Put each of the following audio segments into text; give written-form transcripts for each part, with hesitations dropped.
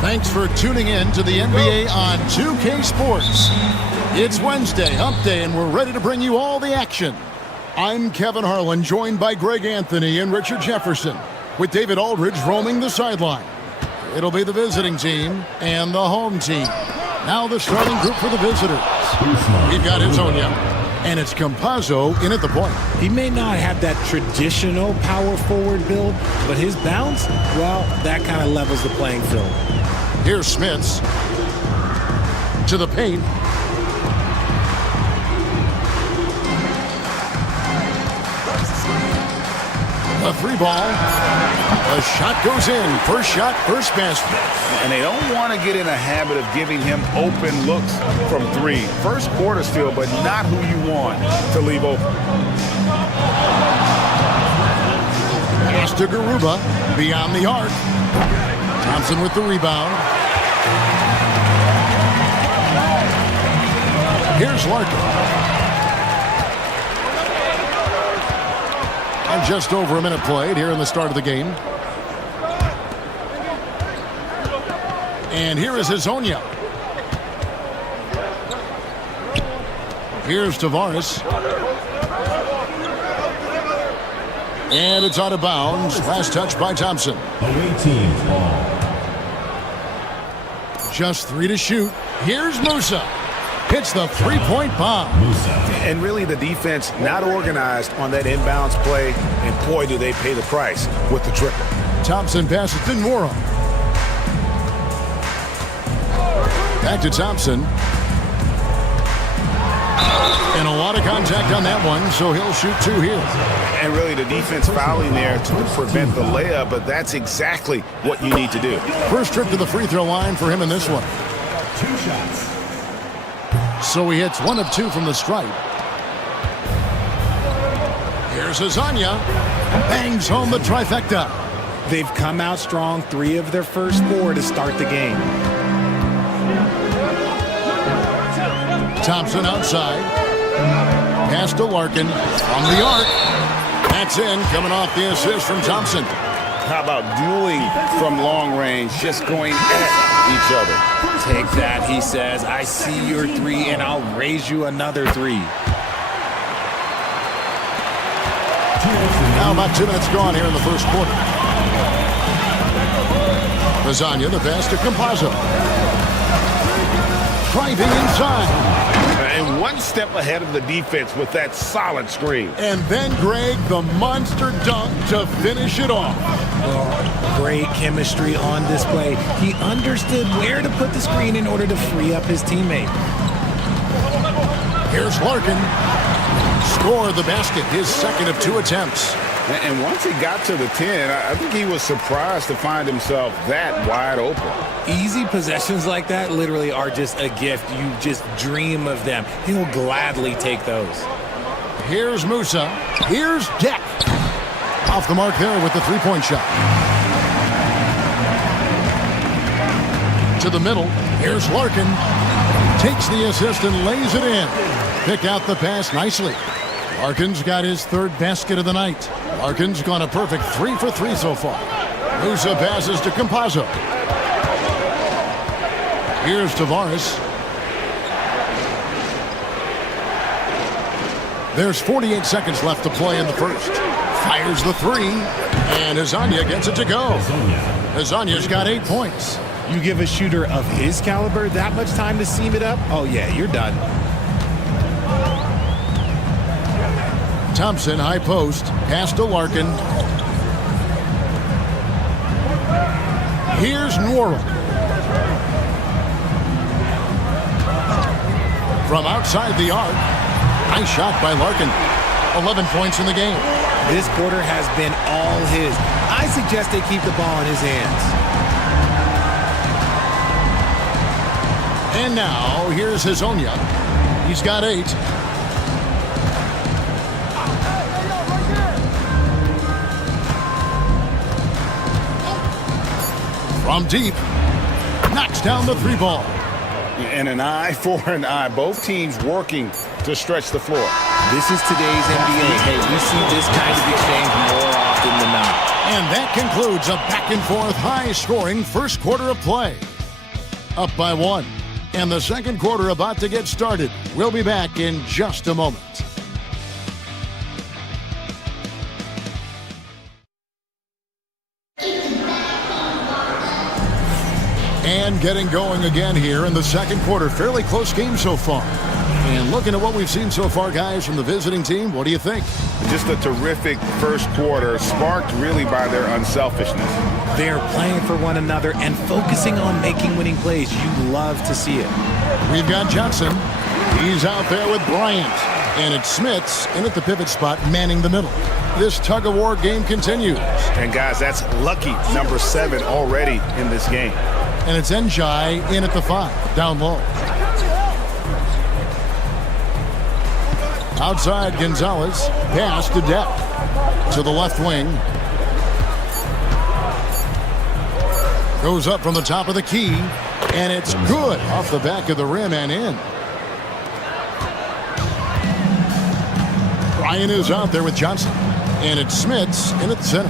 Thanks for tuning in to the NBA on 2K Sports. It's Wednesday, Hump Day, and we're ready to bring you all the action. I'm Kevin Harlan, joined by Greg Anthony and Richard Jefferson, with David Aldridge roaming the sideline. It'll be the visiting team and the home team. Now the starting group for the visitors. We've got Hezonja, and it's Campazzo in at the point. He may not have that traditional power forward build, but his bounce, well, that kind of levels the playing field. Here's Smits to the paint. A three ball. A shot goes in. First shot, first basket. And they don't want to get in a habit of giving him open looks from three. First quarter's feel, but not who you want to leave open. Pass to Garuba beyond the arc. Thompson with the rebound. Here's Larkin. And just over a minute played here in the start of the game. And here is Hezonja. Here's Tavares. And it's out of bounds. Last touch by Thompson. Away team ball. Just 3 to shoot. Here's Musa. Hits the three-point bomb. And really the defense not organized on that inbounds play. And boy, do they pay the price with the triple. Thompson passes to Nwora. Back to Thompson. And a lot of contact on that one, so he'll shoot 2 here. And really the defense fouling there to prevent the layup, but that's exactly what you need to do. First trip to the free throw line for him in this one. 2 shots. So he hits 1 of 2 from the stripe. Here's Hezonja. Bangs home the trifecta. They've come out strong 3 of their first 4 to start the game. Thompson outside. Pass to Larkin from the arc. That's in, coming off the assist from Thompson. How about dueling from long range, just going at each other? Take that, he says. I see your 3, and I'll raise you another 3. Now about 2 minutes gone here in the first quarter. Hezonja, the pass to Campazzo. Driving inside. And 1 step ahead of the defense with that solid screen. And then, Greg, the monster dunk to finish it off. Oh, great chemistry on display. He understood where to put the screen in order to free up his teammate. Here's Larkin. Scored the basket, his second of 2 attempts. And once he got to the 10, I think he was surprised to find himself that wide open. Easy possessions like that literally are just a gift. You just dream of them. He'll gladly take those. Here's Musa. Here's Deck. Off the mark there with the three-point shot. To the middle. Here's Larkin. Takes the assist and lays it in. Pick out the pass nicely. Larkin's got his 3rd basket of the night. Larkin's gone a perfect 3 for 3 so far. Musa passes to Campazzo. Here's Tavares. There's 48 seconds left to play in the first. Fires the 3, and Hezonja gets it to go. Hezonja's got 8 points. You give a shooter of his caliber that much time to seam it up, oh yeah, you're done. Thompson, high post, pass to Larkin. Here's Nwora. From outside the arc. Nice shot by Larkin. 11 points in the game. This quarter has been all his. I suggest they keep the ball in his hands. And now, here's Hazonia. He's got 8. From deep, knocks down the 3 ball. And an eye for an eye. Both teams working to stretch the floor. This is today's NBA. Hey, we see this kind of exchange more often than not. And that concludes a back-and-forth, high-scoring first quarter of play. Up by 1. And the second quarter about to get started. We'll be back in just a moment. And getting going again here in the second quarter. Fairly close game so far. And looking at what we've seen so far, guys, from the visiting team, what do you think? Just a terrific first quarter, sparked really by their unselfishness. They're playing for one another and focusing on making winning plays. You love to see it. We've got Johnson. He's out there with Bryant. And it's Smits in at the pivot spot, manning the middle. This tug-of-war game continues. And, guys, that's lucky number 7 already in this game. And it's Njai in at the 5, down low. Outside, Gonzalez. Pass to Depp. To the left wing. Goes up from the top of the key. And it's good off the back of the rim and in. Ryan is out there with Johnson. And it's Smits in at the center.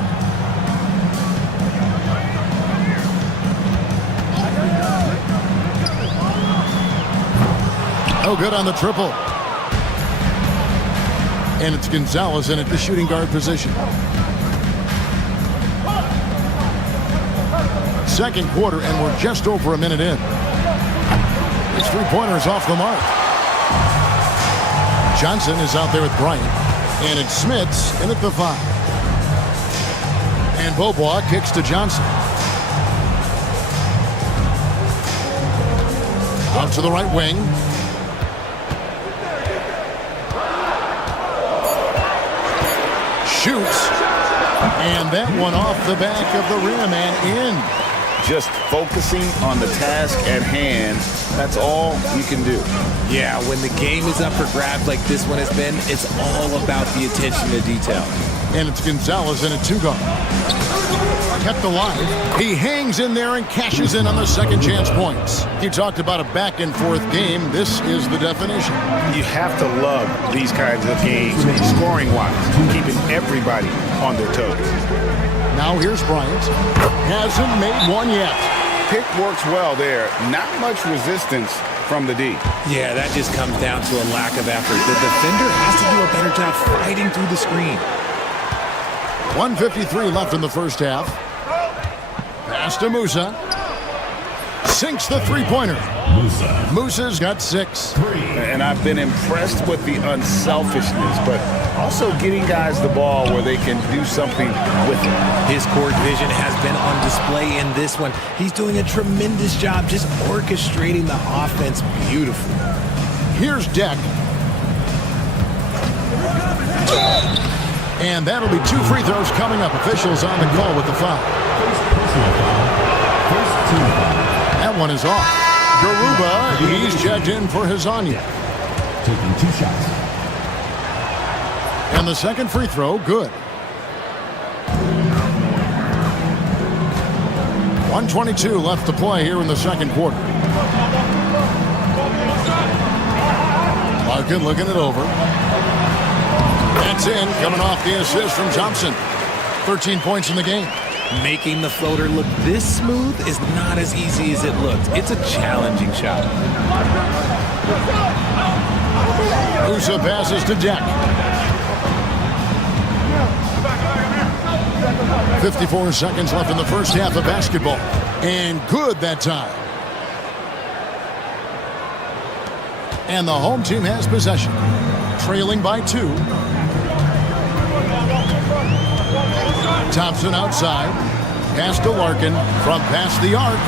No good on the triple. And it's Gonzalez in at the shooting guard position. Second quarter, and we're just over a minute in. His 3-pointer is off the mark. Johnson is out there with Bryant. And it's Smits in at the 5. And Beaubois kicks to Johnson. Out to the right wing. Shoots. And that one off the back of the rim and in. Just focusing on the task at hand. That's all you can do. Yeah, when the game is up for grabs like this one has been, it's all about the attention to detail. And it's Gonzalez in a 2-guard. Kept alive. He hangs in there and cashes in on the second chance points. You talked about a back-and-forth game. This is the definition. You have to love these kinds of games, scoring-wise, keeping everybody on their toes. Now here's Bryant. Hasn't made one yet. Pick works well there. Not much resistance from the D. Yeah, that just comes down to a lack of effort. The defender has to do a better job fighting through the screen. 1:53 left in the first half. Pass to Musa. Sinks the 3-pointer. Musa's got 6. And I've been impressed with the unselfishness, but also getting guys the ball where they can do something with it. His court vision has been on display in this one. He's doing a tremendous job just orchestrating the offense beautifully. Here's Deck. And that'll be 2 free throws coming up. Officials on the call with the foul. That one is off. Garuba, he's checked in for Hazonia. Taking 2 shots. And the second free throw, good. 1:22 left to play here in the second quarter. Larkin looking it over. That's in, coming off the assist from Thompson. 13 points in the game. Making the floater look this smooth is not as easy as it looks. It's a challenging shot. Musa passes to Deck. 54 seconds left in the first half of basketball. And good that time. And the home team has possession. Trailing by 2. Thompson outside. Pass to Larkin from past the arc.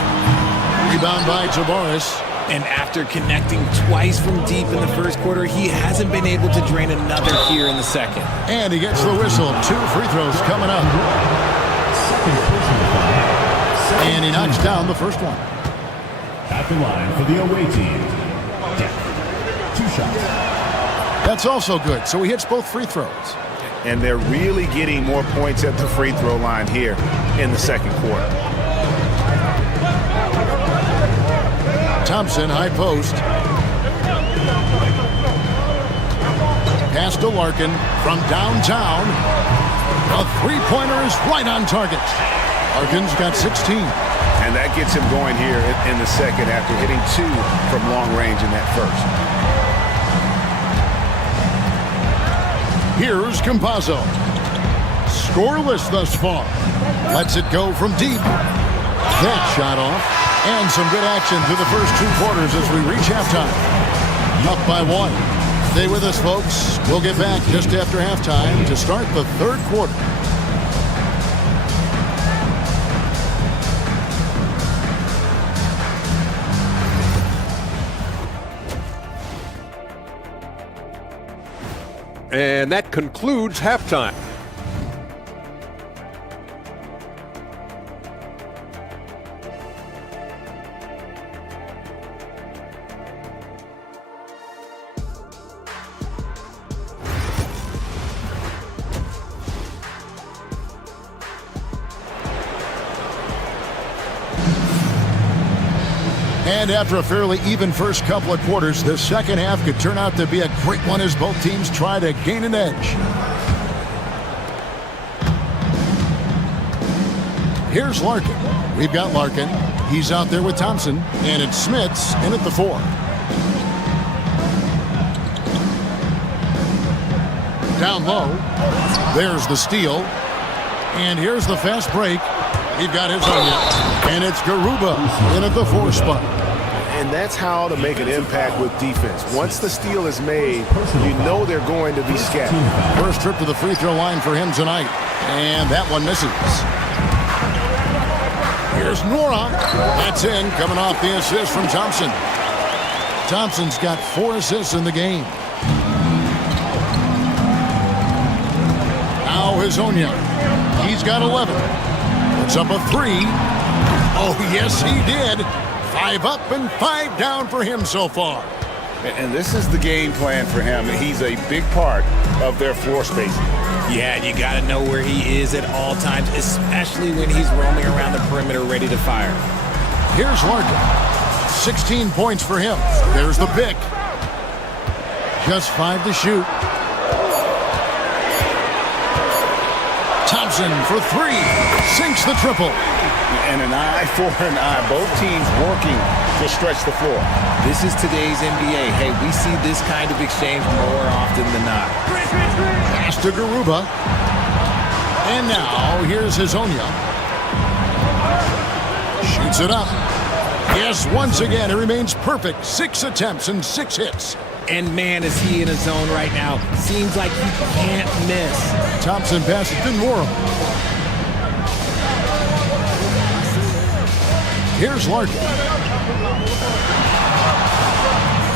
Rebound by Tavares. And after connecting twice from deep in the first quarter, he hasn't been able to drain another here in the second. And he gets the whistle. 2 free throws coming up. And he knocks down the first one. At the line for the away team, Jeff. 2 shots. That's also good. So he hits both free throws. And they're really getting more points at the free throw line here in the second quarter. Thompson, high post. Pass to Larkin from downtown. A three-pointer is right on target. Larkin's got 16. And that gets him going here in the second after hitting 2 from long range in that first. Here's Campazzo. Scoreless thus far. Lets it go from deep. That shot off. And some good action through the first 2 quarters as we reach halftime. Up by 1. Stay with us, folks. We'll get back just after halftime to start the third quarter. And that concludes halftime. And after a fairly even first couple of quarters, the second half could turn out to be a great one as both teams try to gain an edge. Here's Larkin. We've got Larkin. He's out there with Thompson. And it's Smits in at the 4. Down low. There's the steal. And here's the fast break. We've got his own. And it's Garuba in at the 4 spot. And that's how to make an impact with defense. Once the steal is made, you know they're going to be scattered. First trip to the free throw line for him tonight. And that one misses. Here's Nora. That's in, coming off the assist from Thompson. Thompson's got 4 assists in the game. Now Hazonia. He's got 11. Puts up a 3. Oh, yes, he did. 5 up and 5 down for him so far. And this is the game plan for him. He's a big part of their floor spacing. Yeah, you got to know where he is at all times, especially when he's roaming around the perimeter ready to fire. Here's Larkin. 16 points for him. There's the pick. Just 5 to shoot. Thompson for 3. Sinks the triple. And an eye for an eye. Both teams working to stretch the floor. This is today's NBA. Hey, we see this kind of exchange more often than not. Pass to Garuba. And now here's Hazonia. Shoots it up. Yes, once again, it remains perfect. 6 attempts and 6 hits. And man, is he in a zone right now. Seems like he can't miss. Thompson passes to Nora. Here's Larkin.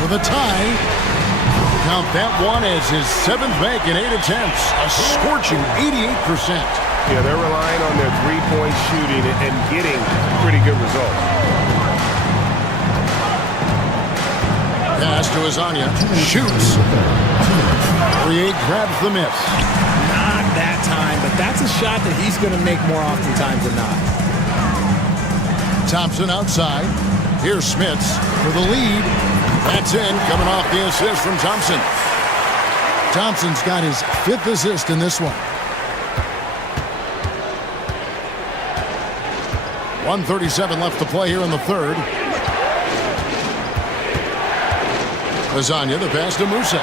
For the tie. Count that one as his 7th make in 8 attempts. A scorching 88%. Yeah, they're relying on their three-point shooting and getting pretty good results. Pass to Hazonia. Shoots. Poirier grabs the miss. Not that time, but that's a shot that he's going to make more oftentimes than not. Thompson outside. Here's Smits for the lead. That's in, coming off the assist from Thompson. Thompson's got his 5th assist in this one. 1:37 left to play here in the third. Hazonia, the pass to Musa.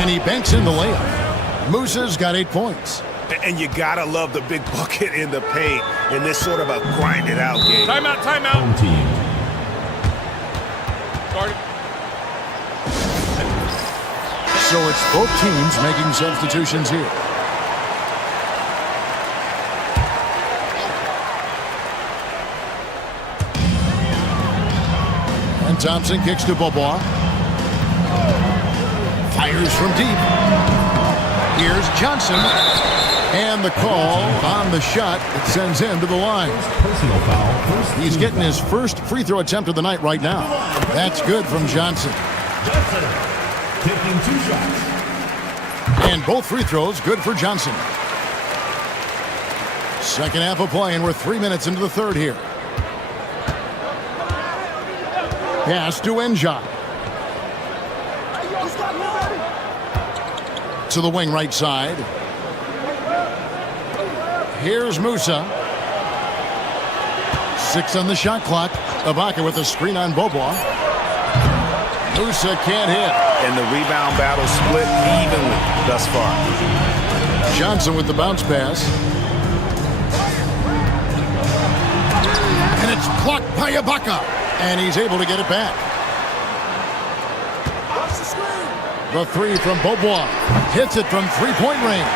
And he banks in the layup. Musa's got 8 points. And you gotta love the big bucket in the paint in this sort of a grind-it-out game. Timeout, timeout. Home team. Start. So it's both teams making substitutions here. Thompson kicks to Bobois. Fires from deep. Here's Johnson. And the call on the shot that sends him to the line. Personal foul. He's getting his first free throw attempt of the night right now. That's good from Johnson. Johnson taking 2 shots. And both free throws good for Johnson. Second half of play, and we're 3 minutes into the third here. Pass to Enja. To the wing right side. Here's Musa. 6 on the shot clock. Ibaka with a screen on Bobois. Musa can't hit. And the rebound battle split evenly thus far. Johnson with the bounce pass. And it's blocked by Ibaka. And he's able to get it back. The 3 from Bobois. Hits it from three-point range.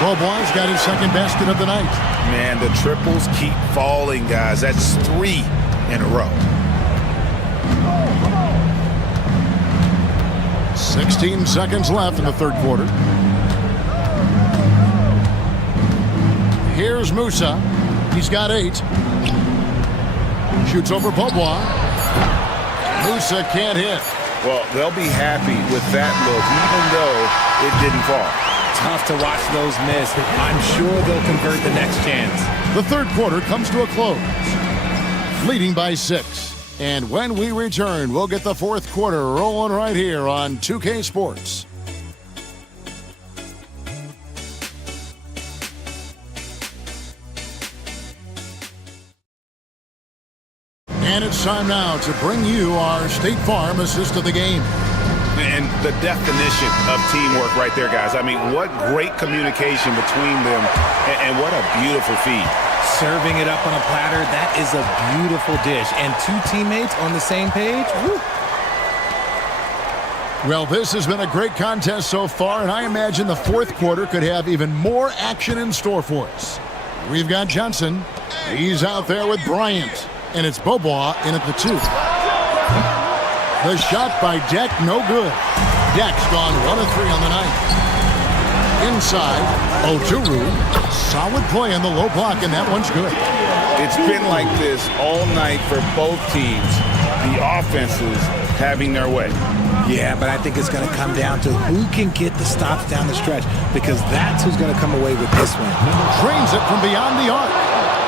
Bobois got his second basket of the night. Man, the triples keep falling, guys. That's 3 in a row. 16 seconds left in the third quarter. Here's Musa. He's got 8. Shoots over Bobois. Musa can't hit. Well, they'll be happy with that look, even though it didn't fall. Tough to watch those miss. I'm sure they'll convert the next chance. The third quarter comes to a close. Leading by 6. And when we return, we'll get the fourth quarter rolling right here on 2K Sports. And it's time now to bring you our State Farm assist of the game. And the definition of teamwork right there, guys. I mean, what great communication between them, and what a beautiful feed. Serving it up on a platter, that is a beautiful dish. And 2 teammates on the same page, woo. Well, this has been a great contest so far, and I imagine the fourth quarter could have even more action in store for us. We've got Johnson. He's out there with Bryant, and it's Bobois in at the 2. The shot by Deck, no good. Deck's gone 1 of 3 on the night. Inside, Oturu. Solid play on the low block, and that one's good. It's been like this all night for both teams. The offenses having their way. Yeah, but I think it's going to come down to who can get the stops down the stretch, because that's who's going to come away with this one. Drains it from beyond the arc.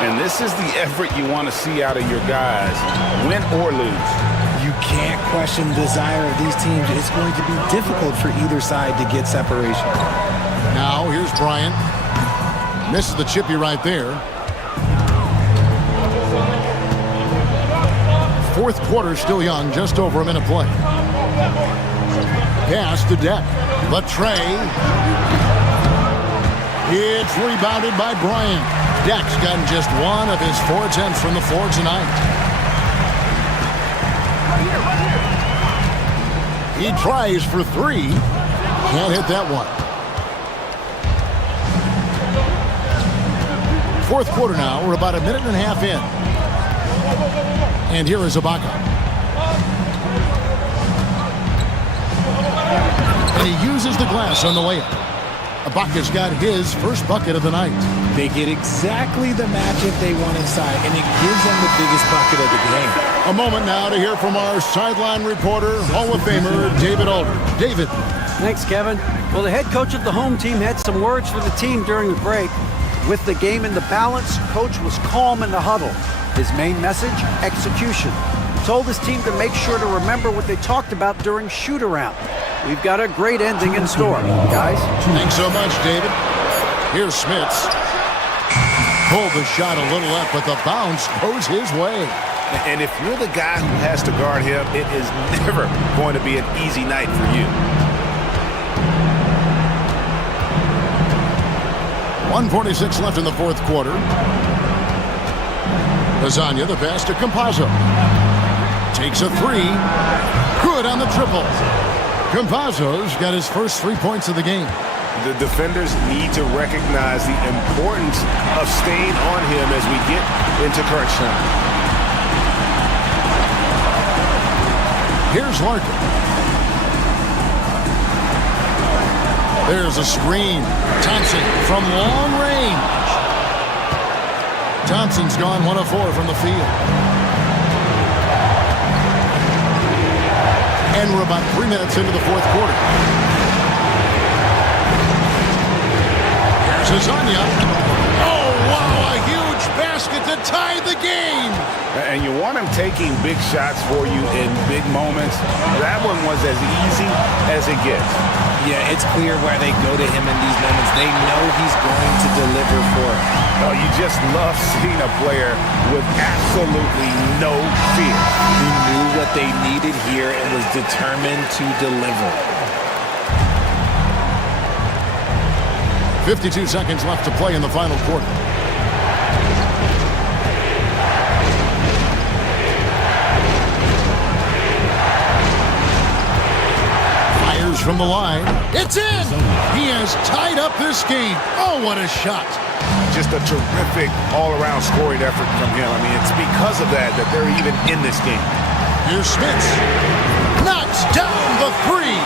And this is the effort you want to see out of your guys, win or lose. You can't question the desire of these teams. It's going to be difficult for either side to get separation. Now, here's Bryant. Misses the chippy right there. Fourth quarter still young, just over a minute play. Pass to Deck. The tray. It's rebounded by Bryant. Deck's gotten just 1 of his 4 attempts from the floor tonight. He tries for 3. Can't hit that one. Fourth quarter now. We're about a minute and a half in. And here is Ibaka. And he uses the glass on the layup. Ibaka's got his first bucket of the night. They get exactly the matchup they want inside, and it gives them the biggest bucket of the game. A moment now to hear from our sideline reporter, Hall of Famer David Alder. David. Thanks, Kevin. Well, the head coach of the home team had some words for the team during the break. With the game in the balance, coach was calm in the huddle. His main message, execution. Told his team to make sure to remember what they talked about during shoot-around. We've got a great ending in store, guys. Thanks so much, David. Here's Smits. Pulled the shot a little up, but the bounce goes his way. And if you're the guy who has to guard him, it is never going to be an easy night for you. 1:46 left in the fourth quarter. Lasagna, the pass to Campazzo. Takes a 3. Good on the triple. Campazzo's got his first 3 points of the game. The defenders need to recognize the importance of staying on him as we get into crunch time. Here's Larkin. There's a screen. Thompson from long range. Thompson's gone 1 of 4 from the field. And we're about 3 minutes into the fourth quarter. Here's Azania. Oh, wow, a huge basket to tie the game. And you want him taking big shots for you in big moments. That one was as easy as it gets. Yeah, it's clear why they go to him in these moments. They know he's going to deliver for them. Oh, you just love seeing a player with absolutely no fear. He knew what they needed here and was determined to deliver. 52 seconds left to play in the final quarter. Fires from the line. It's in! He has tied up this game. Oh, what a shot. Just a terrific all-around scoring effort from him. I mean, it's because of that they're even in this game. Here's Smith. Knocks down the three.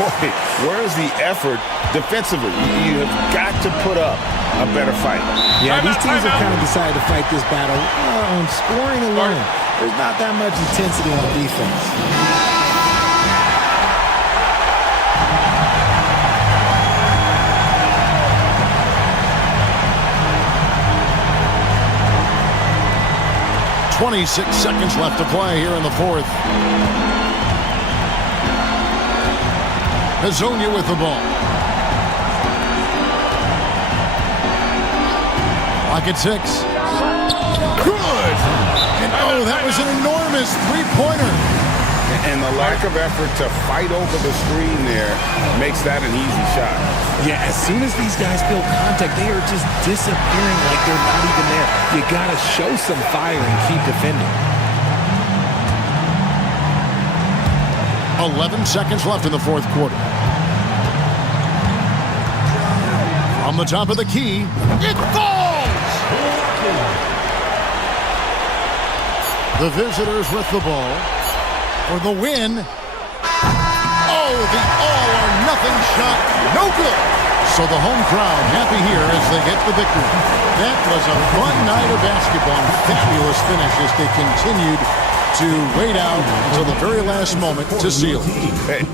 Boy, where's the effort defensively? You have got to put up a better fight. Yeah, these teams have kind of decided to fight this battle on scoring alone. There's not that much intensity on defense. .26 seconds left to play here in the fourth. Hazonia with the ball. Clock at 6. Good! And oh, that was an enormous three-pointer. And the lack of effort to fight over the screen there makes that an easy shot. Yeah, as soon as these guys feel contact, they are just disappearing like they're not even there. You gotta show some fire and keep defending. 11 seconds left in the fourth quarter. From the top of the key, it falls! The visitors with the ball for the win. Oh, the all-or-nothing shot, no good. So the home crowd happy here as they get the victory. That was a fun night of basketball. Fabulous finish as they continued to wait out until the very last moment to seal it.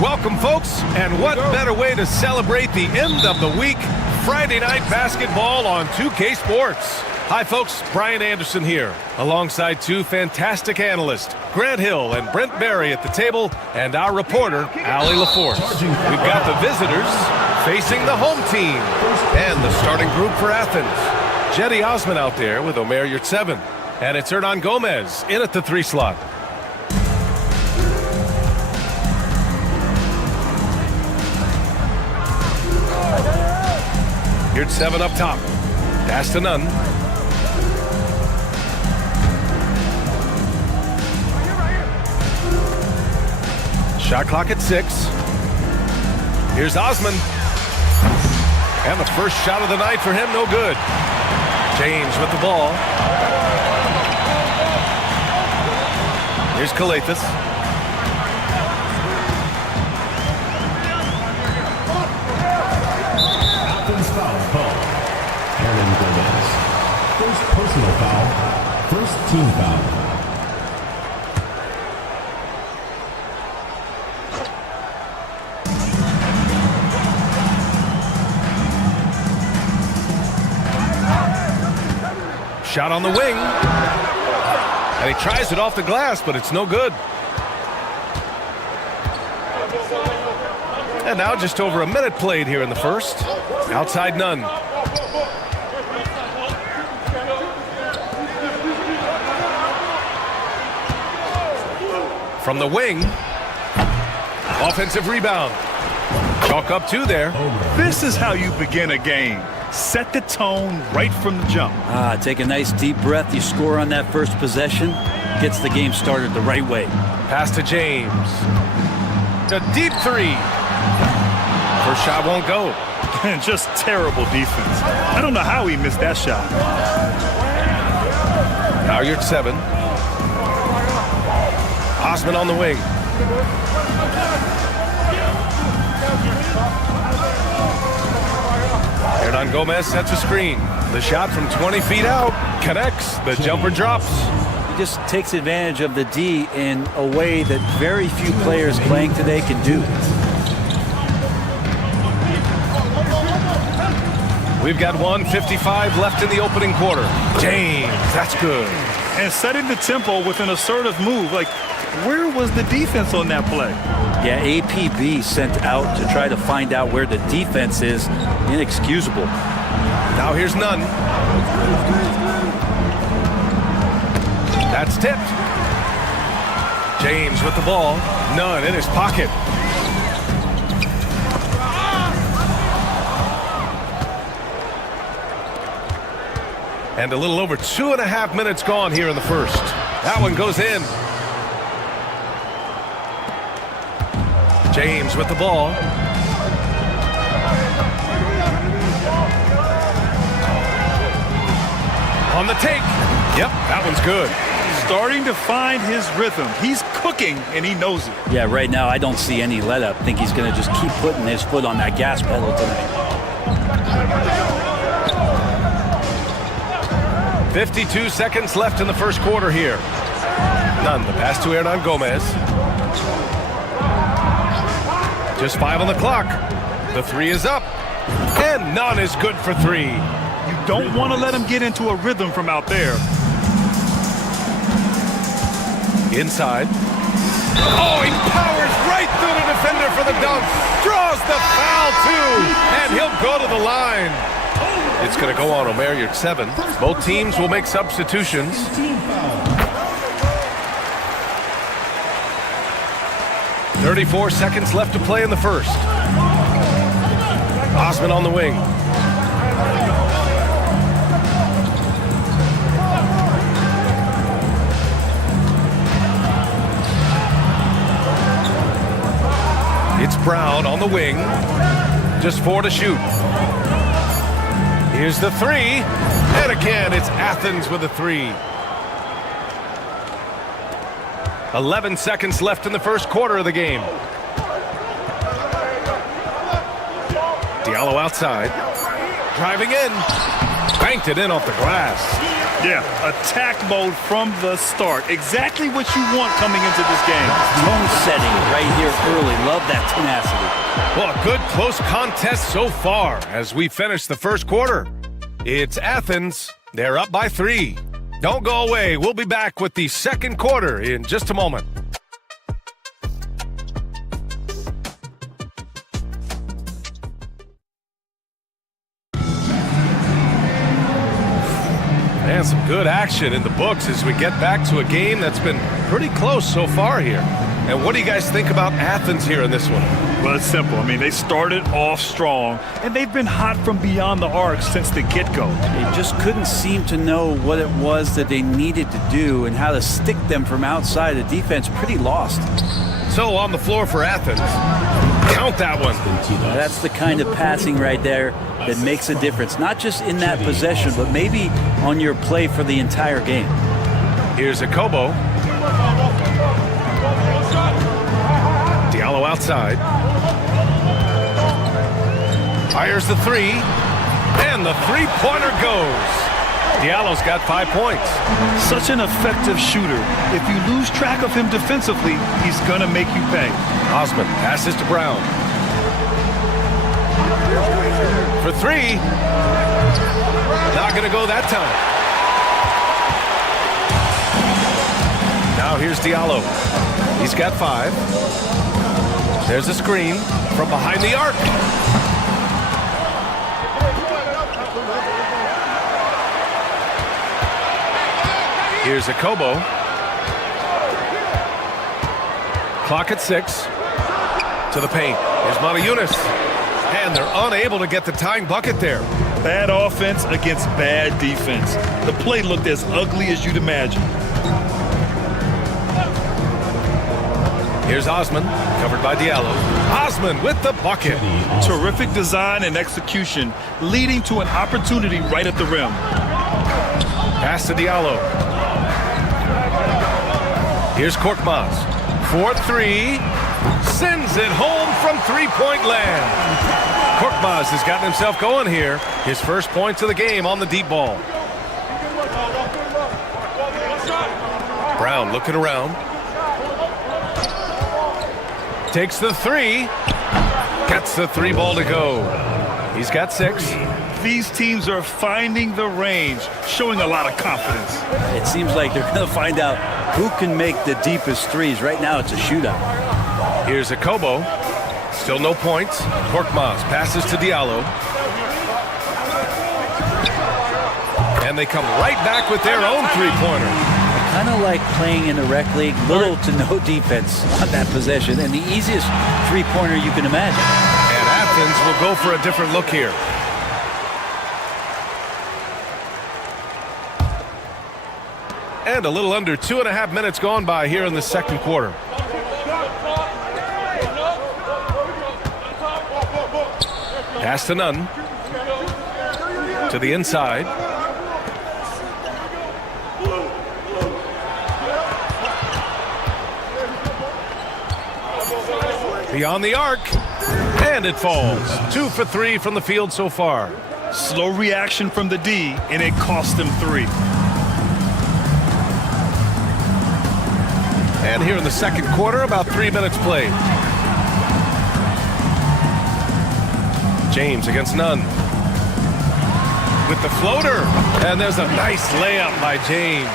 Welcome, folks, and what better way to celebrate the end of the week? Friday night basketball on 2K Sports. Hi, folks. Brian Anderson here, alongside two fantastic analysts, Grant Hill and Brent Barry at the table, and our reporter, Allie LaForce. We've got the visitors, facing the home team. And the starting group for Athens. Jetty Osman out there with Omer Yurtseven. And it's Hernan Gomez in at the 3 slot. Yurtseven up top. Pass to Nunn. Shot clock at 6. Here's Osman. And the first shot of the night for him, no good. James with the ball. Here's Kalathis. Athens foul call. Hernan Gomez. First personal foul. First team foul. Shot on the wing. And he tries it off the glass, but it's no good. And now just over a minute played here in the first. Outside Nunn. From the wing. Offensive rebound. Chalk up 2 there. This is how you begin a game. Set the tone right from the jump. Take a nice deep breath. You score on that first possession. Gets the game started the right way. Pass to James. A deep 3. First shot won't go. Just terrible defense. I don't know how he missed that shot. Now you're at 7. Osman on the wing. Hernan Gomez sets a screen. The shot from 20 feet out connects. The jumper drops. He just takes advantage of the D in a way that very few players playing today can do. We've got 1:55 left in the opening quarter. James, that's good. And setting the tempo with an assertive move. Like, where was the defense on that play? Yeah, APB sent out to try to find out where the defense is. Inexcusable. Now here's Nunn. That's tipped. James with the ball. Nunn in his pocket. And a little over 2.5 minutes gone here in the first. That one goes in. James with the ball. On the take. Yep, that one's good. Starting to find his rhythm. He's cooking, and he knows it. Yeah, right now I don't see any let up. I think he's going to just keep putting his foot on that gas pedal tonight. 52 seconds left in the first quarter here. Nunn, the pass to Hernan Gomez. Just 5 on the clock. The 3 is up. And Nunn is good for 3. You don't want to let him get into a rhythm from out there. Inside. Oh, he powers right through the defender for the dunk. Draws the foul, too. And he'll go to the line. It's going to go on Omer Yurtseven. Both teams will make substitutions. Team foul. 34 seconds left to play in the first. Osman on the wing. It's Brown on the wing. Just 4 to shoot. Here's the 3. And again, it's Athens with a 3. 11 seconds left in the first quarter of the game. Diallo outside. Driving in. Banked it in off the glass. Yeah, attack mode from the start. Exactly what you want coming into this game. Tone setting right here early. Love that tenacity. Well, a good close contest so far as we finish the first quarter. It's Athens. They're up by 3. Don't go away. We'll be back with the second quarter in just a moment. And some good action in the books as we get back to a game that's been pretty close so far here. And what do you guys think about Athens here in this one? Well, it's simple. I mean, they started off strong, and they've been hot from beyond the arc since the get-go. They just couldn't seem to know what it was that they needed to do and how to stick them from outside. The defense pretty lost. So on the floor for Athens. Count that one. That's the kind of passing right there that makes a difference. Not just in that possession, but maybe on your play for the entire game. Here's Akobo. Diallo outside. Fires the three. And the three-pointer goes. Diallo's got 5 points. Such an effective shooter. If you lose track of him defensively, he's going to make you pay. Osman passes to Brown. For three. Not going to go that time. Now here's Diallo. He's got 5. There's a screen from behind the arc. Here's Akobo. Clock at 6. To the paint. Here's Montayunas. And they're unable to get the tying bucket there. Bad offense against bad defense. The play looked as ugly as you'd imagine. Here's Osman, covered by Diallo. Osman with the bucket. Terrific design and execution, leading to an opportunity right at the rim. Pass to Diallo. Here's Korkmaz. 4-3. Sends it home from three-point land. Korkmaz has gotten himself going here. His first points of the game on the deep ball. Brown looking around. Takes the three. Gets the three ball to go. He's got 6. These teams are finding the range, showing a lot of confidence. It seems like they're going to find out who can make the deepest threes. Right now, it's a shootout. Here's Akobo. Still no points. Korkmaz passes to Diallo. And they come right back with their own three-pointer. Kind of like playing in a rec league, little to no defense on that possession, and the easiest three-pointer you can imagine. And Athens will go for a different look here. And a little under 2.5 minutes gone by here in the second quarter. Pass to Nunn. To the inside. Beyond the arc. And it falls. 2 for 3 from the field so far. Slow reaction from the D, and it cost them 3. And here in the second quarter, about 3 minutes played. James against Nunn. With the floater. And there's a nice layup by James.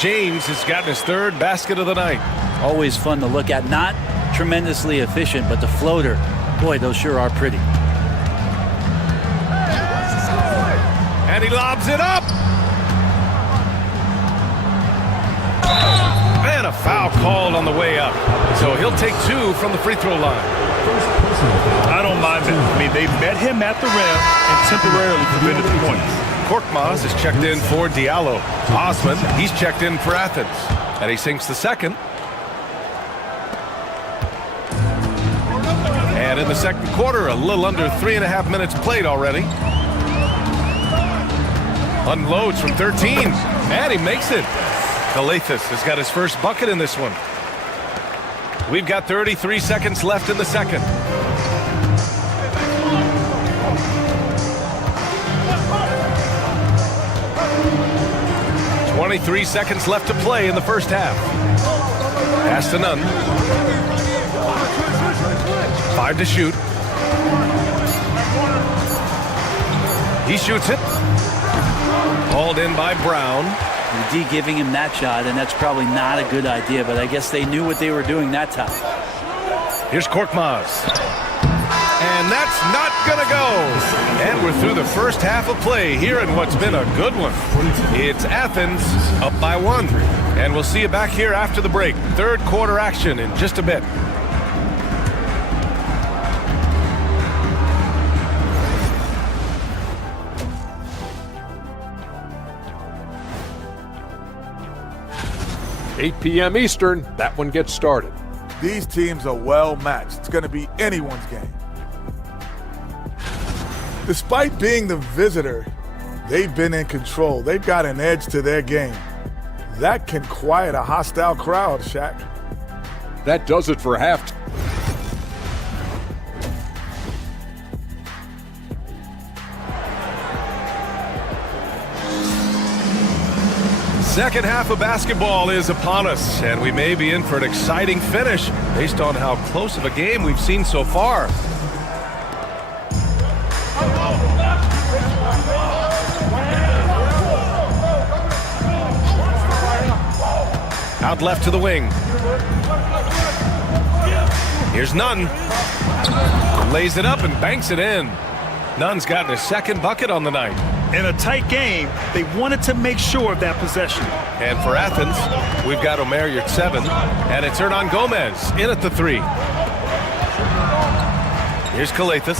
James has gotten his 3rd basket of the night. Always fun to look at. Not tremendously efficient, but the floater, boy, those sure are pretty. And he lobs it up. And a foul called on the way up. So he'll take 2 from the free throw line. I don't mind it. I mean, they met him at the rim and temporarily prevented the points. Korkmaz is checked in for Diallo. Osman, he's checked in for Athens. And he sinks the second. And in the second quarter, a little under 3.5 minutes played already. Unloads from 13. And he makes it. Galathis has got his first bucket in this one. We've got 33 seconds left in the second. 23 seconds left to play in the first half. Pass to Nunn. 5 to shoot. He shoots it. Hauled in by Brown. The D giving him that shot, and that's probably not a good idea, but I guess they knew what they were doing that time. Here's Korkmaz. And And that's not going to go. And we're through the first half of play here in what's been a good one. It's Athens up by 1. And we'll see you back here after the break. Third quarter action in just a bit. $8 p.m. Eastern, that one gets started. These teams are well matched. It's going to be anyone's game. Despite being the visitor, they've been in control. They've got an edge to their game. That can quiet a hostile crowd, Shaq. That does it for halftime. Second half of basketball is upon us, and we may be in for an exciting finish based on how close of a game we've seen so far. Out left to the wing. Here's Nunn. Lays it up and banks it in. Nunn's gotten his second bucket on the night. In a tight game, they wanted to make sure of that possession. And for Athens, we've got Omer Yurtseven, and it's Hernan Gomez in at the 3. Here's Kalathis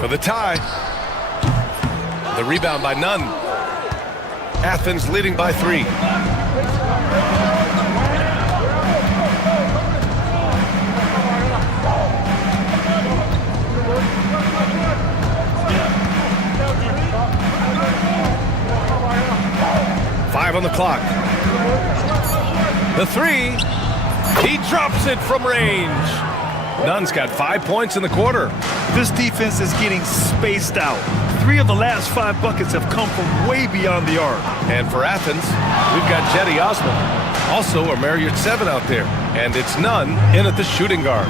for the tie. The rebound by Nunn. Athens leading by 3. On the clock. The 3. He drops it from range. Nunn's got 5 points in the quarter. This defense is getting spaced out. 3 of the last 5 buckets have come from way beyond the arc. And for Athens, we've got Jetty Osman. Also, Omer Yurtseven out there. And it's Nunn in at the shooting guard.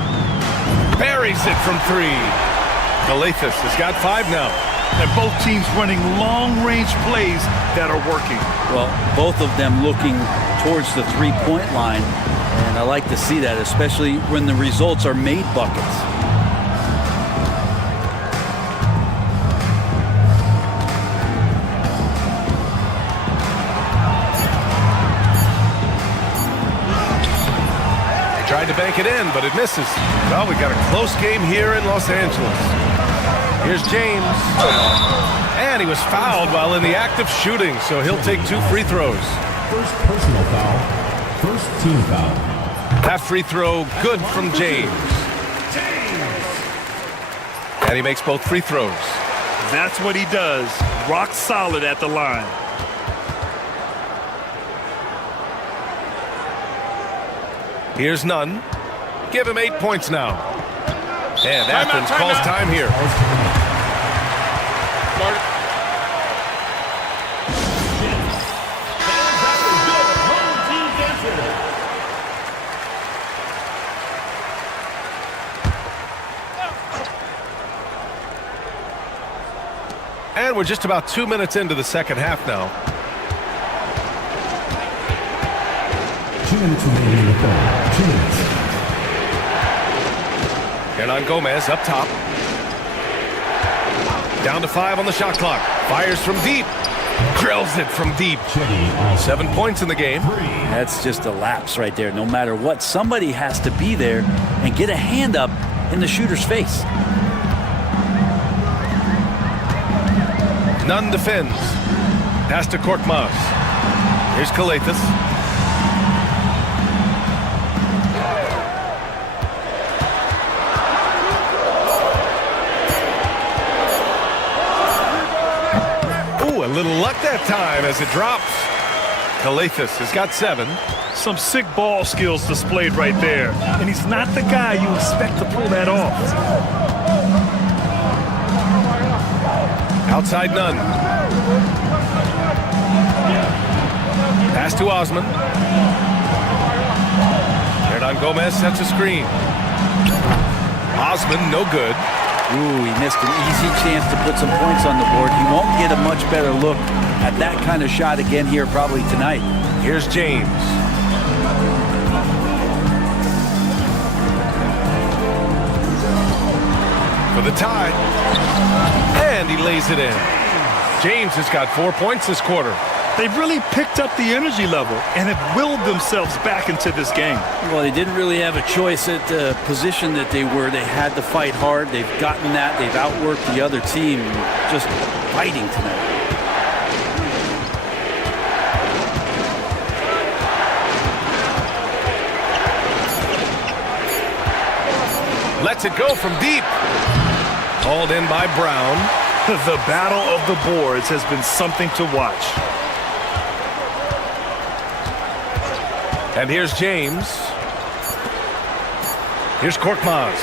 Buries it from 3. Kalathis has got 5 now. And both teams running long-range plays that are working. Well, both of them looking towards the three-point line, and I like to see that, especially when the results are made buckets. They tried to bank it in, but it misses. Well, we got a close game here in Los Angeles. Here's James. And he was fouled while in the act of shooting, so he'll take 2 free throws. First personal foul. First team foul. That free throw good from James. And he makes both free throws. That's what he does. Rock solid at the line. Here's Nunn. Give him 8 points now. And Athens calls time here. And we're just about 2 minutes into the second half now. 2 minutes remaining in the third. 2 minutes. Hernan Gomez up top. Down to 5 on the shot clock. Fires from deep. Drills it from deep. 7 points in the game. That's just a lapse right there. No matter what, somebody has to be there and get a hand up in the shooter's face. Nunn defends. Pass to Korkmaz. Here's Kalathis. Ooh, a little luck that time as it drops. Kalathis has got 7. Some sick ball skills displayed right there. And he's not the guy you expect to pull that off. Outside Nunn. Pass to Osman. Hernan Gomez sets a screen. Osman, no good. Ooh, he missed an easy chance to put some points on the board. He won't get a much better look at that kind of shot again here probably tonight. Here's James. for the tie. And he lays it in. James has got 4 points this quarter. They've really picked up the energy level and have willed themselves back into this game. Well, they didn't really have a choice at the position that they were. They had to fight hard. They've gotten that. They've outworked the other team. Just fighting tonight. Lets it go from deep. Hauled in by Brown. The battle of the boards has been something to watch. And here's James. Here's Korkmaz.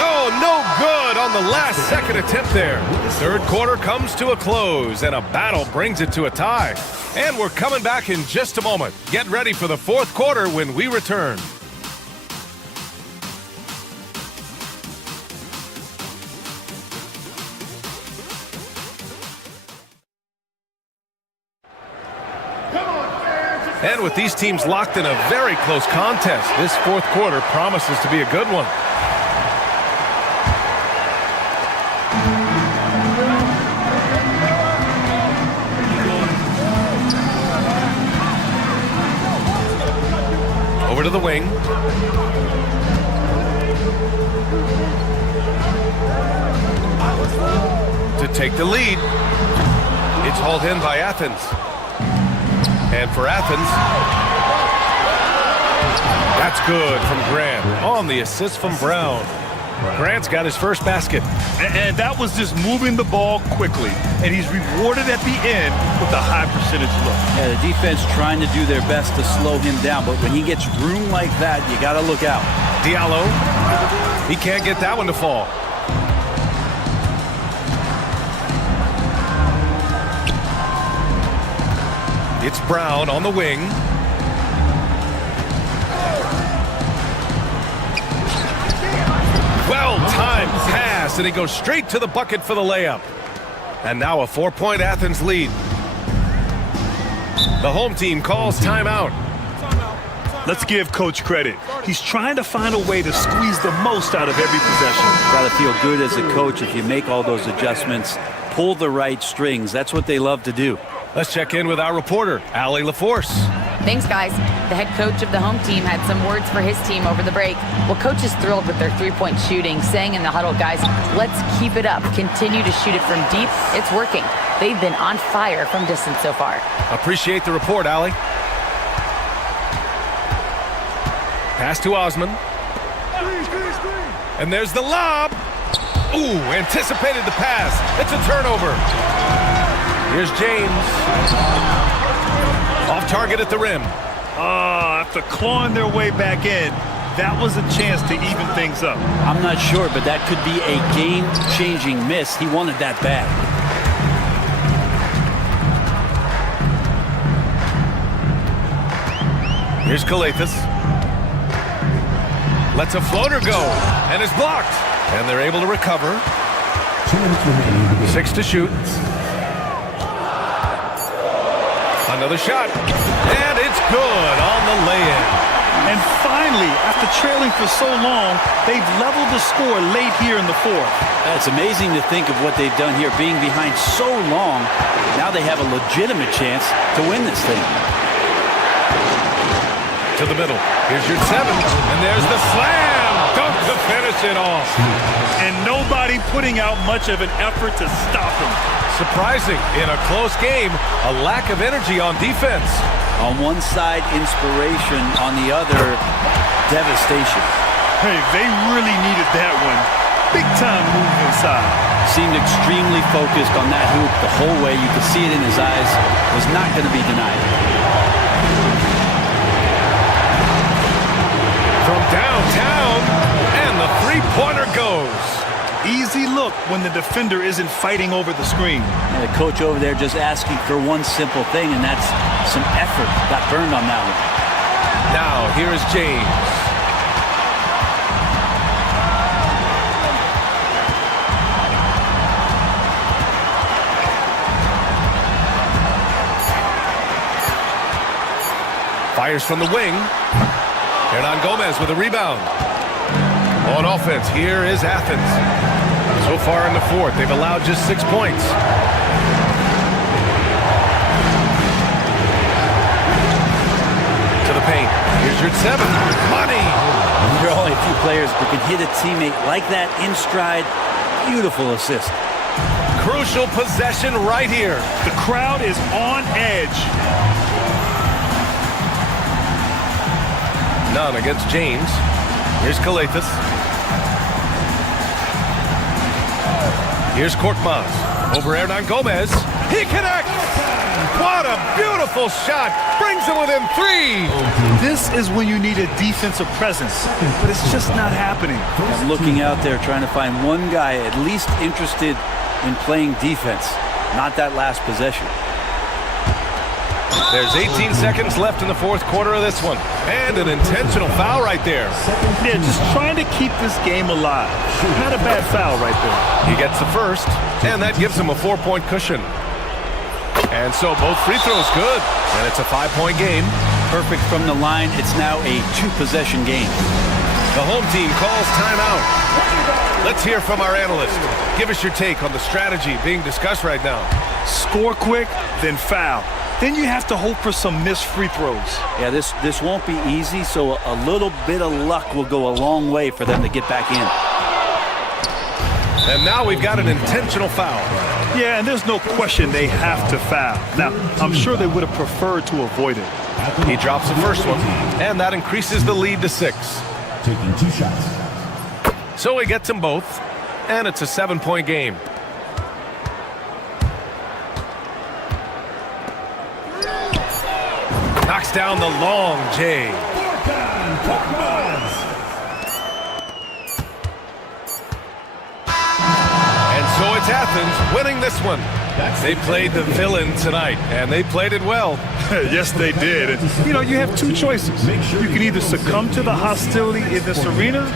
Oh, no good on the last second attempt there. Third quarter comes to a close, and a battle brings it to a tie. And we're coming back in just a moment. Get ready for the fourth quarter when we return. And with these teams locked in a very close contest, this fourth quarter promises to be a good one. Over to the wing. To take the lead. It's hauled in by Athens. And for Athens, that's good from Grant on the assist from Brown. Grant's got his first basket. And that was just moving the ball quickly. And he's rewarded at the end with a high percentage look. Yeah, the defense trying to do their best to slow him down. But when he gets room like that, you got to look out. Diallo, he can't get that one to fall. It's Brown on the wing. Well-timed pass, and he goes straight to the bucket for the layup. And now a 4-point Athens lead. The home team calls timeout. Let's give Coach credit. He's trying to find a way to squeeze the most out of every possession. Got to feel good as a coach if you make all those adjustments, pull the right strings. That's what they love to do. Let's check in with our reporter, Allie LaForce. Thanks, guys. The head coach of the home team had some words for his team over the break. Well, coach is thrilled with their three-point shooting, saying in the huddle, guys, let's keep it up. Continue to shoot it from deep. It's working. They've been on fire from distance so far. Appreciate the report, Allie. Pass to Osman. And there's the lob. Ooh, anticipated the pass. It's a turnover. Here's James. Off target at the rim. After clawing their way back in, that was a chance to even things up. I'm not sure, but that could be a game-changing miss. He wanted that bad. Here's Kalathis. Lets a floater go, and is blocked. And they're able to recover. 2 minutes remaining. 6 to shoot. Another shot, and it's good on the lay-in. And finally, after trailing for so long, they've leveled the score late here in the fourth. It's amazing to think of what they've done here, being behind so long. Now they have a legitimate chance to win this thing. To the middle. Here's your 7, and there's the slam dunk to finish it off. And nobody putting out much of an effort to stop him. Surprising in a close game, a lack of energy on defense. On one side, inspiration. On the other, devastation. Hey, they really needed that one. Big time move inside. Seemed extremely focused on that hoop the whole way. You could see it in his eyes. Was not going to be denied. From downtown, and the three-pointer goes. Easy look when the defender isn't fighting over the screen. And the coach over there just asking for one simple thing, and that's some effort. Got burned on that one. Now, here is James. Fires from the wing. Hernan Gomez with a rebound. On offense, here is Athens. So far in the fourth, they've allowed just 6 points. To the paint. Here's your 7. Money! There are only a few players who can hit a teammate like that in stride. Beautiful assist. Crucial possession right here. The crowd is on edge. None against James. Here's Kalaitis. Here's Korkmaz. Over Hernan Gomez. He connects! What a beautiful shot! Brings him within 3! This is when you need a defensive presence, but it's just not happening. He's looking out there trying to find one guy at least interested in playing defense, not that last possession. There's 18 seconds left in the fourth quarter of this one. And an intentional foul right there. Yeah, just trying to keep this game alive. Not a bad foul right there. He gets the first, and that gives him a 4-point cushion. And so both free throws good, and it's a 5-point game. Perfect from the line. It's now a 2-possession game. The home team calls timeout. Let's hear from our analyst. Give us your take on the strategy being discussed right now. Score quick, then foul. Then you have to hope for some missed free throws. Yeah, this won't be easy, so a little bit of luck will go a long way for them to get back in. And now we've got an intentional foul. Yeah, and there's no question they have to foul. Now, I'm sure they would have preferred to avoid it. He drops the first one, and that increases the lead to 6. Taking 2 shots. So he gets them both, and it's a 7-point game. Knocks down the long J. And so it's Athens winning this one. They played the villain tonight, and they played it well. Yes, they did. And, you have 2 choices. You can either succumb to the hostility in this arena,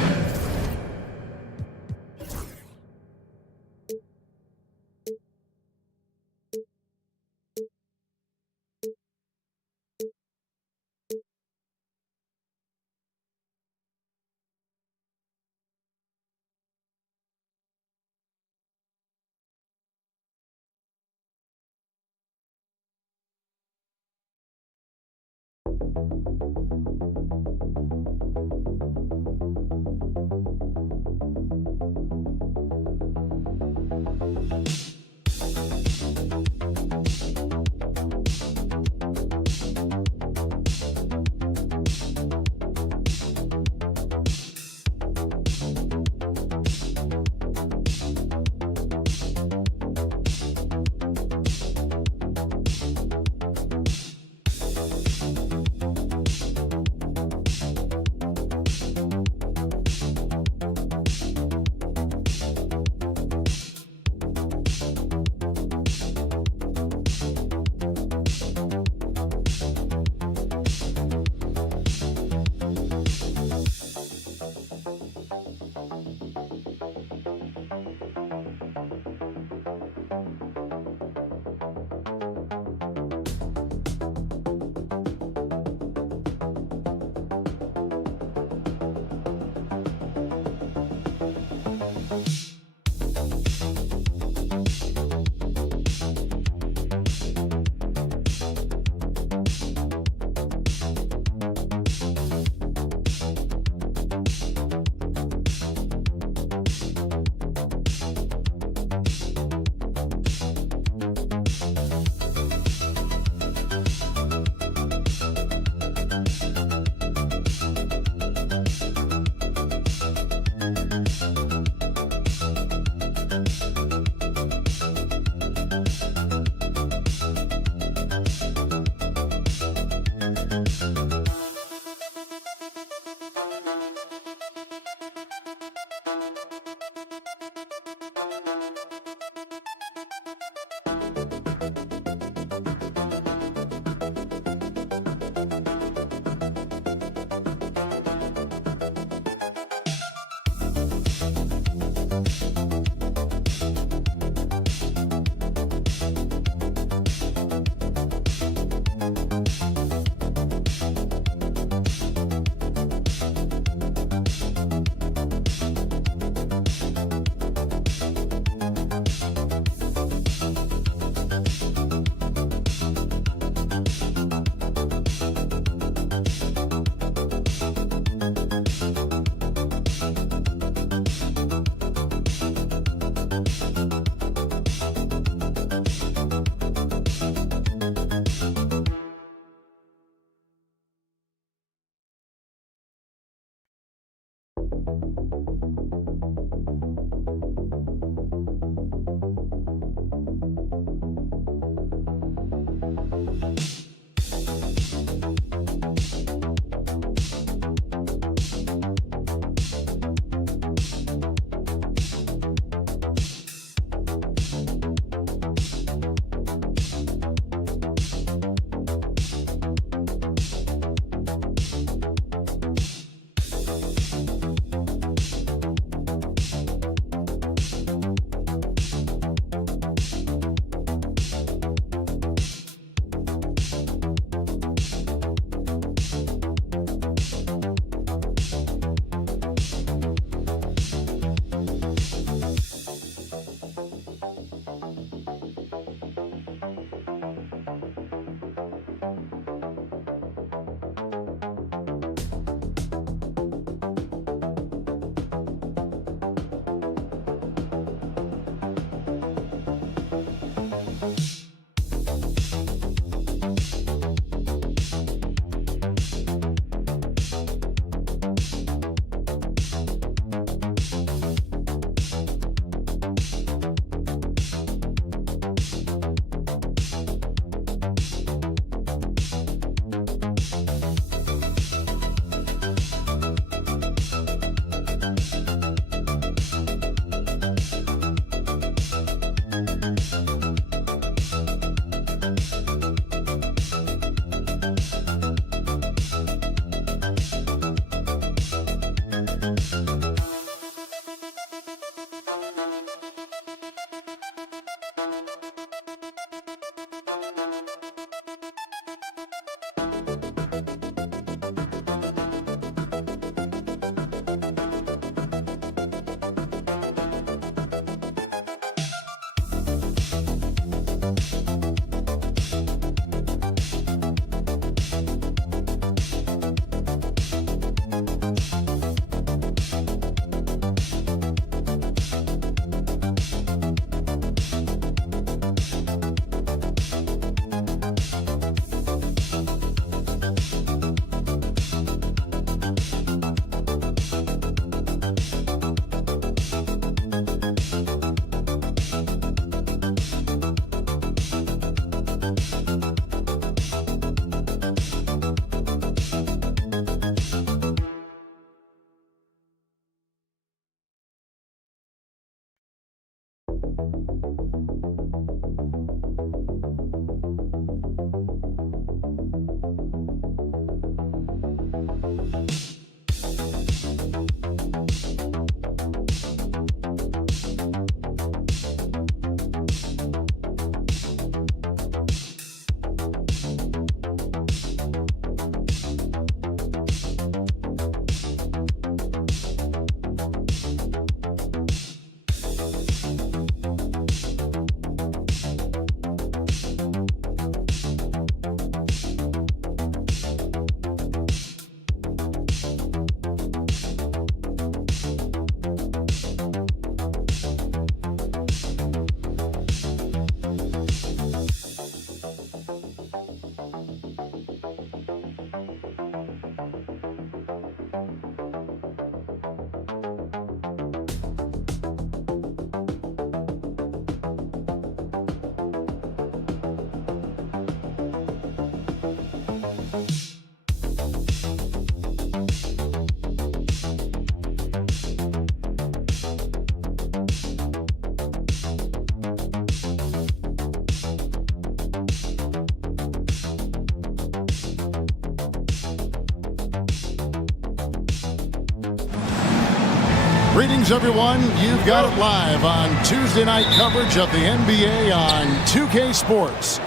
Greetings, everyone. You've got it live on Tuesday night coverage of the NBA on 2K Sports.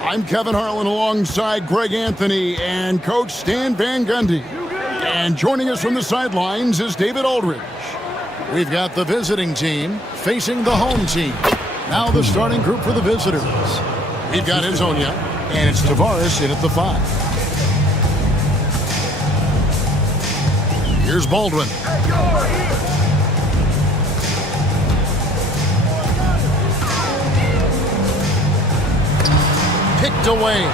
I'm Kevin Harlan alongside Greg Anthony and Coach Stan Van Gundy. And joining us from the sidelines is David Aldridge. We've got the visiting team facing the home team. Now the starting group for the visitors. We've got Hezonja, and it's Tavares in at the 5. Here's Baldwin. Picked away.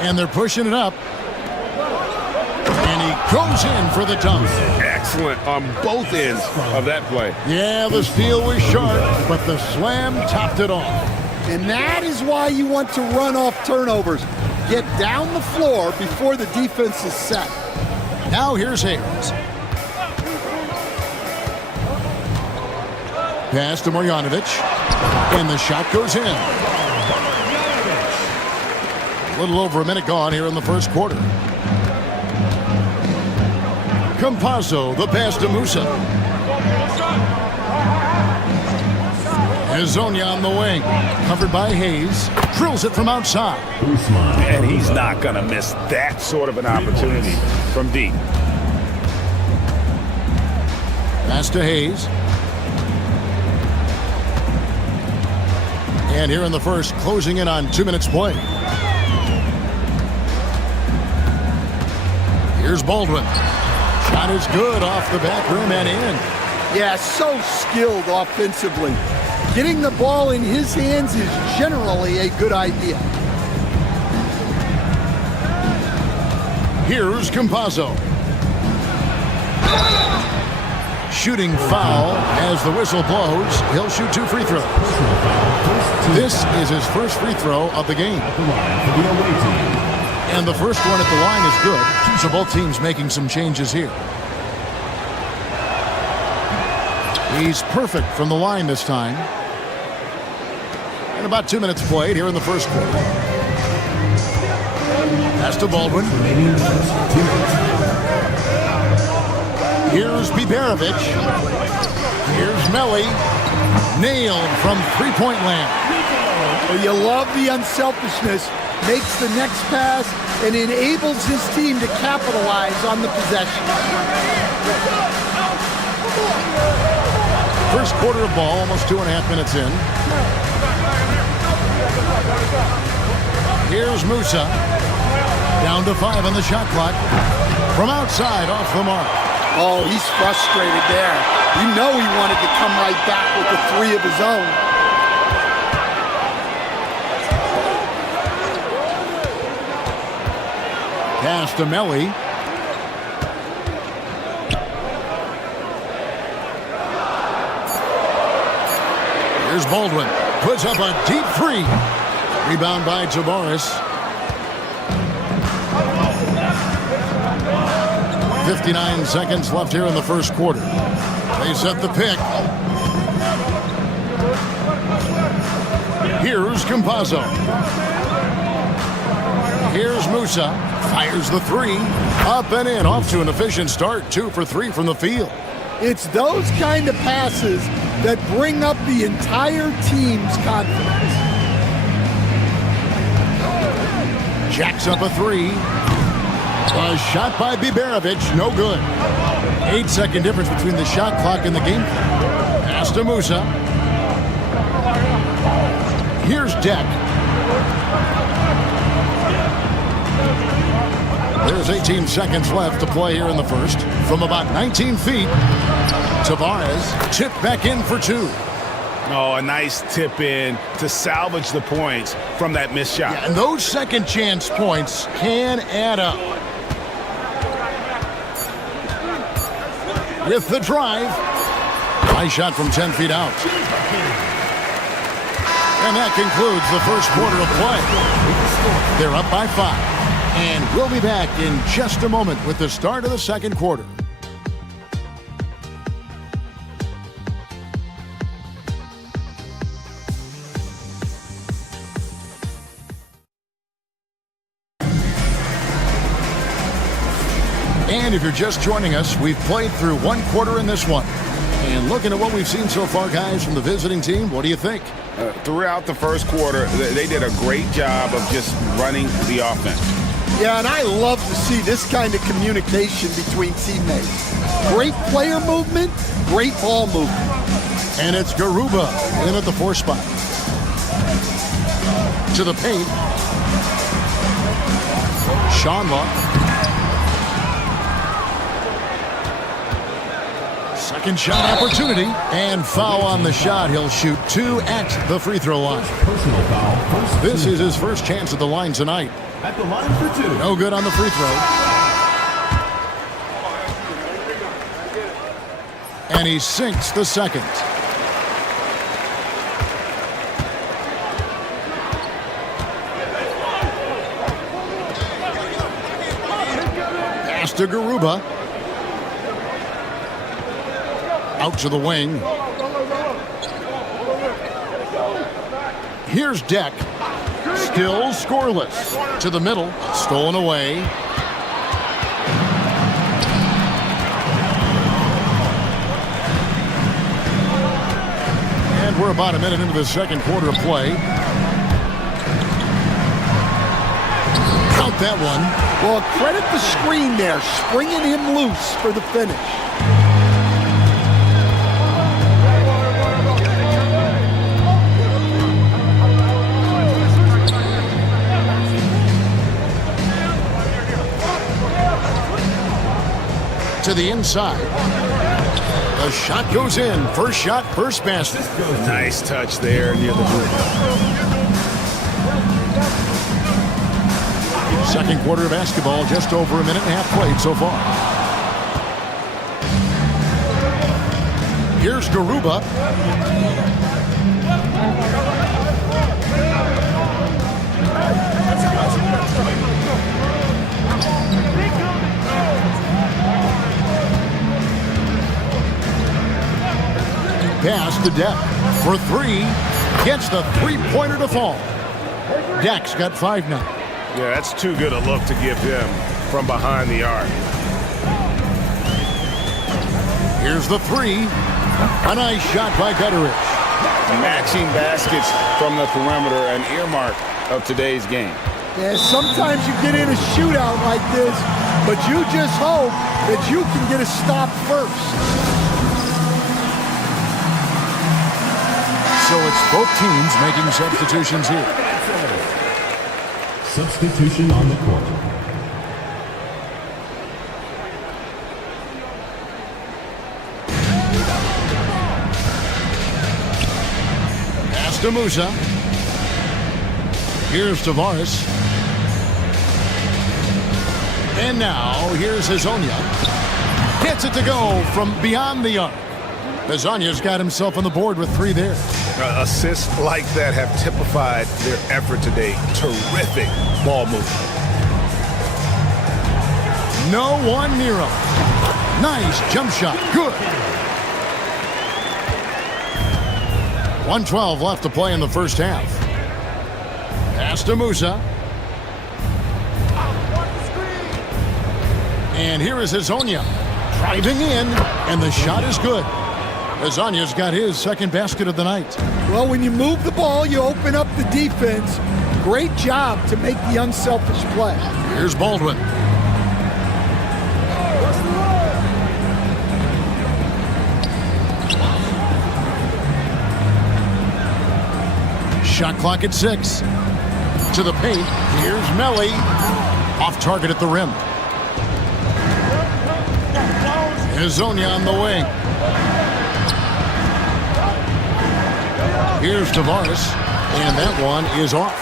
And they're pushing it up. And he Goes in for the dunk. Excellent on both ends of that play. Yeah, the steal was sharp, but the slam topped it off. And that is why you want to run off turnovers. Get down the floor before the defense is set. Now here's Hayes. Pass to Marjanovic. And the shot goes in. A little over a minute gone here in the first quarter. Campazzo, the pass to Musa. Hezonja on the wing. Covered by Hayes. Drills it from outside. And he's not going to miss that sort of an opportunity from deep. Pass to Hayes. And here in the first, closing in on 2 minutes play. Here's Baldwin. Shot is good off the back rim and in. Yeah, so skilled offensively. Getting the ball in his hands is generally a good idea. Here's Campazzo. Shooting foul as the whistle blows. He'll shoot 2 free throws. This is his first free throw of the game. And the first one at the line is good. So both teams making some changes here. He's perfect from the line this time. And about 2 minutes played here in the first quarter. Pass to Baldwin. Here's Biberovic. Here's Melli. Nailed from three-point land. Well, you love the unselfishness. Makes the next pass and enables his team to capitalize on the possession. First quarter of ball, almost 2.5 minutes in. Here's Musa. Down to 5 on the shot clock. From outside, off the mark. Oh, he's frustrated there. You know he wanted to come right back with the 3 of his own. Pass to Melli. Here's Baldwin. Puts up a deep 3. Rebound by Tavares. 59 seconds left here in the first quarter. They set the pick. Here's Campazzo. Here's Musa. Fires the 3. Up and in. Off to an efficient start. 2 for 3 from the field. It's those kind of passes that bring up the entire team's confidence. Jacks up a 3. A shot by Biberovic. No good. 8-second difference between the shot clock and the game clock. Pass to Musa. Here's Deck. There's 18 seconds left to play here in the first. From about 19 feet, Tavares tipped back in for 2. Oh, a nice tip in to salvage the points from that missed shot. Yeah, and those second chance points can add up. With the drive. Nice shot from 10 feet out. And that concludes the first quarter of play. They're up by 5. And we'll be back in just a moment with the start of the second quarter. And if you're just joining us, we've played through 1 quarter in this one. And looking at what we've seen so far, guys, from the visiting team, what do you think? Throughout the first quarter, they did a great job of just running the offense. Yeah, and I love to see this kind of communication between teammates. Great player movement, great ball movement. And it's Garuba in at the 4 spot. To the paint. Shanla. Second shot opportunity. And foul on the shot. He'll shoot 2 at the free throw line. Personal foul. This is his first chance at the line tonight. At the line for 2. No good on the free throw. And he sinks the second. Pass to Garuba. Out to the wing. Here's Deck. Still scoreless. To the middle. Stolen away. And we're about a minute into the second quarter of play. Count that one. Well, credit the screen there, springing him loose for the finish. To the inside. The shot goes in. First shot, first basket. Nice touch there near the hoop. Second quarter of basketball, just over a minute and a half played so far. Here's Garuba. Pass to Deck for three. Gets the three-pointer to fall. Deck's got 5 now. Yeah, that's too good a look to give him from behind the arc. Here's the three. A nice shot by Gutteridge. Matching baskets from the perimeter, an earmark of today's game. Yeah, sometimes you get in a shootout like this, but you just hope that you can get a stop first. So it's both teams making substitutions here. Substitution on the court. Pass to Musa. Here's Tavares. And now here's Hazonia. Gets it to go from beyond the arc. Hazonia's got himself on the board with 3 there. Assists like that have typified their effort today. Terrific ball movement. No one near him. Nice jump shot. Good. 1:12 left to play in the first half. Pass to Musa. And here is Hazonia. Driving in, and the shot is good. Hazonia's got his second basket of the night. Well, when you move the ball, you open up the defense. Great job to make the unselfish play. Here's Baldwin. Shot clock at 6. To the paint. Here's Melly. Off target at the rim. Hazonia on the wing. Here's Tavares, and that one is off.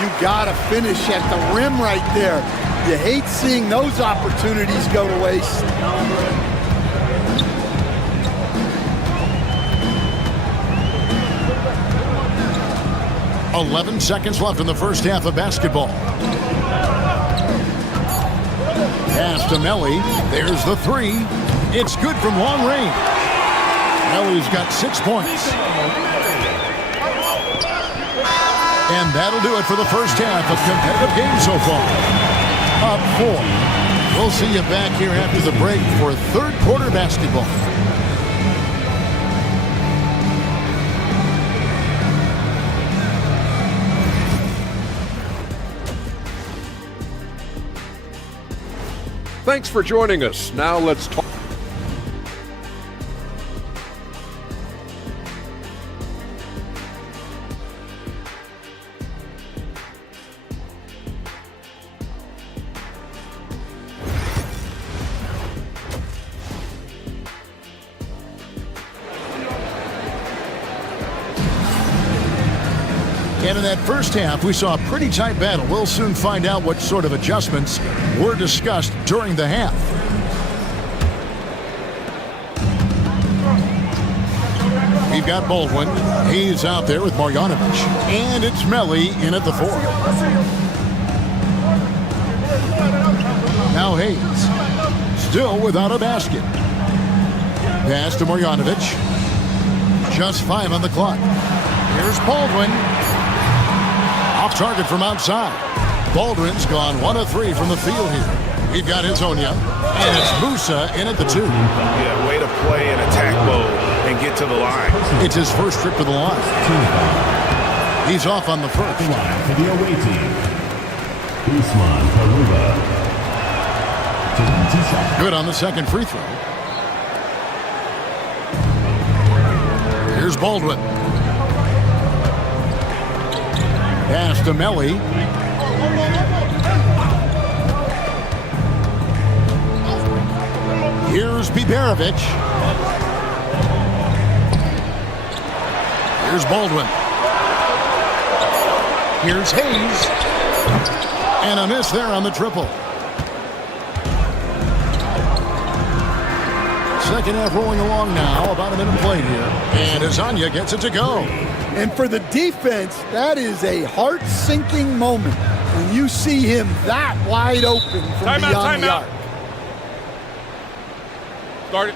You gotta finish at the rim right there. You hate seeing those opportunities go to waste. "11 seconds left in the first half of basketball. Pass to Melly. There's the three. It's good from long range. Melly's got 6 points. And that'll do it for the first half of competitive game so far. Up 4. We'll see you back here after the break for third quarter basketball. Thanks for joining us. Now let's talk. And in that first half, we saw a pretty tight battle. We'll soon find out what sort of adjustments were discussed during the half. We've got Baldwin. He's out there with Marjanovic. And it's Melli in at the 4. Now Hayes. Still without a basket. Pass to Marjanovic. Just 5 on the clock. Here's Baldwin. Off target from outside. Baldwin's gone 1 of 3 from the field here. We've got Hezonja. And it's Musa in at the 2. Yeah, way to play in attack mode and get to the line. It's his first trip to the line. He's off on the first. For the away team, Usman Karuba. Good on the second free throw. Here's Baldwin. Pass to Melli. Here's Biberovic. Here's Baldwin. Here's Hayes. And a miss there on the triple. Second half rolling along now. About a minute played here. And Hezonja gets it to go. And for the defense, that is a heart-sinking moment when you see him that wide open from beyond the arc. Start it.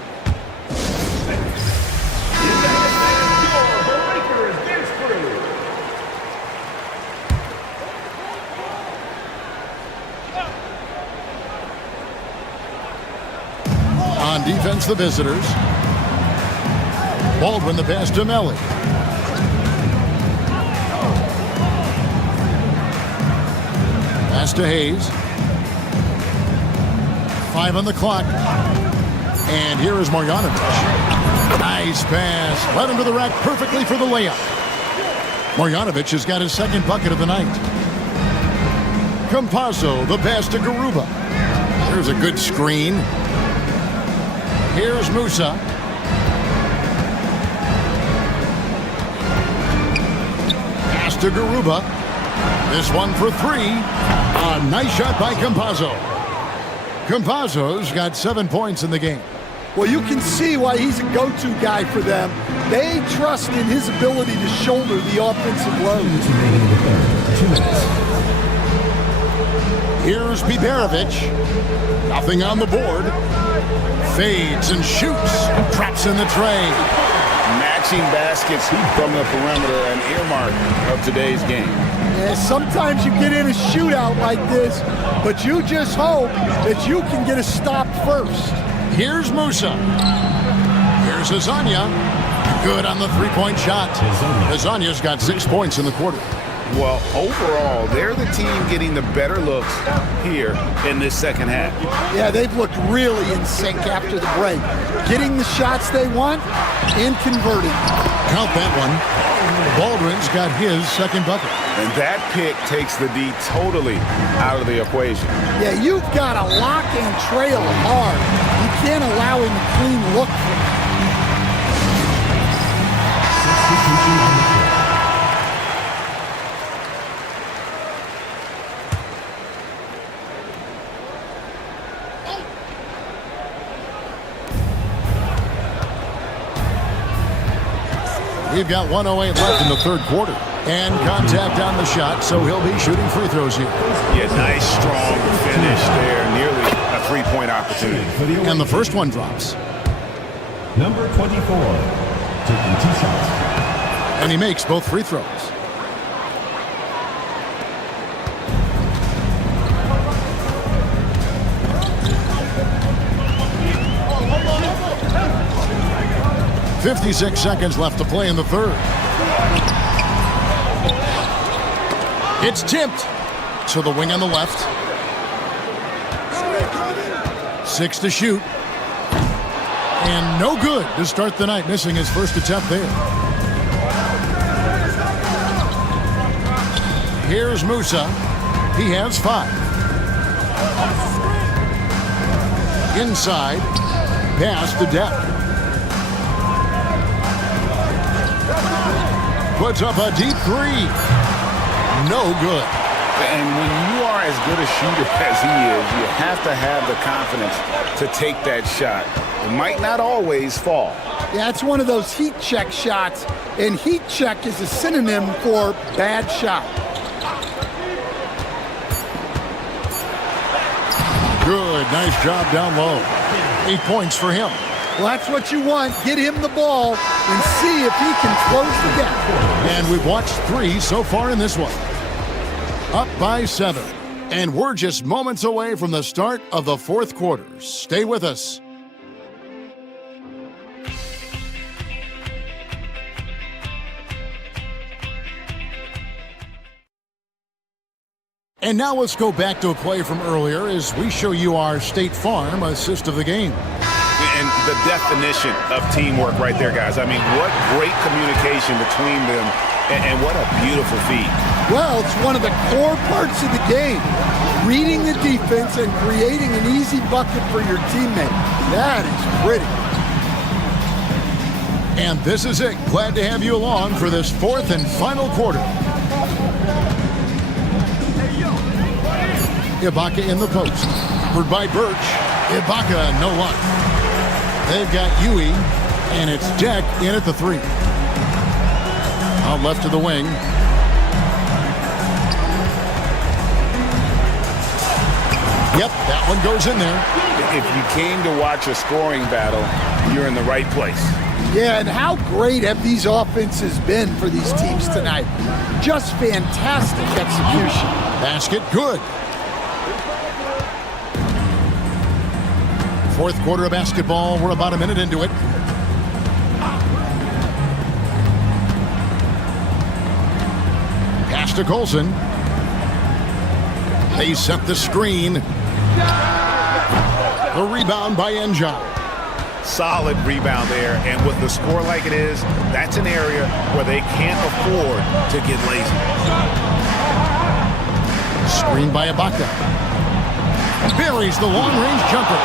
On defense, the visitors. Baldwin the pass to Melli. Pass to Hayes. 5 on the clock. And here is Marjanovic. Nice pass. Led him to the rack perfectly for the layup. Marjanovic has got his second bucket of the night. Campazzo, the pass to Garuba. There's a good screen. Here's Musa. Pass to Garuba. This one for 3. A nice shot by Campazzo. Campazzo's got 7 points in the game. Well, you can see why he's a go-to guy for them. They trust in his ability to shoulder the offensive load. Here's Biberovic. Nothing on the board. Fades and shoots. Traps in the tray. Matching baskets from the perimeter, an earmark of today's game. Yeah, sometimes you get in a shootout like this, but you just hope that you can get a stop first. Here's Musa. Here's Hezonja. Good on the three-point shot. Hezonja's got 6 points in the quarter. Well, overall, they're the team getting the better looks here in this second half. Yeah, they've looked really in sync after the break. Getting the shots they want and converting. Count that one. Baldwin's got his second bucket. And that pick takes the D totally out of the equation. Yeah, you've got to lock and trail hard. You can't allow him a clean look for him. We've got 1:08 left in the third quarter. And contact on the shot, so he'll be shooting free throws here. Yeah, nice, strong finish there. Nearly a three-point opportunity. And the first one drops. Number 24, taking 2 shots. And he makes both free throws. .56 seconds left to play in the third. It's tipped to the wing on the left. 6 to shoot. And no good to start the night, missing his first attempt there. Here's Musa. He has 5. Inside. Pass to Depp. Puts up a deep 3. No good. And when you are as good a shooter as he is, you have to have the confidence to take that shot. It might not always fall. Yeah, it's one of those heat check shots, and heat check is a synonym for bad shot. Good, nice job down low. 8 points for him. Well, that's what you want. Get him the ball and see if he can close the gap. And we've watched 3 so far in this one. Up by 7. And we're just moments away from the start of the fourth quarter. Stay with us. And now let's go back to a play from earlier as we show you our State Farm assist of the game. And the definition of teamwork right there, guys. I mean, what great communication between them, and what a beautiful feed. Well, it's one of the core parts of the game. Reading the defense and creating an easy bucket for your teammate. That is pretty. And this is it. Glad to have you along for this fourth and final quarter. Ibaka in the post. Covered by Birch. Ibaka, no luck. They've got Huey, and it's Jack in at the 3. Out left to the wing. Yep, that one goes in there. If you came to watch a scoring battle, you're in the right place. Yeah, and how great have these offenses been for these teams tonight? Just fantastic execution. Basket, good. Fourth quarter of basketball. We're about a minute into it. Pass to Colson. They set the screen. The rebound by Enjai. Solid rebound there, and with the score like it is, that's an area where they can't afford to get lazy. Screen by Ibaka. Buries the long-range jumper.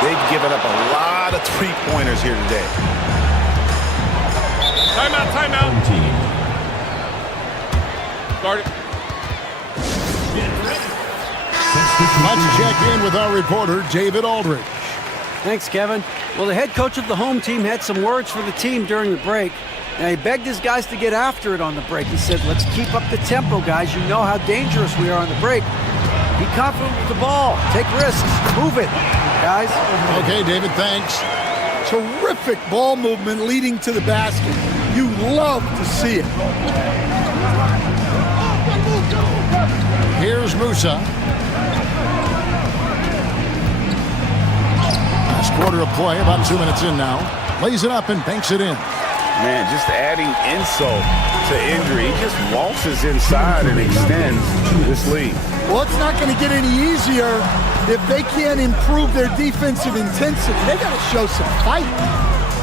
They've given up a lot of three-pointers here today. Timeout, timeout. Start it. Let's check in with our reporter, David Aldridge. Thanks, Kevin. Well, the head coach of the home team had some words for the team during the break. Now, he begged his guys to get after it on the break. He said, let's keep up the tempo, guys. You know how dangerous we are on the break. Be confident with the ball. Take risks. Move it, guys. Okay, David, thanks. Terrific ball movement leading to the basket. You love to see it. Here's Musa. Last quarter of play, about 2 minutes in now. Lays it up and banks it in. Man, just adding insult to injury. He just waltzes inside and extends this lead. Well, it's not going to get any easier if they can't improve their defensive intensity. They got to show some fight.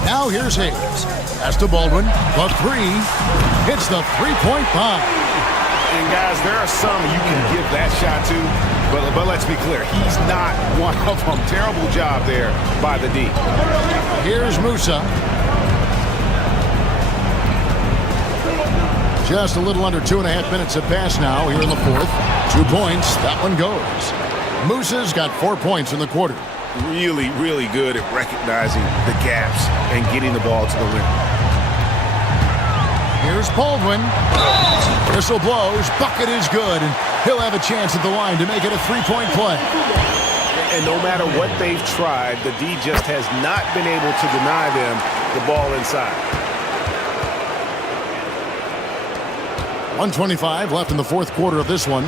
Now here's Hayes. Pass to Baldwin. The 3. Hits the three-point bomb. And guys, there are some you can give that shot to, but let's be clear, he's not one of them. Terrible job there by the D. Here's Musa. Just a little under 2.5 minutes have passed now here in the fourth. 2 points. That one goes. Musa's got 4 points in the quarter. Really, really good at recognizing the gaps and getting the ball to the rim. Here's Baldwin. Whistle blows. Bucket is good, and he'll have a chance at the line to make it a three-point play. And no matter what they've tried, the D just has not been able to deny them the ball inside. 1:25 left in the fourth quarter of this one.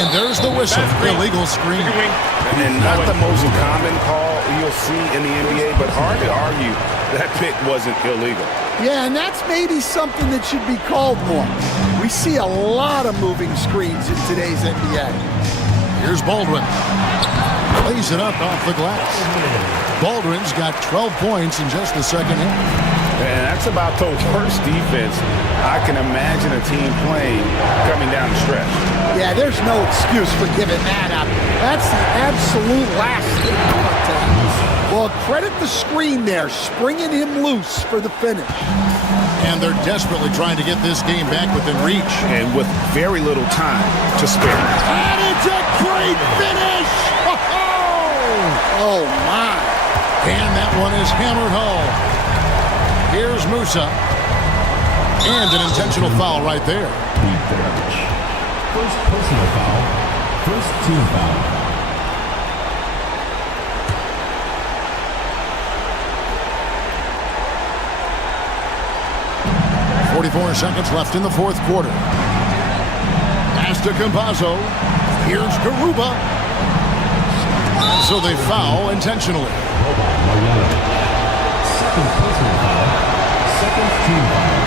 And there's the whistle. Illegal screen. And not the most common call you'll see in the NBA, but hard to argue that pick wasn't illegal. Yeah, and that's maybe something that should be called more. We see a lot of moving screens in today's NBA. Here's Baldwin. Lays it up off the glass. Baldwin's got 12 points in just the second half. And that's about the worst defense I can imagine a team playing coming down the stretch. Yeah, there's no excuse for giving that up. That's the absolute last thing I want to have. Well, credit the screen there, springing him loose for the finish. And they're desperately trying to get this game back within reach. And with very little time to spare. And it's a great finish! Oh, my. And that one is hammered home. Here's Musa. And an intentional foul right there. First personal foul. First team foul. 44 seconds left in the fourth quarter. Pass to Campazzo. Here's Garuba. So they foul intentionally. Second personal foul. Second team foul.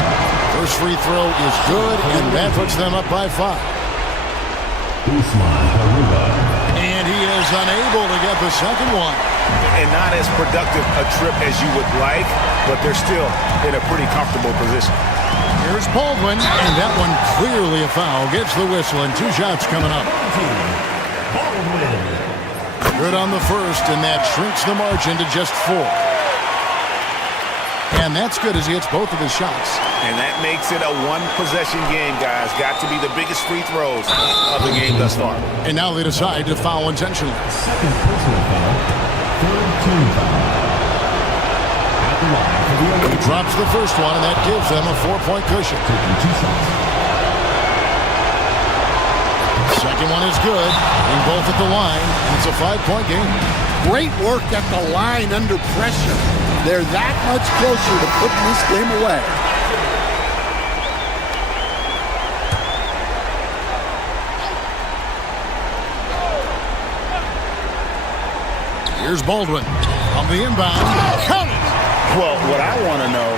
First free throw is good, and that puts them up by 5. And he is unable to get the second one. And not as productive a trip as you would like, but they're still in a pretty comfortable position. Here's Baldwin, and that one clearly a foul. Gets the whistle, and 2 shots coming up. Good on the first, and that shrinks the margin to just 4. And that's good as he hits both of his shots. And that makes it a one-possession game, guys. Got to be the biggest free throws of the game thus far. And now they decide to foul intentionally. Second personal foul. Third team foul. At the line for the He drops the first one, and that gives them a 4-point cushion. Taking 2 shots. Second one is good, and both at the line. It's a 5-point game. Great work at the line under pressure. They're that much closer to putting this game away. Here's Baldwin on the inbound. Count it! Well, what I want to know,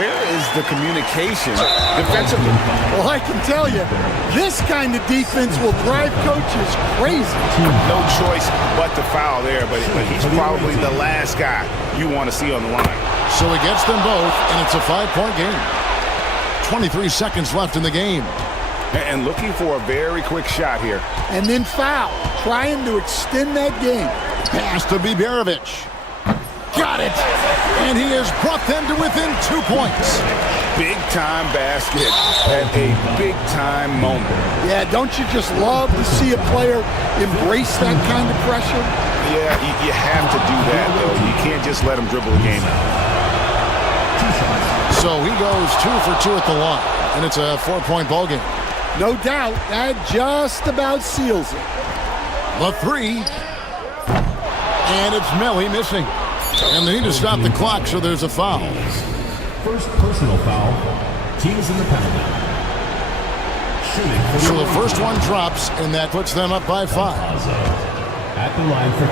where is the communication defensively? Well, I can tell you, this kind of defense will drive coaches crazy. No choice but to foul there, but he's probably the last guy you want to see on the line. So he gets them both, and it's a 5-point game. 23 seconds left in the game. And looking for a very quick shot here. And then foul, trying to extend that game. Pass to Biberovic. Got it! And he has brought them to within 2 points. Big-time basket at a big-time moment. Yeah, don't you just love to see a player embrace that kind of pressure? Yeah, you have to do that, though. You can't just let him dribble the game out. So he goes 2 for 2 at the line, and it's a 4-point ball game. No doubt, that just about seals it. The 3. And it's Melly missing. And they need to stop the clock, so there's a foul. First personal foul. Teams in the penalty. So the first one drops, and that puts them up by 5. At the line for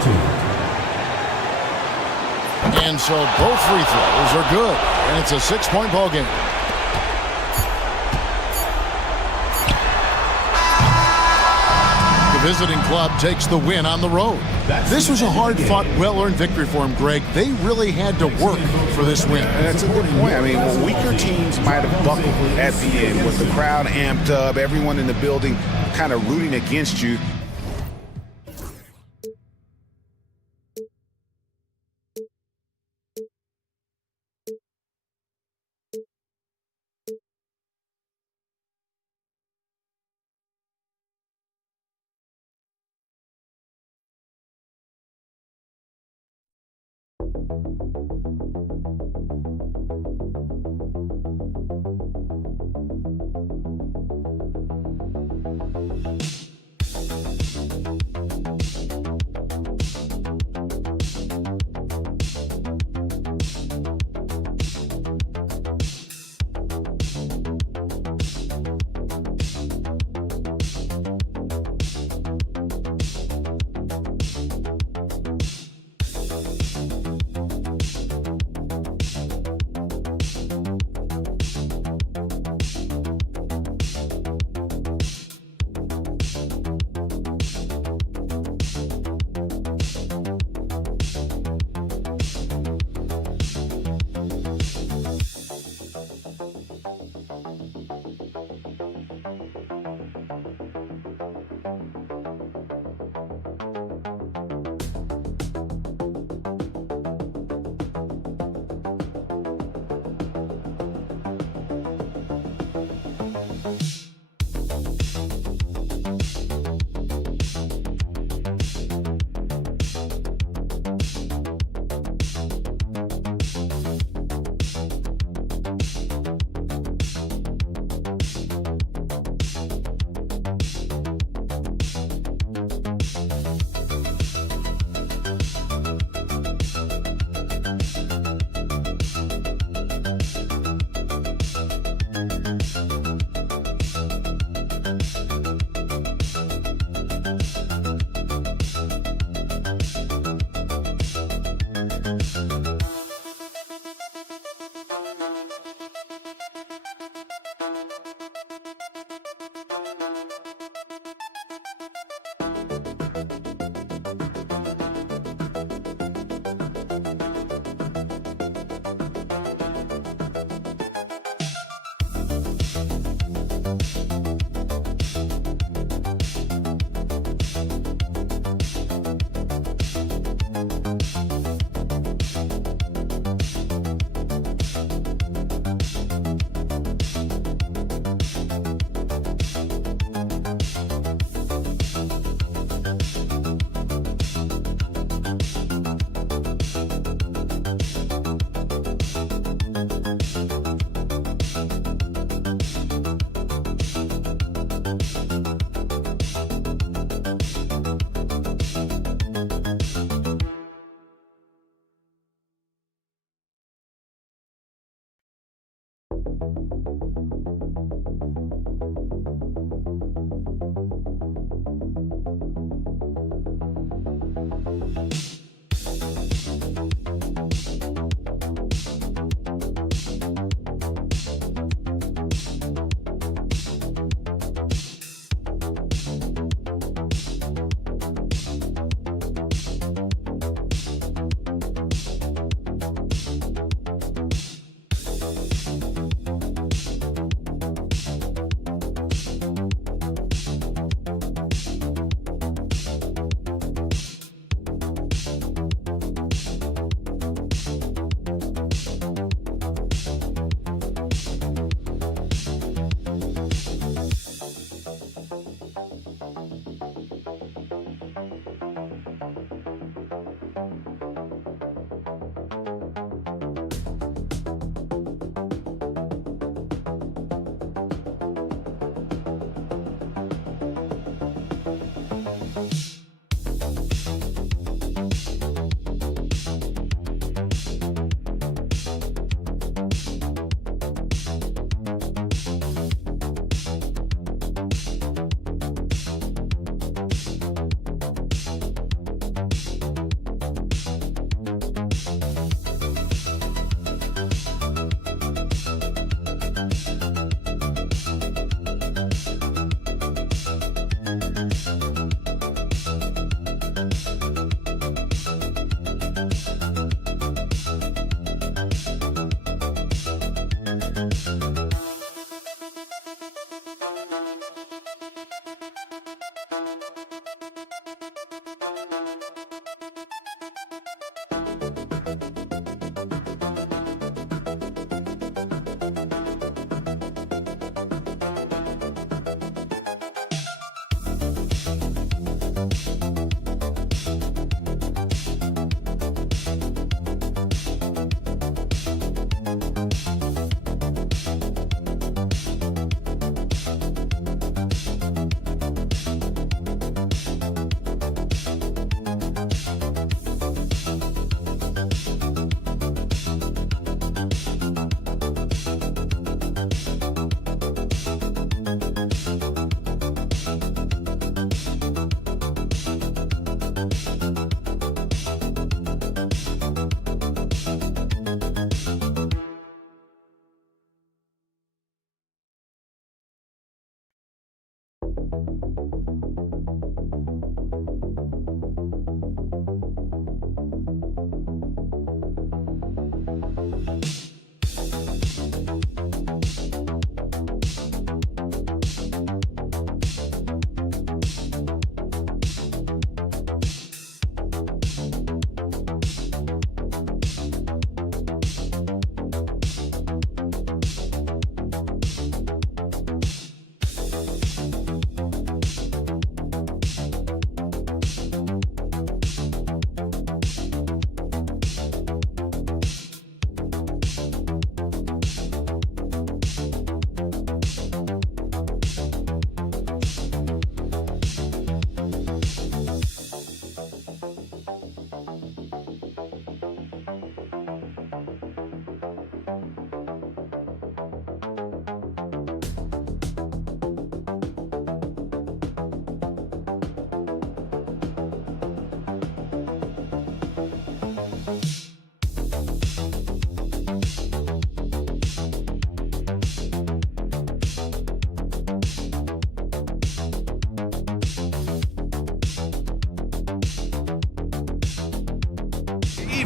2. And so both free throws are good, and it's a 6-point ball game. The visiting club takes the win on the road. This was a hard-fought, well-earned victory for him, Greg. They really had to work for this win. And that's a good point. I mean, weaker teams might have buckled at the end with the crowd amped up, everyone in the building kind of rooting against you.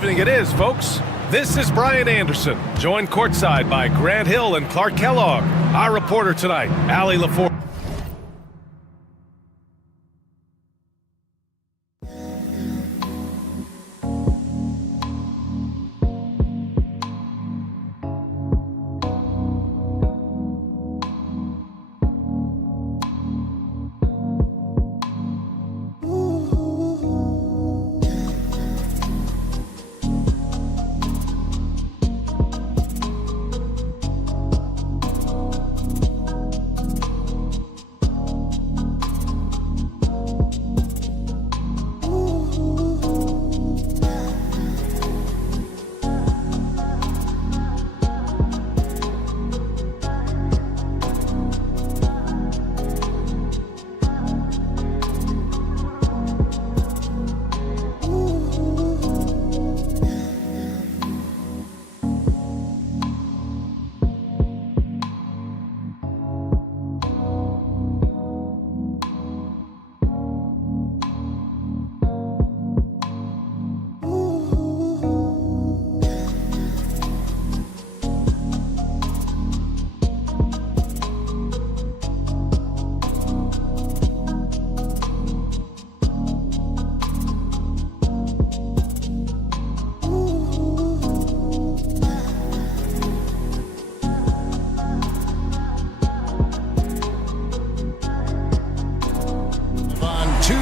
Evening it is, folks. This is Brian Anderson, joined courtside by Grant Hill and Clark Kellogg. Our reporter tonight, Allie LaForge.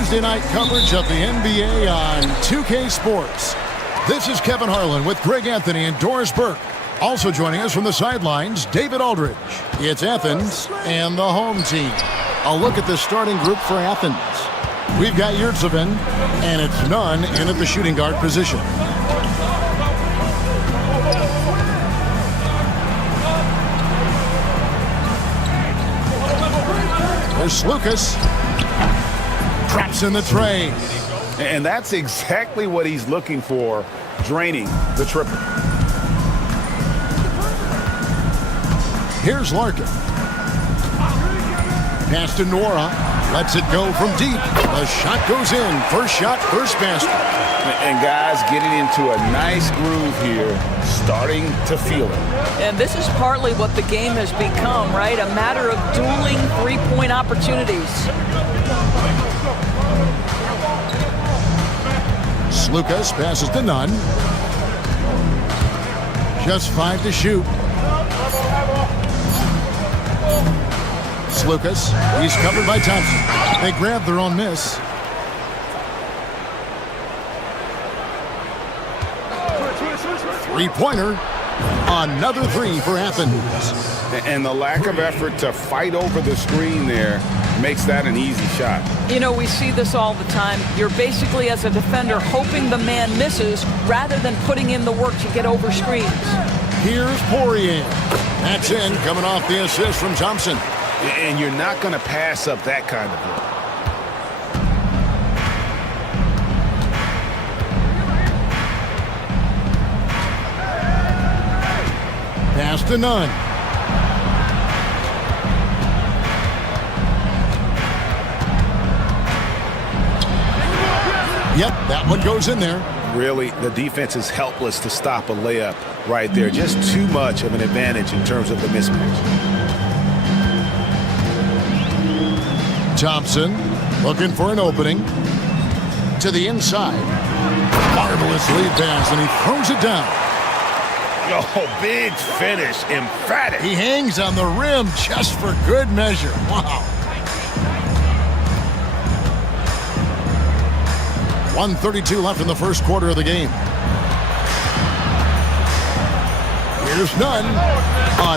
Tuesday night coverage of the NBA on 2K Sports. This is Kevin Harlan with Greg Anthony and Doris Burke. Also joining us from the sidelines, David Aldridge. It's Athens and the home team. A look at the starting group for Athens. We've got Yurtseven, and it's Nunn in at the shooting guard position. There's Lucas. Traps in the tray. And that's exactly what he's looking for, draining the triple. Here's Larkin. Pass to Nora. Lets it go from deep. The shot goes in. First shot, first basket. And guys getting into a nice groove here, starting to feel it. And this is partly what the game has become, right? A matter of dueling three-point opportunities. Lucas passes to Nunn. Just 5 to shoot. Lucas, he's covered by Thompson. They grab their own miss. Three-pointer. Another three for Athens. And the lack of effort to fight over the screen there makes that an easy shot. You know, we see this all the time. You're basically, as a defender, hoping the man misses rather than putting in the work to get over screens. Here's Poirier. That's in, coming off the assist from Thompson. And you're not going to pass up that kind of look. Pass to Nunn. Yep, that one goes in there. Really, the defense is helpless to stop a layup right there. Just too much of an advantage in terms of the mismatch. Thompson looking for an opening. To the inside. Marvelous lead pass, and he throws it down. Oh, big finish, emphatic. He hangs on the rim just for good measure. Wow. 1:32 left in the first quarter of the game. Here's Nunn.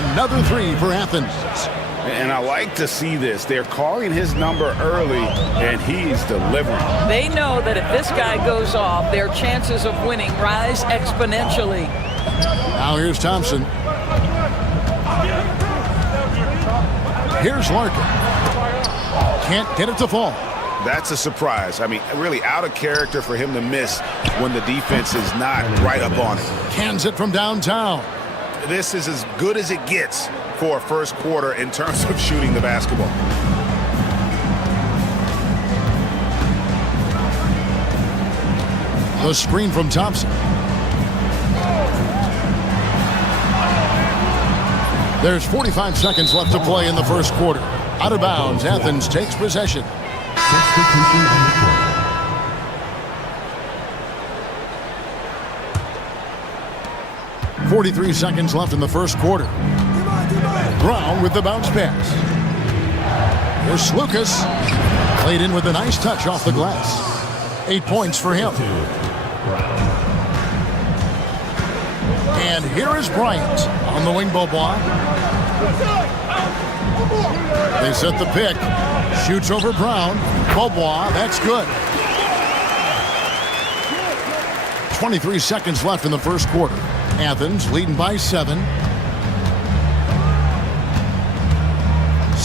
Another three for Athens. And I like to see this. They're calling his number early, and he's delivering. They know that if this guy goes off, their chances of winning rise exponentially. Now here's Thompson. Here's Larkin. Can't get it to fall. That's a surprise. I mean, really out of character for him to miss when the defense is not right up on it. Cans it from downtown. This is as good as it gets for a first quarter in terms of shooting the basketball. The screen from Thompson. There's 45 seconds left to play in the first quarter. Out of bounds, Athens takes possession. Substitution on the court. 43 seconds left in the first quarter. Brown with the bounce pass. Here's Lucas. Played in with a nice touch off the glass. 8 points for him. And here is Bryant on the wing, Beaubois. They set the pick. Shoots over Brown. Beaubois, that's good. 23 seconds left in the first quarter. Athens leading by 7.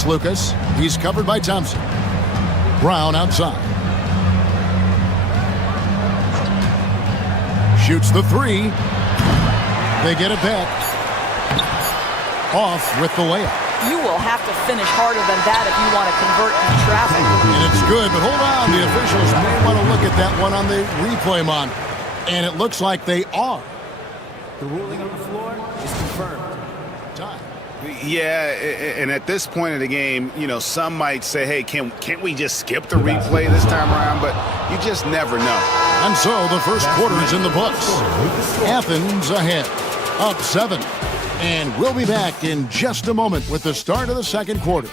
Lucas, he's covered by Thompson. Brown outside. Shoots the three. They get it back. Off with the layup. You will have to finish harder than that if you want to convert in traffic. And it's good, but hold on. The officials may want to look at that one on the replay monitor. And it looks like they are. The ruling on the floor is confirmed. Time. Yeah, and at this point of the game, you know, some might say, hey, can't we just skip the replay this time around? But you just never know. And so the first quarter is in the books. Athens ahead, up 7. And we'll be back in just a moment with the start of the second quarter.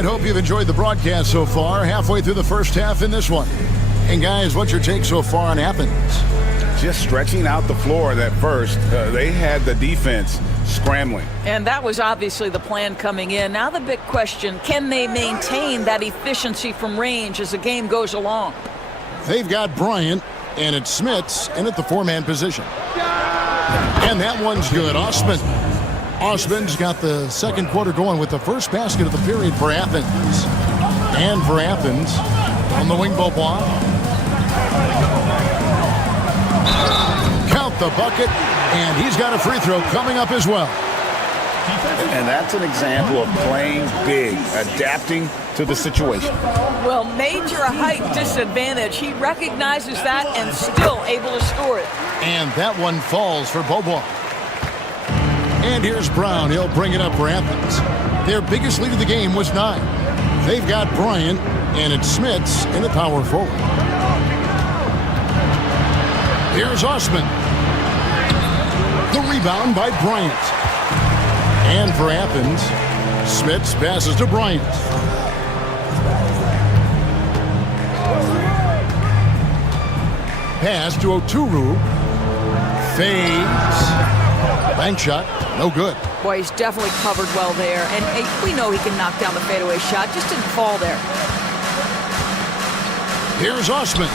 And hope you've enjoyed the broadcast so far. Halfway through the first half in this one. And guys, what's your take so far on Athens? Just stretching out the floor at first. They had the defense scrambling. And that was obviously the plan coming in. Now the big question, can they maintain that efficiency from range as the game goes along? They've got Bryant, and it's Smits in at the four-man position. And that one's good. Osman's got the second quarter going with the first basket of the period for Athens. And for Athens, on the wing, Beaubois. Count the bucket, and he's got a free throw coming up as well. And that's an example of playing big, adapting to the situation. Well, major height disadvantage. He recognizes that and still able to score it. And that one falls for Beaubois. And here's Brown. He'll bring it up for Athens. Their biggest lead of the game was 9. They've got Bryant, and it's Smits in the power forward. Here's Osman. The rebound by Bryant. And for Athens, Smits passes to Bryant. Pass to Oturu. Fades. Bank shot. No good. Boy, he's definitely covered well there. And hey, we know he can knock down the fadeaway shot. Just didn't fall there. Here's Osman.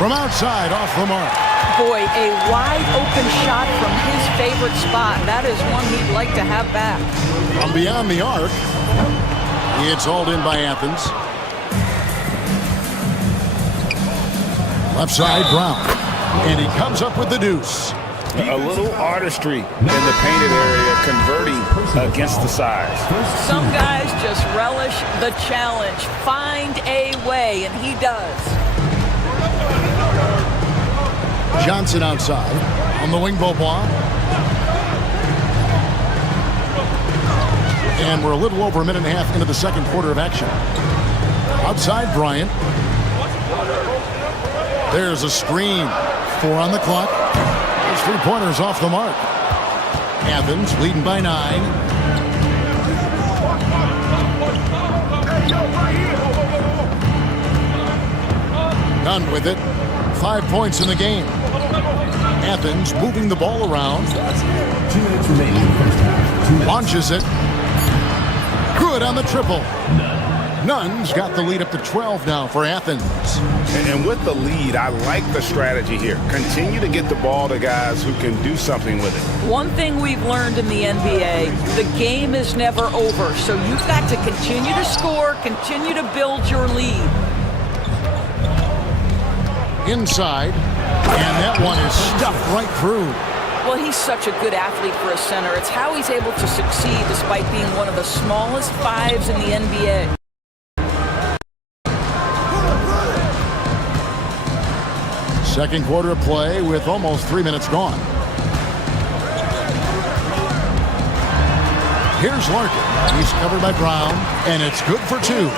From outside, off the mark. Boy, a wide open shot from his favorite spot. That is one he'd like to have back. From beyond the arc. It's hauled in by Athens. Left side, Brown. And he comes up with the deuce. A little artistry in the painted area, converting against the size. Some guys just relish the challenge. Find a way, and he does. Johnson outside. On the wing, Beaubois. And we're a little over a minute and a half into the second quarter of action. Outside, Bryant. There's a screen. 4 on the clock. There's 3-pointers off the mark. Athens leading by 9. Done with it. 5 points in the game. Athens moving the ball around. 2 minutes remaining in the first half. Launches it. Good on the triple. Nunn's got the lead up to 12 now for Athens. And with the lead, I like the strategy here. Continue to get the ball to guys who can do something with it. One thing we've learned in the NBA, the game is never over. So you've got to continue to score, continue to build your lead. Inside, and that one is stuffed right through. Well, he's such a good athlete for a center. It's how he's able to succeed despite being one of the smallest 5s in the NBA. Second quarter of play with almost 3 minutes gone. Here's Larkin. He's covered by Brown, and it's good for 2.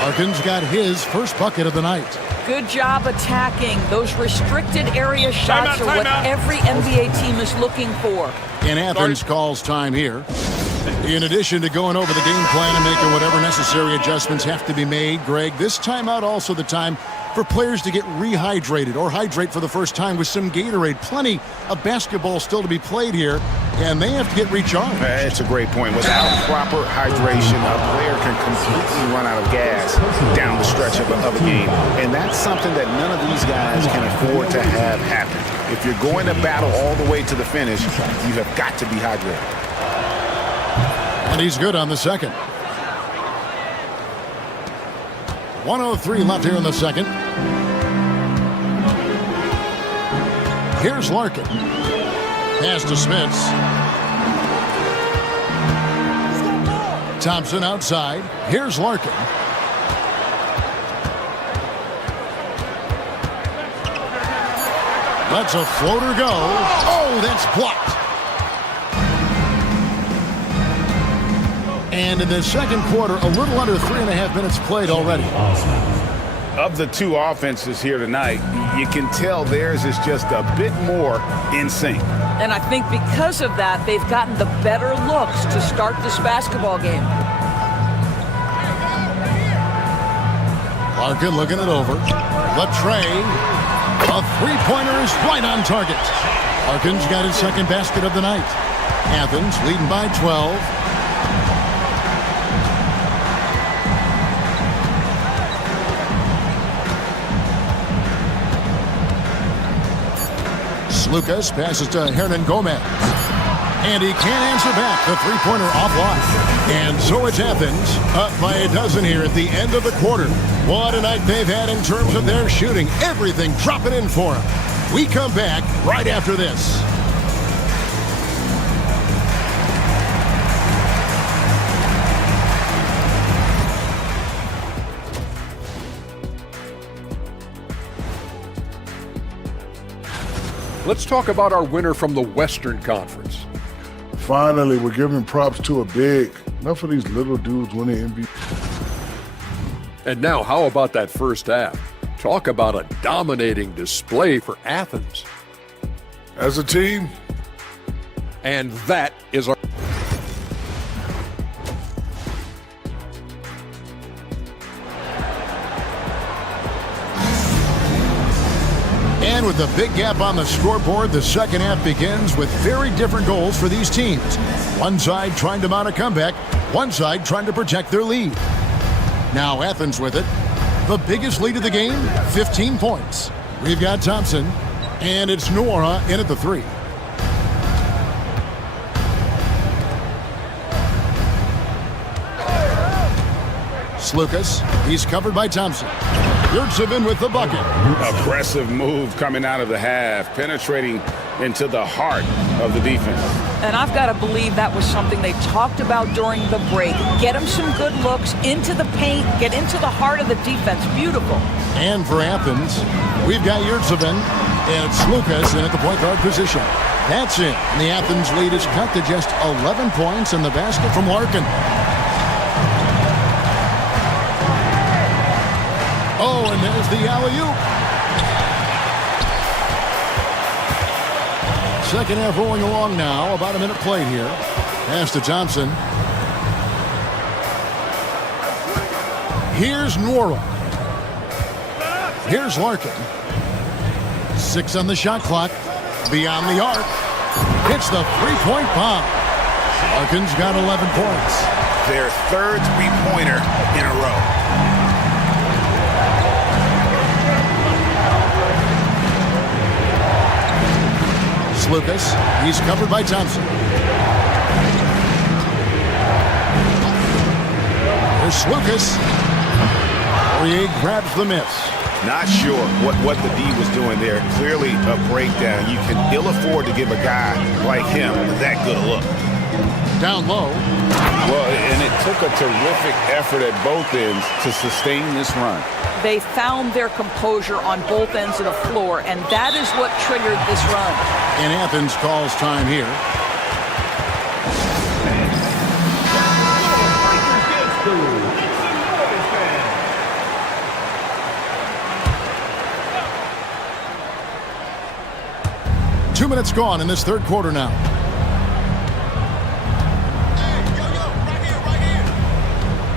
Larkin's got his first bucket of the night. Good job attacking. Those restricted area shots are what every NBA team is looking for. And Athens calls time here. In addition to going over the game plan and making whatever necessary adjustments have to be made, Greg, this timeout also the time for players to get rehydrated or hydrate for the first time with some Gatorade. Plenty of basketball still to be played here, and they have to get recharged. It's a great point. Without proper hydration, a player can completely run out of gas down the stretch of a game. And that's something that none of these guys can afford to have happen. If you're going to battle all the way to the finish, you have got to be hydrated. And he's good on the second. 1:03 left here in the second. Here's Larkin. Pass to Smits. Thompson outside. Here's Larkin. Lets a floater go. Oh, that's blocked. And in the second quarter, a little under 3.5 minutes played already. Of the 2 offenses here tonight, you can tell theirs is just a bit more in sync. And I think because of that, they've gotten the better looks to start this basketball game. Larkin looking it over. The tray. A three-pointer is right on target. Larkin's got his second basket of the night. Athens leading by 12. Lucas passes to Hernan Gomez. And he can't answer back. The three-pointer offline. And so it's Athens up by a dozen here at the end of the quarter. What a night they've had in terms of their shooting. Everything dropping in for them. We come back right after this. Let's talk about our winner from the Western Conference. Finally, we're giving props to a big. Enough of these little dudes winning MVP. And now, how about that first half? Talk about a dominating display for Athens. As a team. And that is our... And with a big gap on the scoreboard, the second half begins with very different goals for these teams. One side trying to mount a comeback, one side trying to protect their lead. Now Athens with it. The biggest lead of the game, 15 points. We've got Thompson, and it's Nora in at the three. Lucas, he's covered by Thompson. Yurtsevin with the bucket. Aggressive move coming out of the half, penetrating into the heart of the defense. And I've got to believe that was something they talked about during the break. Get him some good looks into the paint, get into the heart of the defense. Beautiful. And for Athens, we've got Yurtsevin, and it's Lucas in at the point guard position. That's it. And the Athens lead is cut to just 11 points in the basket from Larkin. Oh, and there's the alley-oop. Second half rolling along now. About a minute played here. Pass to Thompson. Here's Nora. Here's Larkin. 6 on the shot clock. Beyond the arc. Hits the three-point bomb. Larkin's got 11 points. Their third three-pointer in a row. Lucas, he's covered by Thompson. There's Lucas. Poirier grabs the miss. Not sure what the D was doing there. Clearly a breakdown. You can ill afford to give a guy like him that good a look. Down low. Well, and it took a terrific effort at both ends to sustain this run. They found their composure on both ends of the floor, and that is what triggered this run. And Athens calls time here. Two minutes gone in this third quarter now. Right here.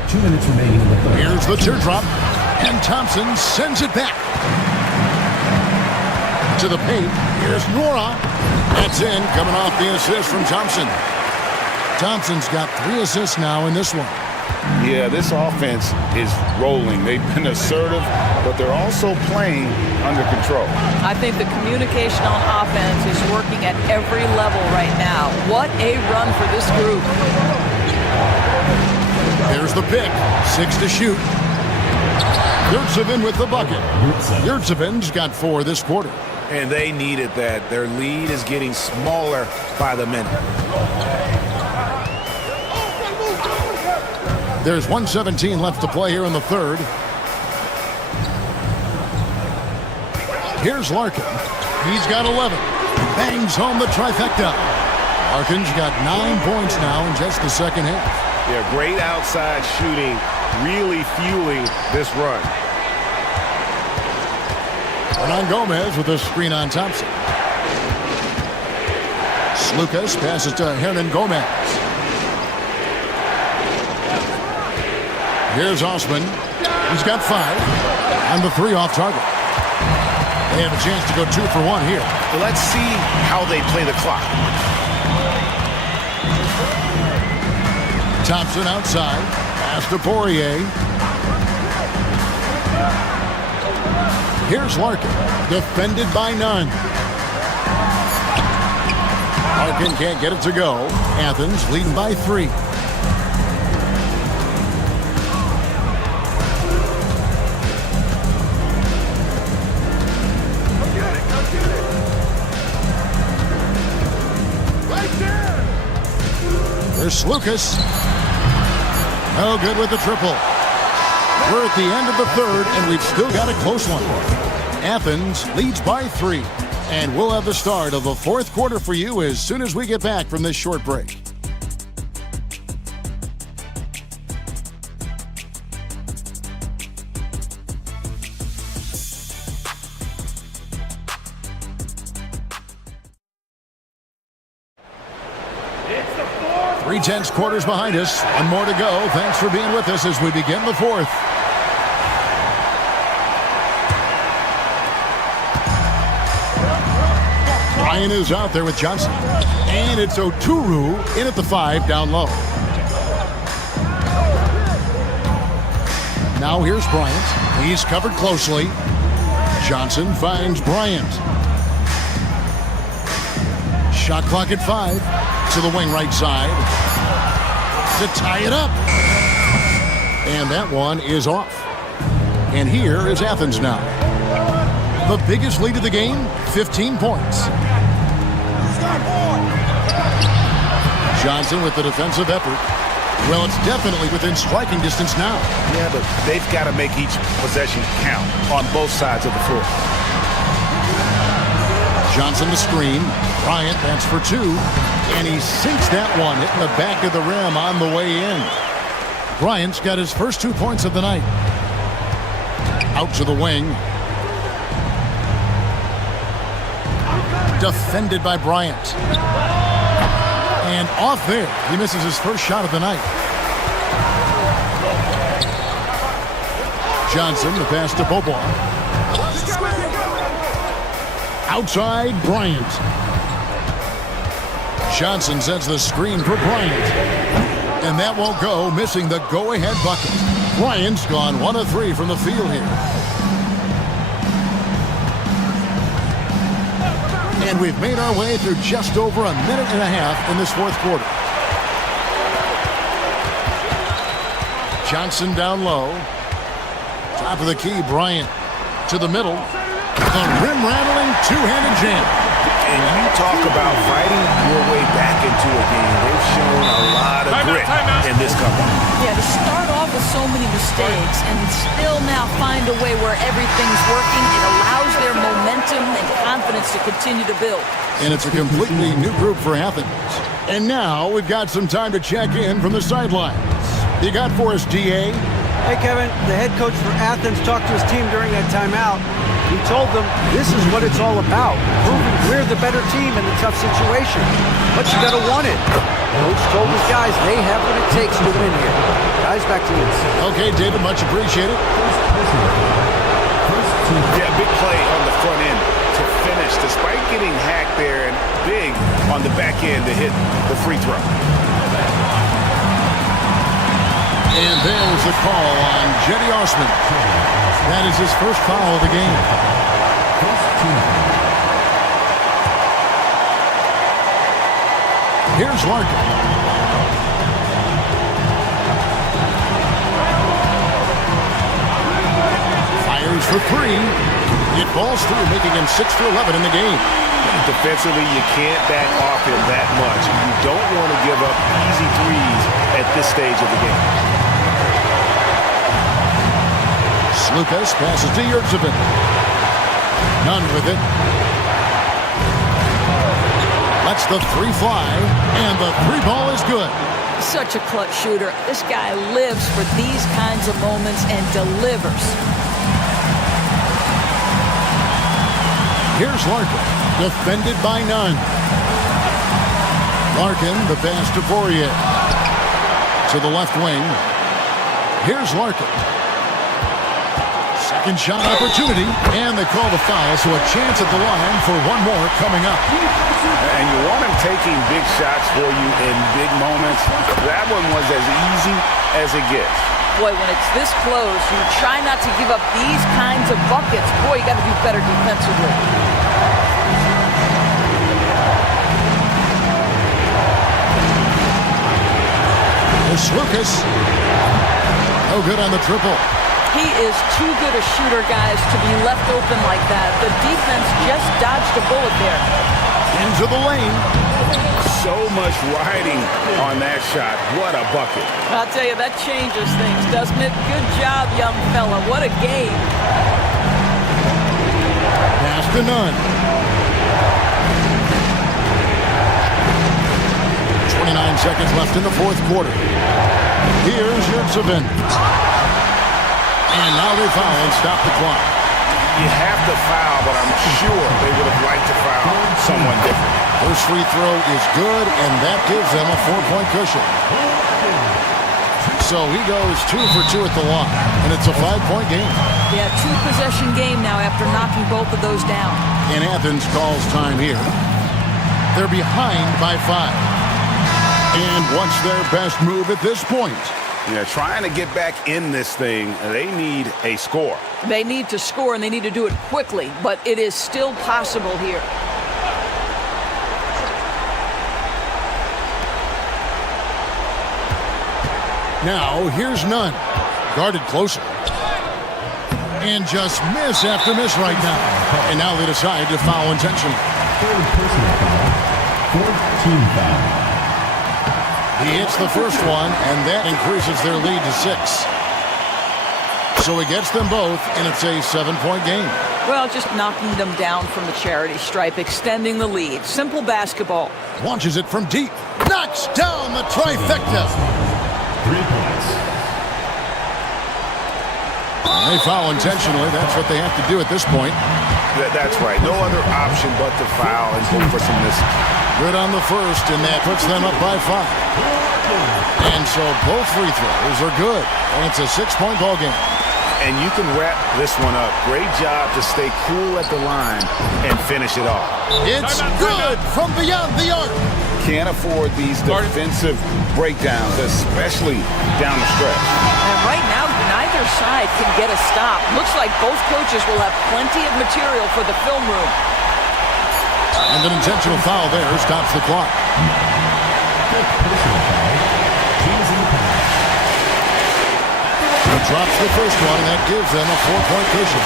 2 minutes remaining in the third. Here's the teardrop, and Thompson sends it back to the paint. Here's Nora. That's in, coming off the assist from Thompson. Thompson's got 3 assists now in this one. Yeah, this offense is rolling. They've been assertive, but they're also playing under control. I think the communication on offense is working at every level right now. What a run for this group. There's the pick. 6 to shoot. Yurtsevin with the bucket. Yurtsevin's got 4 this quarter. And they needed that. Their lead is getting smaller by the minute. There's 1:17 left to play here in the third. Here's Larkin. He's got 11. Bangs home the trifecta. Larkin's got 9 points now in just the second half. Yeah, great outside shooting, really fueling this run. Hernan Gomez with a screen on Thompson. Lucas passes to Hernan Gomez. Here's Osman. He's got 5. And the 3 off target. They have a chance to go 2 for 1 here. Let's see how they play the clock. Thompson outside. Pass to Poirier. Here's Larkin. Defended by none. Larkin can't get it to go. Athens leading by 3. There's Lucas. No good with the triple. We're at the end of the third, and we've still got a close one. Athens leads by 3. And we'll have the start of the fourth quarter for you as soon as we get back from this short break. Three-tenths quarters behind us. One more to go. Thanks for being with us as we begin the fourth. Ryan is out there with Johnson. And it's Oturu in at the 5 down low. Now here's Bryant. He's covered closely. Johnson finds Bryant. Shot clock at 5. To the wing right side to tie it up. And that one is off. And here is Athens now. The biggest lead of the game, 15 points. Johnson with the defensive effort. Well, it's definitely within striking distance now. Yeah, but they've got to make each possession count on both sides of the floor. Johnson the screen. Bryant, that's for 2. And he sinks that one, hitting the back of the rim on the way in. Bryant's got his first 2 points of the night. Out to the wing. Defended by Bryant. And off there. He misses his first shot of the night. Johnson, the pass to Bobois. Outside, Bryant. Johnson sends the screen for Bryant. And that won't go, missing the go-ahead bucket. Bryant's gone 1 of 3 from the field here. And we've made our way through just over a minute and a half in this fourth quarter. Johnson down low. Top of the key, Bryant to the middle. The rim-rattling two-handed jam. And you talk about fighting your way back into a game. They've shown a lot of grit in this comeback. Yeah, to start off with so many mistakes and still now find a way where everything's working, it allows their momentum and confidence to continue to build. And it's a completely new group for Athens. And now we've got some time to check in from the sidelines. You got for us, D.A.? Hey, Kevin, the head coach for Athens talked to his team during that timeout. He told them this is what it's all about, proving we're the better team in a tough situation. But you got to want it. Coach told his guys they have what it takes to win here. Guys, back to you. Okay, David, much appreciated. Yeah, big play on the front end to finish, despite getting hacked there, and big on the back end to hit the free throw. And there's the call on Jetty Osman. That is his first foul of the game. Here's Larkin. Fires for 3. It falls through, making him 6 for 11 in the game. Defensively, you can't back off him that much. You don't want to give up easy threes at this stage of the game. Lucas passes to Yurtsevin. None with it. Lets the 3 fly, and the 3 ball is good. Such a clutch shooter. This guy lives for these kinds of moments and delivers. Here's Larkin, defended by none. Larkin, the pass to Poirier. To the left wing. Here's Larkin. Second shot opportunity, and they call the foul, so a chance at the line for one more coming up. And you want him taking big shots for you in big moments. That one was as easy as it gets. Boy, when it's this close, you try not to give up these kinds of buckets. Boy, you got to do better defensively. It's Lucas. No good on the triple. He is too good a shooter, guys, to be left open like that. The defense just dodged a bullet there. Into the lane. So much riding on that shot. What a bucket. I'll tell you, that changes things, doesn't it? Good job, young fella. What a game. Pass to none. 29 seconds left in the fourth quarter. Here's Yurtsevin. And now they foul and stop the clock. You have to foul, but I'm sure they would have liked to foul someone different. First free throw is good, and that gives them a 4-point cushion. So he goes 2 for 2 at the line, and it's a 5-point game. Yeah, 2-possession game now after knocking both of those down. And Athens calls time here. They're behind by 5. And what's their best move at this point? Yeah, trying to get back in this thing, they need a score. They need to score, and they need to do it quickly, but it is still possible here. Now, here's Nunn. Guarded closer. And just miss after miss right now. And now they decide to foul intentionally. Third personal foul. Fourth team foul. He hits the first one, and that increases their lead to 6. So he gets them both, and it's a 7-point game. Well, just knocking them down from the charity stripe, extending the lead. Simple basketball. Launches it from deep. Knocks down the trifecta. 3 points. They foul intentionally. That's what they have to do at this point. That's right. No other option but to foul and go for some misses. Good on the first, and that puts them up by 5. And so both free throws are good, and it's a 6-point ball game. And you can wrap this one up. Great job to stay cool at the line and finish it off. It's good from beyond the arc. Can't afford these defensive breakdowns, especially down the stretch. And right now, neither side can get a stop. Looks like both coaches will have plenty of material for the film room. And an intentional foul there stops the clock. He drops the first one, and that gives them a 4-point cushion.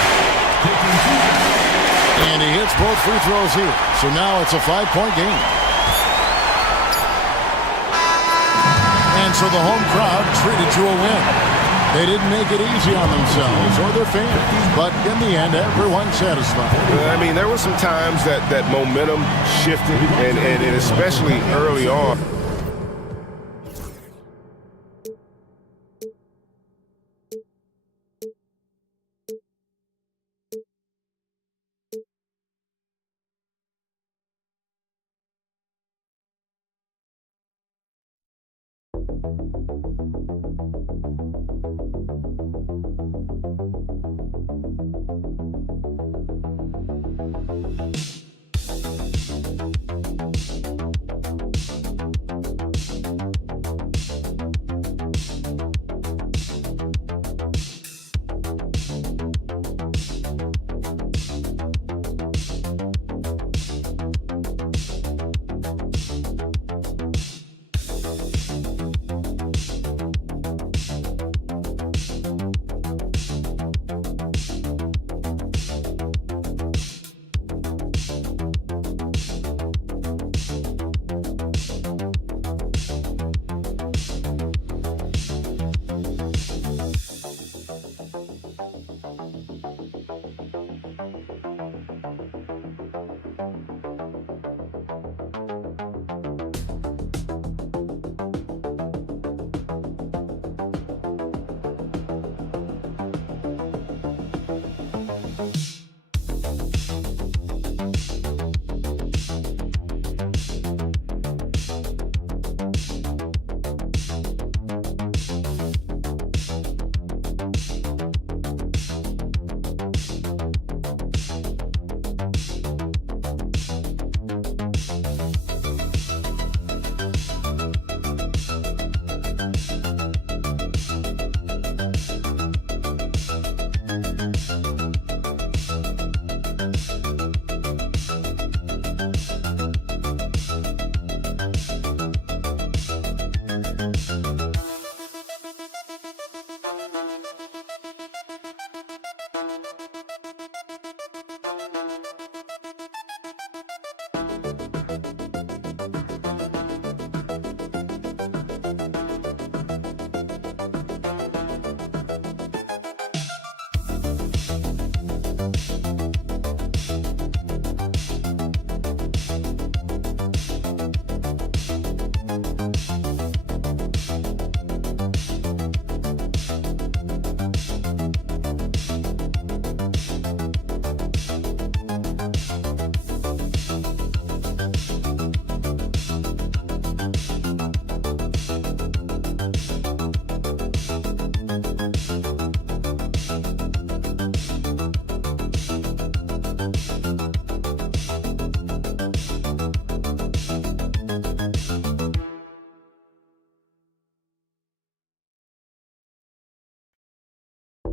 And he hits both free throws here. So now it's a 5-point game. And so the home crowd treated to a win. They didn't make it easy on themselves or their fans, but in the end, everyone's satisfied. I mean, there were some times that momentum shifted, and especially early on.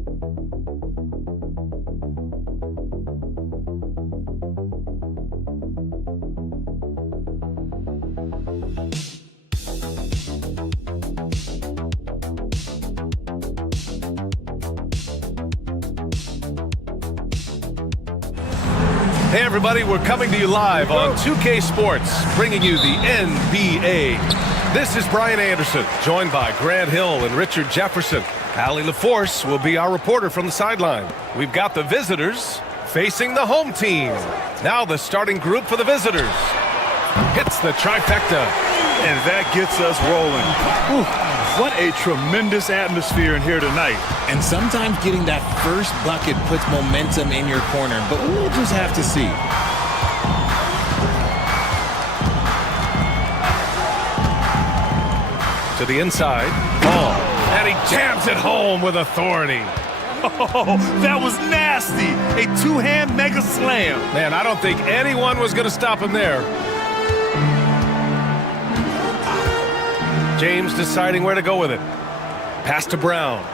Hey everybody, we're coming to you live on 2K Sports, bringing you the NBA. This is Brian Anderson, joined by Grant Hill and Richard Jefferson. Allie LaForce will be our reporter from the sideline. We've got the visitors facing the home team. Now the starting group for the visitors. Hits the trifecta. And that gets us rolling. Whew. What a tremendous atmosphere in here tonight. And sometimes getting that first bucket puts momentum in your corner, but we'll just have to see. To the inside, ball, and he jams it home with authority. Oh, that was nasty. A two-hand mega slam. Man, I don't think anyone was going to stop him there. James deciding where to go with it. Pass to Brown.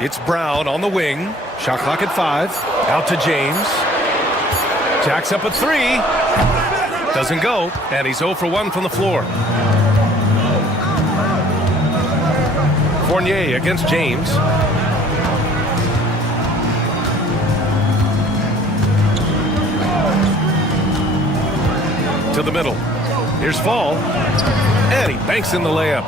It's Brown on the wing. Shot clock at 5. Out to James. Jacks up a 3. Doesn't go. And he's 0 for 1 from the floor. Fournier against James. To the middle. Here's Fall, and he banks in the layup.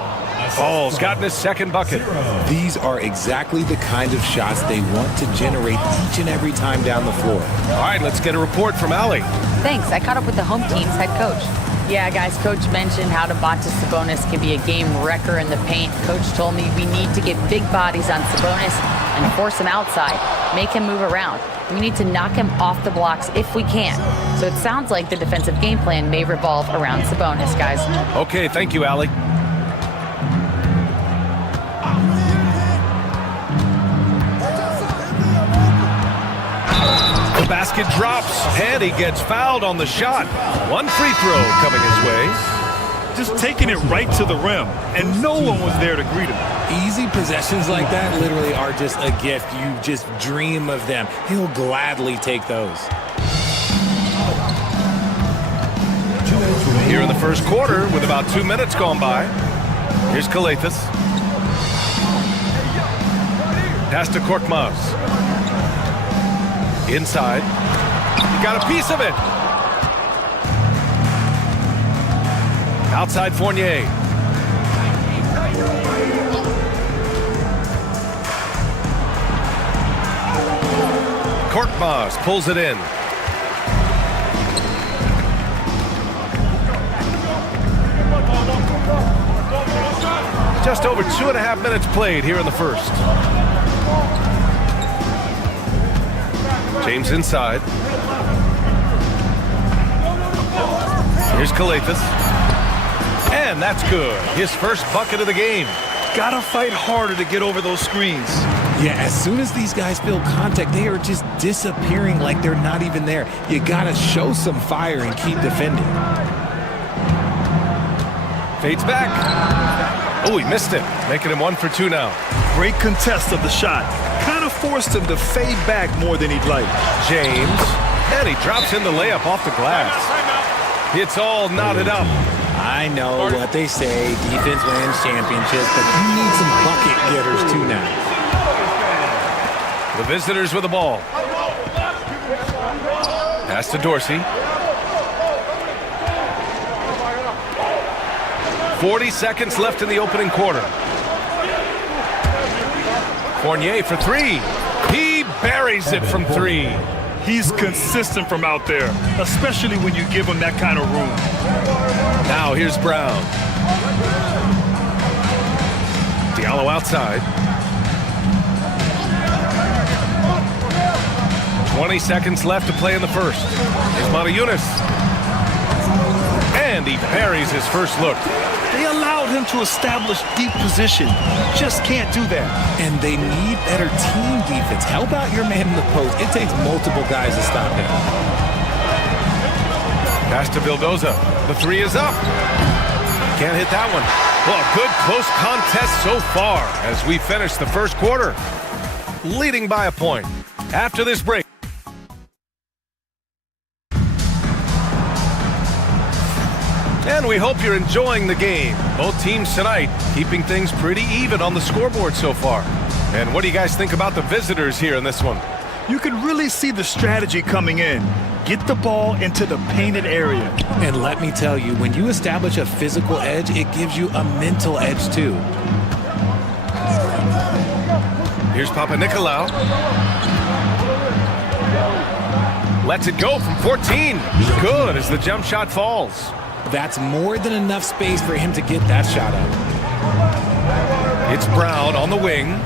Fall's gotten his second bucket. These are exactly the kind of shots they want to generate each and every time down the floor. All right, let's get a report from Allie. Thanks. I caught up with the home team's head coach. Yeah, guys, Coach mentioned how Domantas Sabonis can be a game wrecker in the paint. Coach told me we need to get big bodies on Sabonis and force him outside, make him move around. We need to knock him off the blocks if we can. So it sounds like the defensive game plan may revolve around Sabonis, guys. Okay, thank you, Allie. The basket drops, and he gets fouled on the shot. One free throw coming his way. Just taking it right to the rim, and no one was there to greet him. Easy possessions like that literally are just a gift. You just dream of them. He'll gladly take those. Here in the first quarter, with about 2 minutes gone by. Here's Kalathis. Pass to Korkmaz. Inside. He got a piece of it. Outside Fournier. Korkmaz pulls it in. Just over 2.5 minutes played here in the first. James inside. Here's Kalathis. And that's good. His first bucket of the game. Gotta fight harder to get over those screens. Yeah, as soon as these guys feel contact, they are just disappearing like they're not even there. You gotta show some fire and keep defending. Fades back. Oh, he missed it. Making him 1 for 2 now. Great contest of the shot. Kind of forced him to fade back more than he'd like. James. And he drops in the layup off the glass. It's all knotted up. I know what they say, defense wins championships, but you need some bucket getters too now. The visitors with the ball. Pass to Dorsey. 40 seconds left in the opening quarter. Fournier for 3. He buries it from 3. He's consistent from out there, especially when you give him that kind of room. Now here's Brown. Diallo outside. 20 seconds left to play in the first. Here's Motiejunas. And he buries his first look. They allowed him to establish deep position. Just can't do that. And they need better team defense. Help out your man in the post. It takes multiple guys to stop him. Pass to Vildoza. The 3 is up. Can't hit that one. Well, a good close contest so far as we finish the first quarter, leading by a point. After this break. And we hope you're enjoying the game. Both teams tonight keeping things pretty even on the scoreboard so far. And what do you guys think about the visitors here in this one? You can really see the strategy coming in. Get the ball into the painted area. And let me tell you, when you establish a physical edge, it gives you a mental edge too. Here's Papanikolaou. Lets it go from 14. Good as the jump shot falls. That's more than enough space for him to get that shot up. It's Brown on the wing.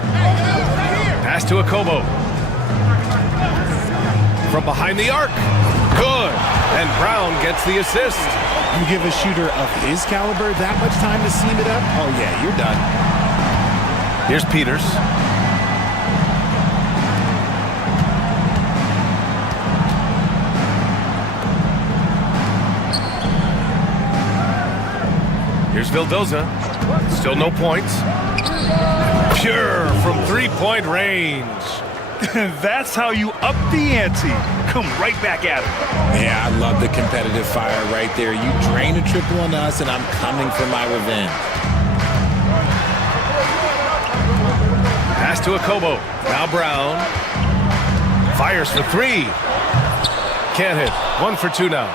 Pass to Akobo. From behind the arc. Good. And Brown gets the assist. You give a shooter of his caliber that much time to seam it up? Oh, yeah, you're done. Here's Peters. Here's Vildoza. Still no points. Pure from three-point range. That's how you up the ante. Come right back at it. Yeah, I love the competitive fire right there. You drain a triple on us, and I'm coming for my revenge. Pass to Akobo. Now Brown. Fires for three. Can't hit. 1 for 2 now.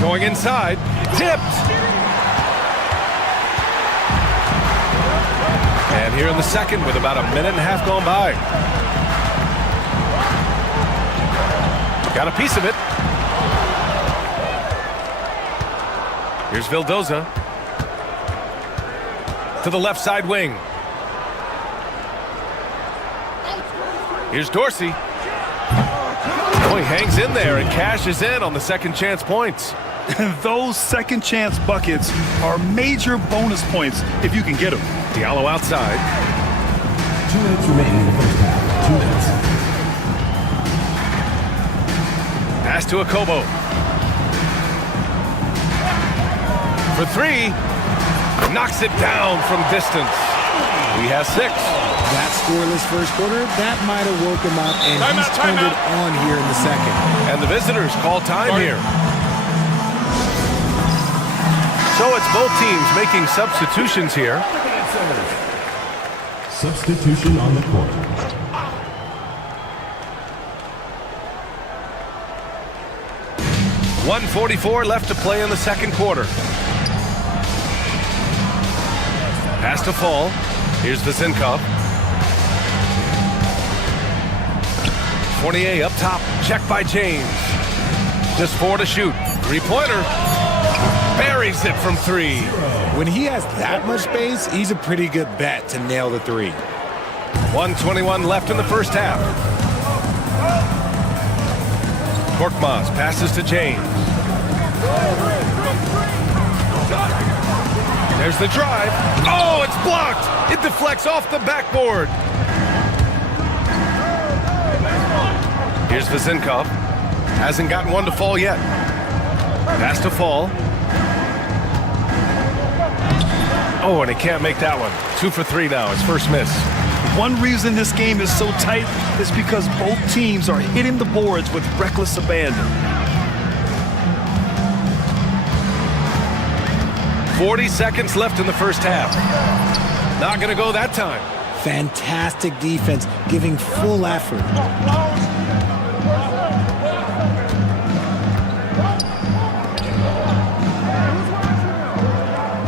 Going inside. Tipped. And here in the second with about a minute and a half gone by. Got a piece of it. Here's Vildoza. To the left side wing. Here's Dorsey. Oh, he hangs in there and cashes in on the second chance points. Those second chance buckets are major bonus points if you can get them. Diallo outside. 2 minutes remaining in the first half. 2 minutes. Pass to Akobo. For three. Knocks it down from distance. He has 6. That scoreless first quarter, that might have woke him up, and he's turned it on here in the second. And the visitors call time here. So it's both teams making substitutions here. Substitution on the court. .144 left to play in the second quarter. Pass to Fall. Here's Vezinkov. Fournier up top. Check by James. Just 4 to shoot. Three-pointer. Buries it from 3. When he has that much space, he's a pretty good bet to nail the 3. 1:21 left in the first half. Korkmaz passes to James. There's the drive. Oh, it's blocked. It deflects off the backboard. Here's Vezinkov. Hasn't gotten one to fall yet. Pass to Fall. Oh, and he can't make that one. 2 for 3 now. His first miss. One reason this game is so tight is because both teams are hitting the boards with reckless abandon. 40 seconds left in the first half. Not going to go that time. Fantastic defense, giving full effort.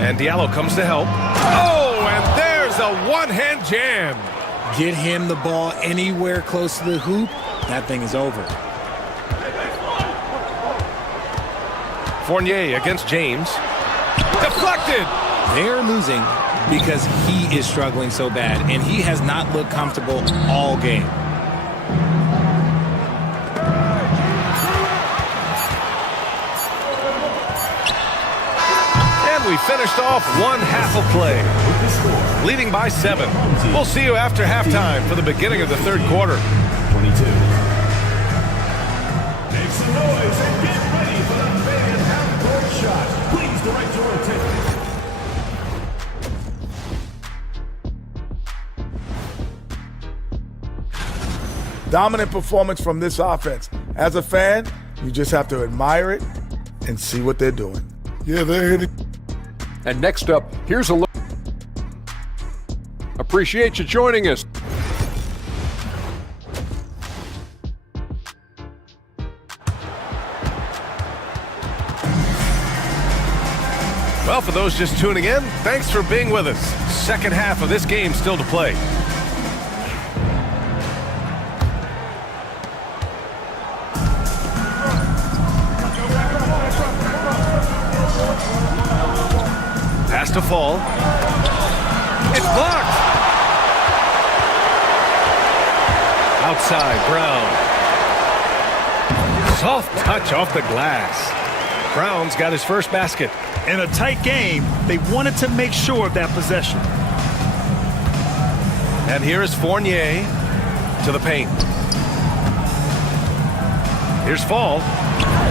And Diallo comes to help. Oh, and there's a one-hand jam. Get him the ball anywhere close to the hoop, that thing is over. Fournier against James. Deflected. They're losing because he is struggling so bad, and he has not looked comfortable all game. And we finished off one half of play, leading by 7. We'll see you after halftime for the beginning of the third quarter. 22. Make some noise and get ready for the biggest half. Direct your attention. Dominant performance from this offense. As a fan, you just have to admire it and see what they're doing. Yeah, they're hitting. And next up, here's a look. Appreciate you joining us. Well, for those just tuning in, thanks for being with us. Second half of this game still to play. Pass to Fall. It's blocked. Outside, Brown. Soft touch off the glass. Brown's got his first basket. In a tight game, they wanted to make sure of that possession. And here is Fournier to the paint. Here's Fall.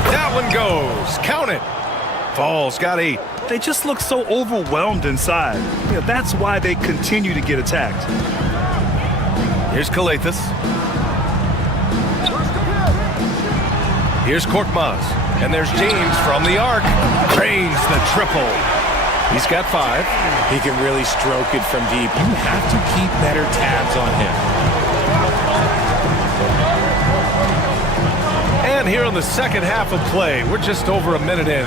That one goes. Count it. Fall's got 8. They just look so overwhelmed inside. That's why they continue to get attacked. Here's Kalathis. Here's Korkmaz. And there's James from the arc. Drains the triple. He's got 5. He can really stroke it from deep. You have to keep better tabs on him. And here in the second half of play, we're just over a minute in.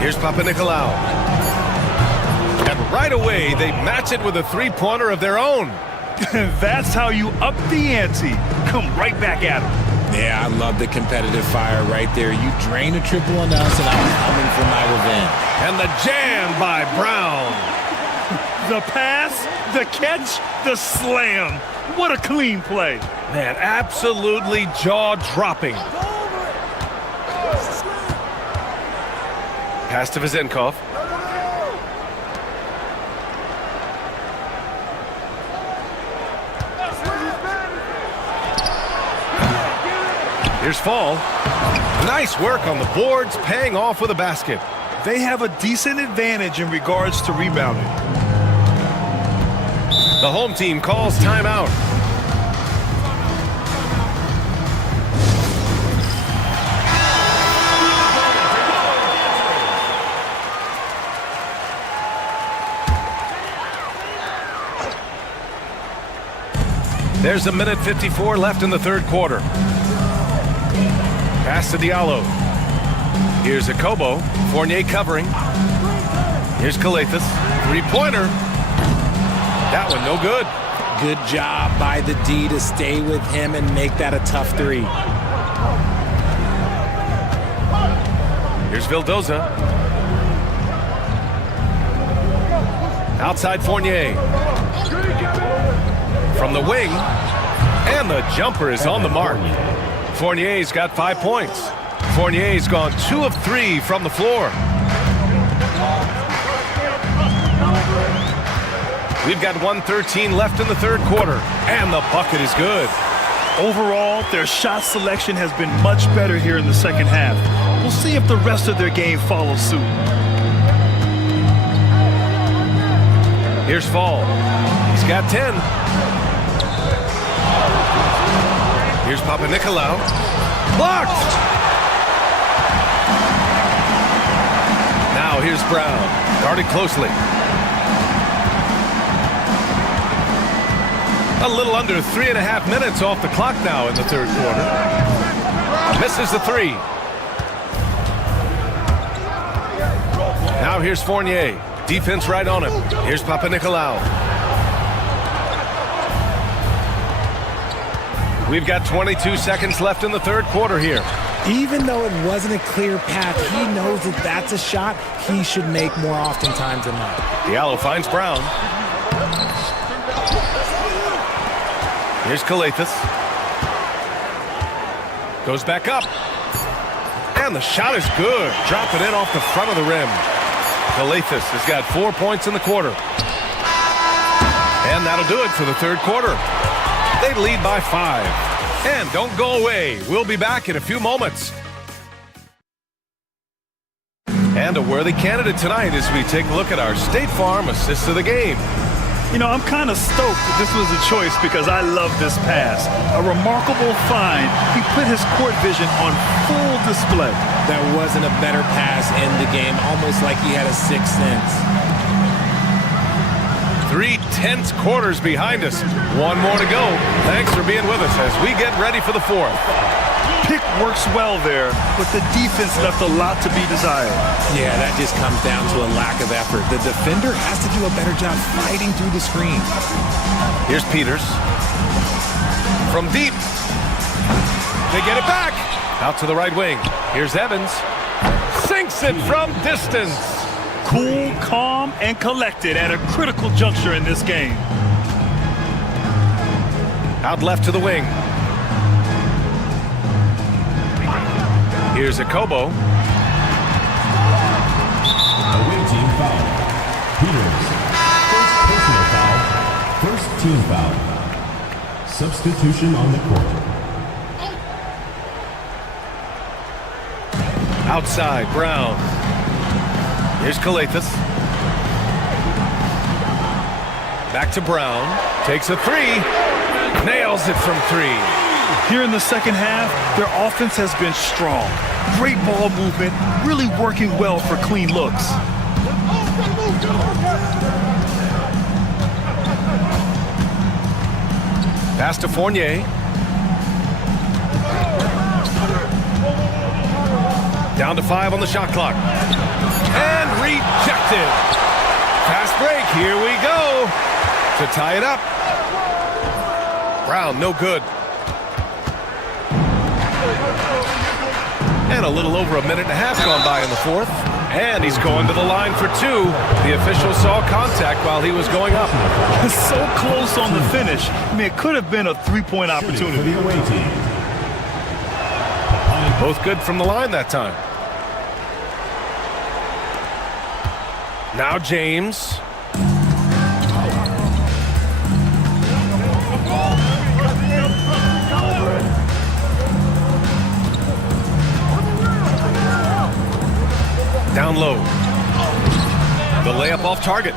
Here's Papanikolaou. And right away, they match it with a three-pointer of their own. That's how you up the ante. Come right back at them. Yeah, I love the competitive fire right there. You drain a triple on us, and I'm coming for my revenge. And the jam by Brown. The pass, the catch, the slam. What a clean play. Man, absolutely jaw-dropping. Pass to Vezenkov. Here's Fall. Nice work on the boards, paying off with a basket. They have a decent advantage in regards to rebounding. The home team calls timeout. There's a minute 54 left in the third quarter. Pass to Diallo. Here's Akobo. Fournier covering. Here's Kalathis. Three-pointer. That one no good. Good job by the D to stay with him and make that a tough 3. Here's Vildoza. Outside Fournier. From the wing. And the jumper is on the mark. Fournier's got 5 points. Fournier's gone 2 of 3 from the floor. We've got 1:13 left in the third quarter, and the bucket is good. Overall, their shot selection has been much better here in the second half. We'll see if the rest of their game follows suit. Here's Fall. He's got 10. Here's Papanikolaou. Blocked! Now here's Brown. Guarded closely. A little under 3.5 minutes off the clock now in the third quarter. Misses the 3. Now here's Fournier. Defense right on him. Here's Papanikolaou. We've got 22 seconds left in the third quarter here. Even though it wasn't a clear path, he knows that that's a shot he should make more oftentimes than not. Diallo finds Brown. Here's Kalathis. Goes back up. And the shot is good. Dropping in off the front of the rim. Kalathis has got 4 points in the quarter. And that'll do it for the third quarter. They lead by 5. And don't go away. We'll be back in a few moments. And a worthy candidate tonight as we take a look at our State Farm assist of the game. You know, I'm kind of stoked that this was a choice because I love this pass. A remarkable find. He put his court vision on full display. There wasn't a better pass in the game, almost like he had a sixth sense. 3 tense quarters behind us. One more to go. Thanks for being with us as we get ready for the fourth. Pick works well there, but the defense left a lot to be desired. Yeah, that just comes down to a lack of effort. The defender has to do a better job fighting through the screen. Here's Peters. From deep. They get it back. Out to the right wing. Here's Evans. Sinks it from distance. Cool, calm, and collected at a critical juncture in this game. Out left to the wing. Here's Akobo. Away team foul. Peters. First personal foul. First team foul. Substitution on the court. Outside, Brown. Here's Kalathis. Back to Brown. Takes a 3. Nails it from 3. Here in the second half, their offense has been strong. Great ball movement, really working well for clean looks. Pass to Fournier. Down to 5 on the shot clock. And rejected. Fast break, here we go. To tie it up. Brown, no good. And a little over a minute and a half gone by in the fourth. And he's going to the line for 2. The official saw contact while he was going up. So close on the finish. I mean, it could have been a three-point opportunity. For the away team. Both good from the line that time. Now James. Down low. The layup off target.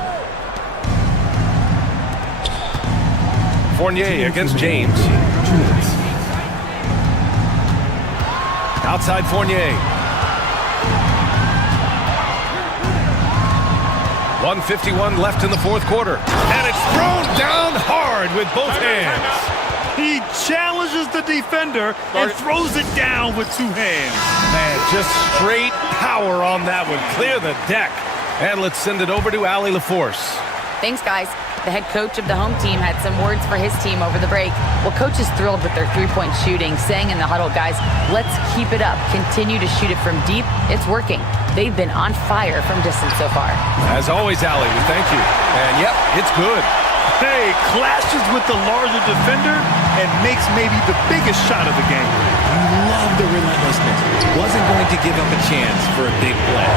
Fournier against James. Outside Fournier. 1:51 left in the fourth quarter. And it's thrown down hard with both hands. He challenges the defender and throws it down with 2 hands. Man, just straight power on that one. Clear the deck. And let's send it over to Allie LaForce. Thanks, guys. The head coach of the home team had some words for his team over the break. Well, coach is thrilled with their three-point shooting, saying in the huddle, guys, let's keep it up. Continue to shoot it from deep. It's working. They've been on fire from distance so far. As always, Allie, we thank you. And yep, it's good. Hey, clashes with the larger defender and makes maybe the biggest shot of the game. You love the relentlessness. Wasn't going to give up a chance for a big play.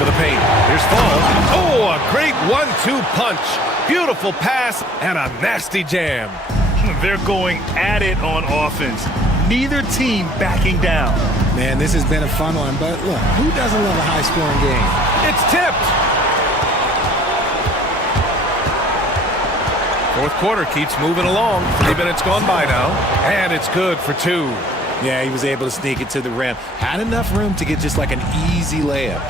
To the paint. Here's Fall. Oh, a great 1-2 punch. Beautiful pass and a nasty jam. They're going at it on offense. Neither team backing down. Man, this has been a fun one, but look, who doesn't love a high-scoring game? It's tipped. Fourth quarter keeps moving along. 3 minutes gone by now. And it's good for 2. Yeah, he was able to sneak it to the rim. Had enough room to get just like an easy layup.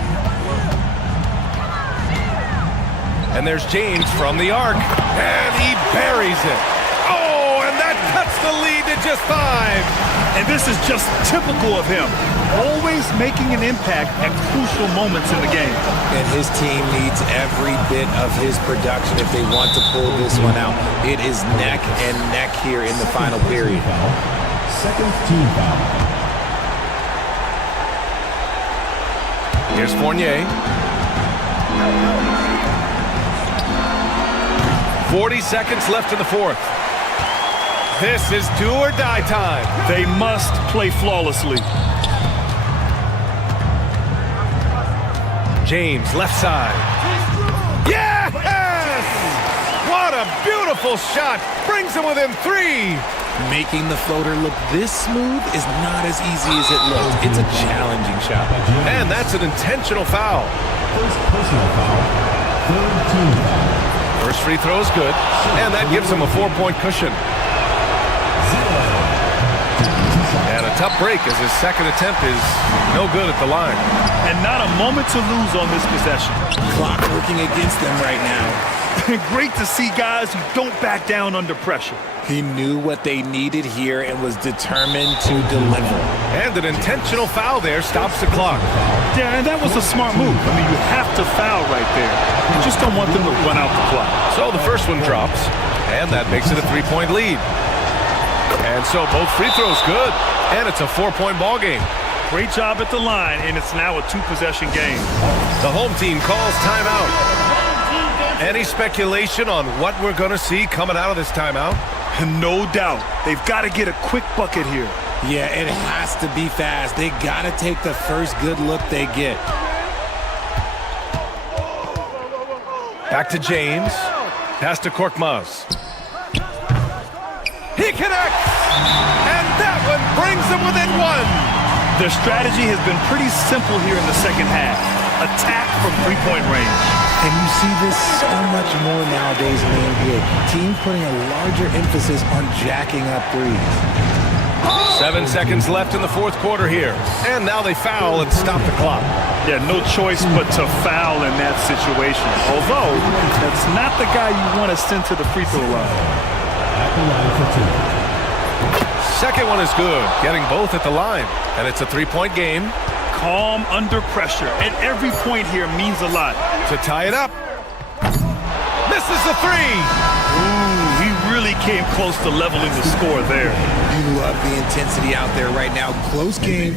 And there's James from the arc. And he buries it. Oh, and that cuts the lead to just 5. And this is just typical of him. Always making an impact at crucial moments in the game. And his team needs every bit of his production if they want to pull this one out. It is neck and neck here in the final period. Second team foul. Here's Fournier. 40 seconds left in the fourth. This is do or die time. They must play flawlessly. James, left side. Yeah! Beautiful shot. Brings him within 3. Making the floater look this smooth is not as easy as it looks. It's a challenging shot. And that's an intentional foul. First personal foul. Third team foul. First free throw is good, and that gives him a 4-point cushion. And a tough break as his second attempt is no good at the line. And not a moment to lose on this possession. Clock working against them right now. Great to see guys who don't back down under pressure. He knew what they needed here and was determined to deliver. And an intentional foul there stops the clock. Yeah, and that was a smart move. I mean, you have to foul right there. You just don't want them to run out the clock. So the first one drops, and that makes it a 3-point lead. And so both free throws good, and it's a 4-point ball game. Great job at the line, and it's now a 2-possession game. The home team calls timeout. Any speculation on what we're going to see coming out of this timeout? No doubt. They've got to get a quick bucket here. Yeah, it has to be fast. They got to take the first good look they get. Back to James. Pass to Korkmaz. He connects! And that one brings them within 1. Their strategy has been pretty simple here in the second half. Attack from 3-point range. And you see this so much more nowadays in the NBA. Teams putting a larger emphasis on jacking up threes. 7 seconds left in the fourth quarter here. And now they foul and stop the clock. Yeah, no choice but to foul in that situation. Although, that's not the guy you want to send to the free throw line. At the line for 2. Second one is good, getting both at the line. And it's a 3-point game. Calm under pressure, and every point here means a lot. To tie it up. Misses the 3. Ooh, he really came close to leveling the score there. You love the intensity out there right now. Close game.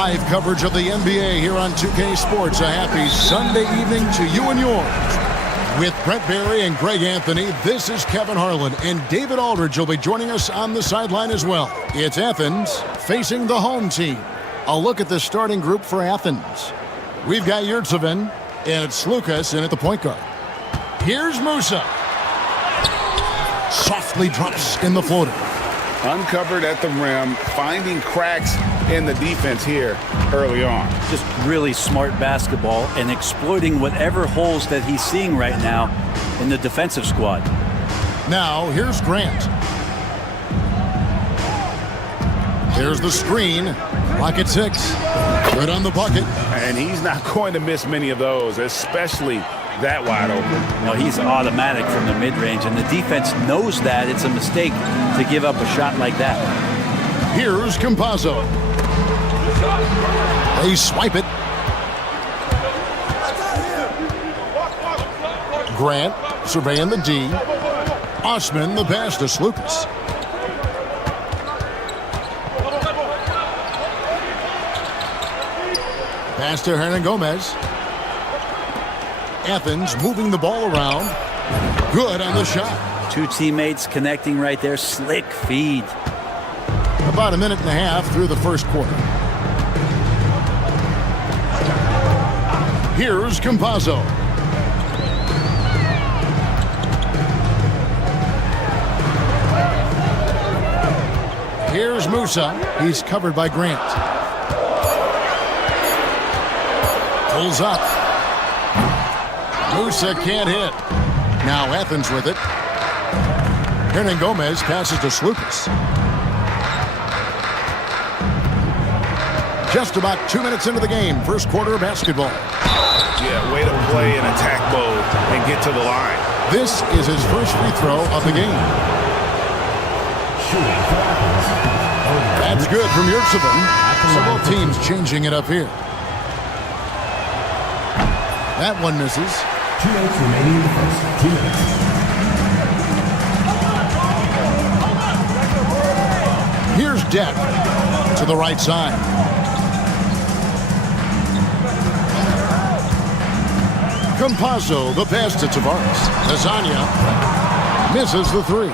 Live coverage of the NBA here on 2K Sports. A happy Sunday evening to you and yours. With Brent Barry and Greg Anthony, this is Kevin Harlan, and David Aldridge will be joining us on the sideline as well. It's Athens facing the home team. A look at the starting group for Athens. We've got Yurtseven, and it's Slukas in at the point guard. Here's Musa. Softly drops in the floater. Uncovered at the rim, finding cracks in the defense here early on. Just really smart basketball and exploiting whatever holes that he's seeing right now in the defensive squad. Now, here's Grant. There's the screen. Clock at 6. Good on the bucket. And he's not going to miss many of those, especially that wide open. No, he's automatic from the mid-range, and the defense knows that it's a mistake to give up a shot like that. Here's Campazzo. They swipe it. Grant surveying the D. Osman the pass to Slukas. Pass to Hernan Gomez. Athens moving the ball around. Good on the shot. Two teammates connecting right there. Slick feed. About a minute and a half through the first quarter. Here's Campazzo. Here's Musa. He's covered by Grant. Pulls up. Musa can't hit. Now Athens with it. Hernan Gomez passes to Slukas. Just about 2 minutes into the game. First quarter of basketball. Yeah, way to play in attack mode and get to the line. This is his first free throw of the game. That's good from Yurtseven. So both teams changing it up here. That one misses. 2 minutes remaining in the first. 2 minutes. Here's Deck to the right side. Campazzo, the pass to Tavares. Lasagna misses the three.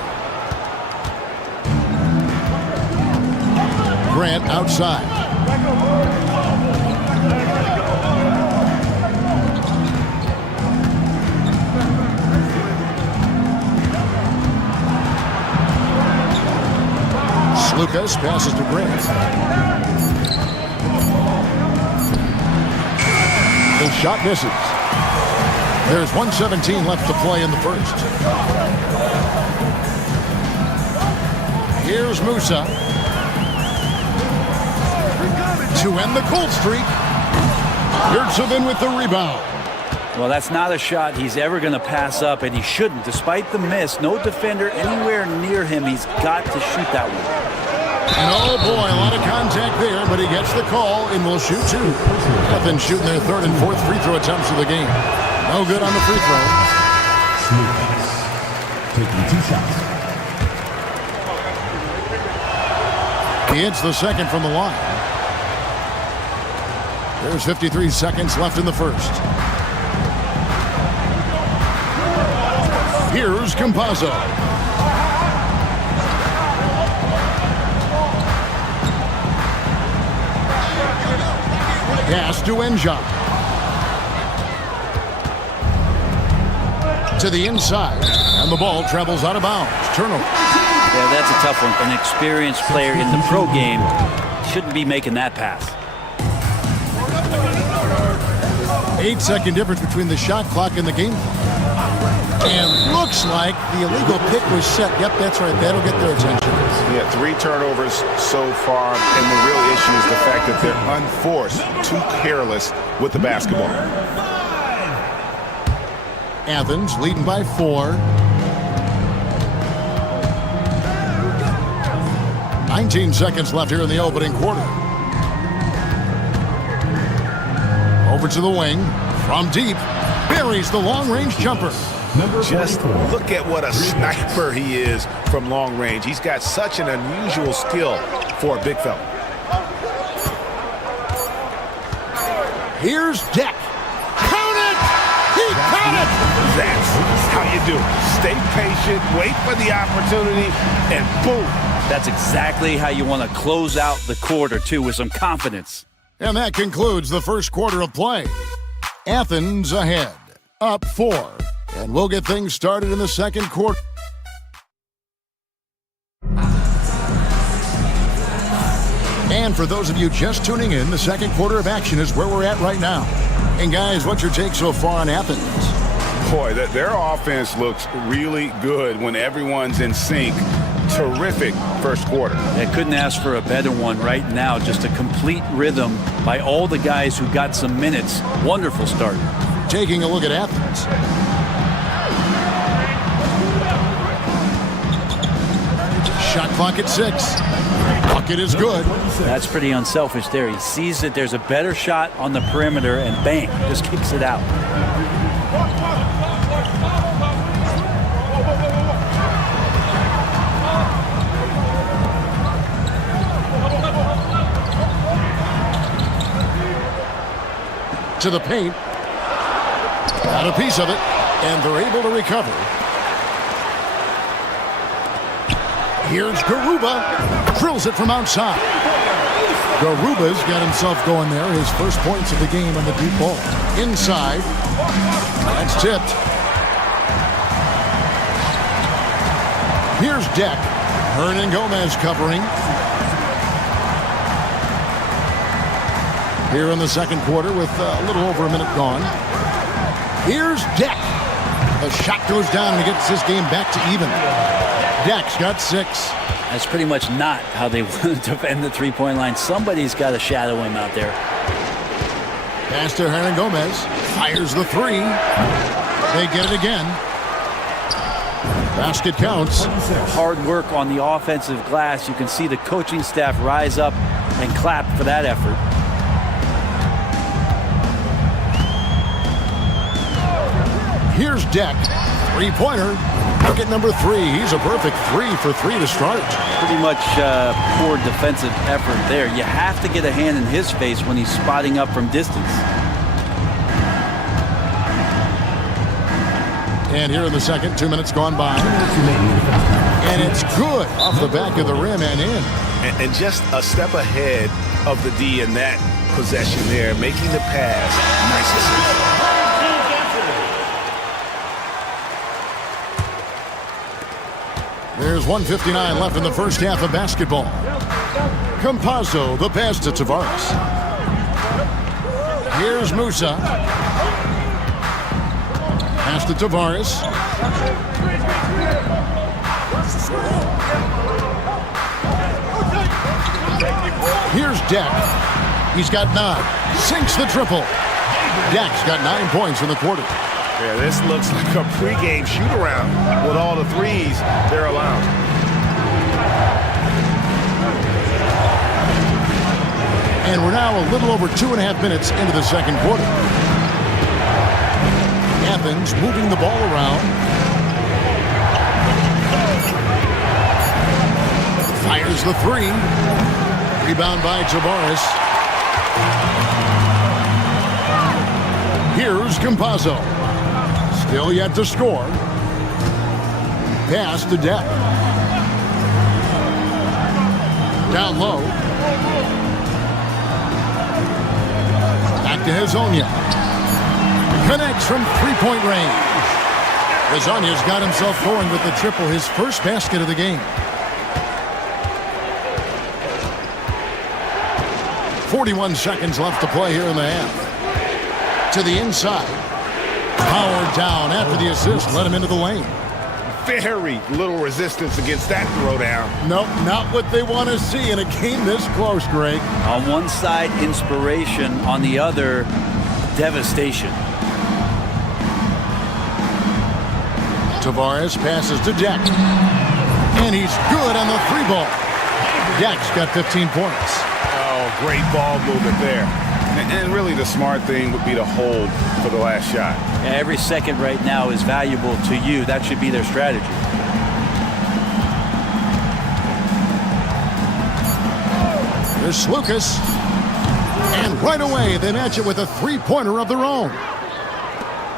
Grant outside. Lucas passes to Grant. The shot misses. There's 1:17 left to play in the first. Here's Musa. To end the cold streak. Yurtseven with the rebound. Well, that's not a shot he's ever going to pass up, and he shouldn't. Despite the miss, no defender anywhere near him. He's got to shoot that one. And oh boy, a lot of contact there, but he gets the call and will shoot two. Athens shooting their third and fourth free throw attempts of the game. No good on the free throw. Slukas taking 2 shots. He hits the second from the line. There's 53 seconds left in the first. Here's Campazzo. Pass to Enja. To the inside, and the ball travels out of bounds. Turnover. Yeah, that's a tough one. An experienced player in the pro game shouldn't be making that pass. 8-second difference between the shot clock and the game clock. And looks like the illegal pick was set. Yep, that's right. That'll get their attention. Yeah, 3 turnovers so far, and the real issue is the fact that they're unforced, too careless with the basketball. Athens leading by 4. 19 seconds left here in the opening quarter. Over to the wing. From deep. Buries the long-range jumper. Just look at what a sniper he is from long range. He's got such an unusual skill for a big fella. Here's Deck. Count it! He got it! That's how you do it. Stay patient, wait for the opportunity, and boom. That's exactly how you want to close out the quarter, too, with some confidence. And that concludes the first quarter of play. Athens ahead, up 4. And we'll get things started in the second quarter. And for those of you just tuning in, the second quarter of action is where we're at right now. And guys, what's your take so far on Athens? Boy, their offense looks really good when everyone's in sync. Terrific first quarter. I couldn't ask for a better one right now. Just a complete rhythm by all the guys who got some minutes. Wonderful start. Taking a look at Athens. Shot clock at 6. Bucket is good. That's pretty unselfish there. He sees that there's a better shot on the perimeter and bang, just kicks it out. To the paint. Got a piece of it, and they're able to recover. Here's Garuba. Drills it from outside. Garuba's got himself going there. His first points of the game on the deep ball. Inside. That's tipped. Here's Deck. Hernan Gomez covering. Here in the second quarter with a little over a minute gone. Here's Deck. The shot goes down and he gets this game back to even. Deck's got 6. That's pretty much not how they want to defend the three-point line. Somebody's got to shadow him out there. Pass to Hernan Gomez. Fires the 3. They get it again. Basket counts. Hard work on the offensive glass. You can see the coaching staff rise up and clap for that effort. Here's Deck. Three-pointer. Bucket number 3. He's a perfect 3 for 3 to start. Pretty much poor defensive effort there. You have to get a hand in his face when he's spotting up from distance. And here in the second, 2 minutes gone by. And it's good off the back of the rim and in. And just a step ahead of the D in that possession there, making the pass. Nice assist. There's 1:59 left in the first half of basketball. Campazzo, the pass to Tavares. Here's Musa. Pass to Tavares. Here's Deck. He's got 9. Sinks the triple. Deck's got 9 points in the quarter. Yeah, this looks like a pregame shoot-around with all the threes they're allowed. And we're now a little over 2.5 minutes into the second quarter. Athens moving the ball around. Fires the 3. Rebound by Tavares. Here's Campazzo. Still yet to score. Pass to Deck. Down low. Back to Hezonja. Connects from three-point range. Hezonja's got himself going with the triple, his first basket of the game. 41 seconds left to play here in the half. To the inside. Powered down after the assist. Let him into the lane. Very little resistance against that throwdown. Nope, not what they want to see in a game this close, Greg. On one side, inspiration. On the other, devastation. Tavares passes to Deck. And he's good on the 3-ball. Deck's got 15 points. Oh, great ball movement there. And really the smart thing would be to hold for the last shot. Yeah, every second right now is valuable to you. That should be their strategy. There's Lucas. And right away, they match it with a three-pointer of their own.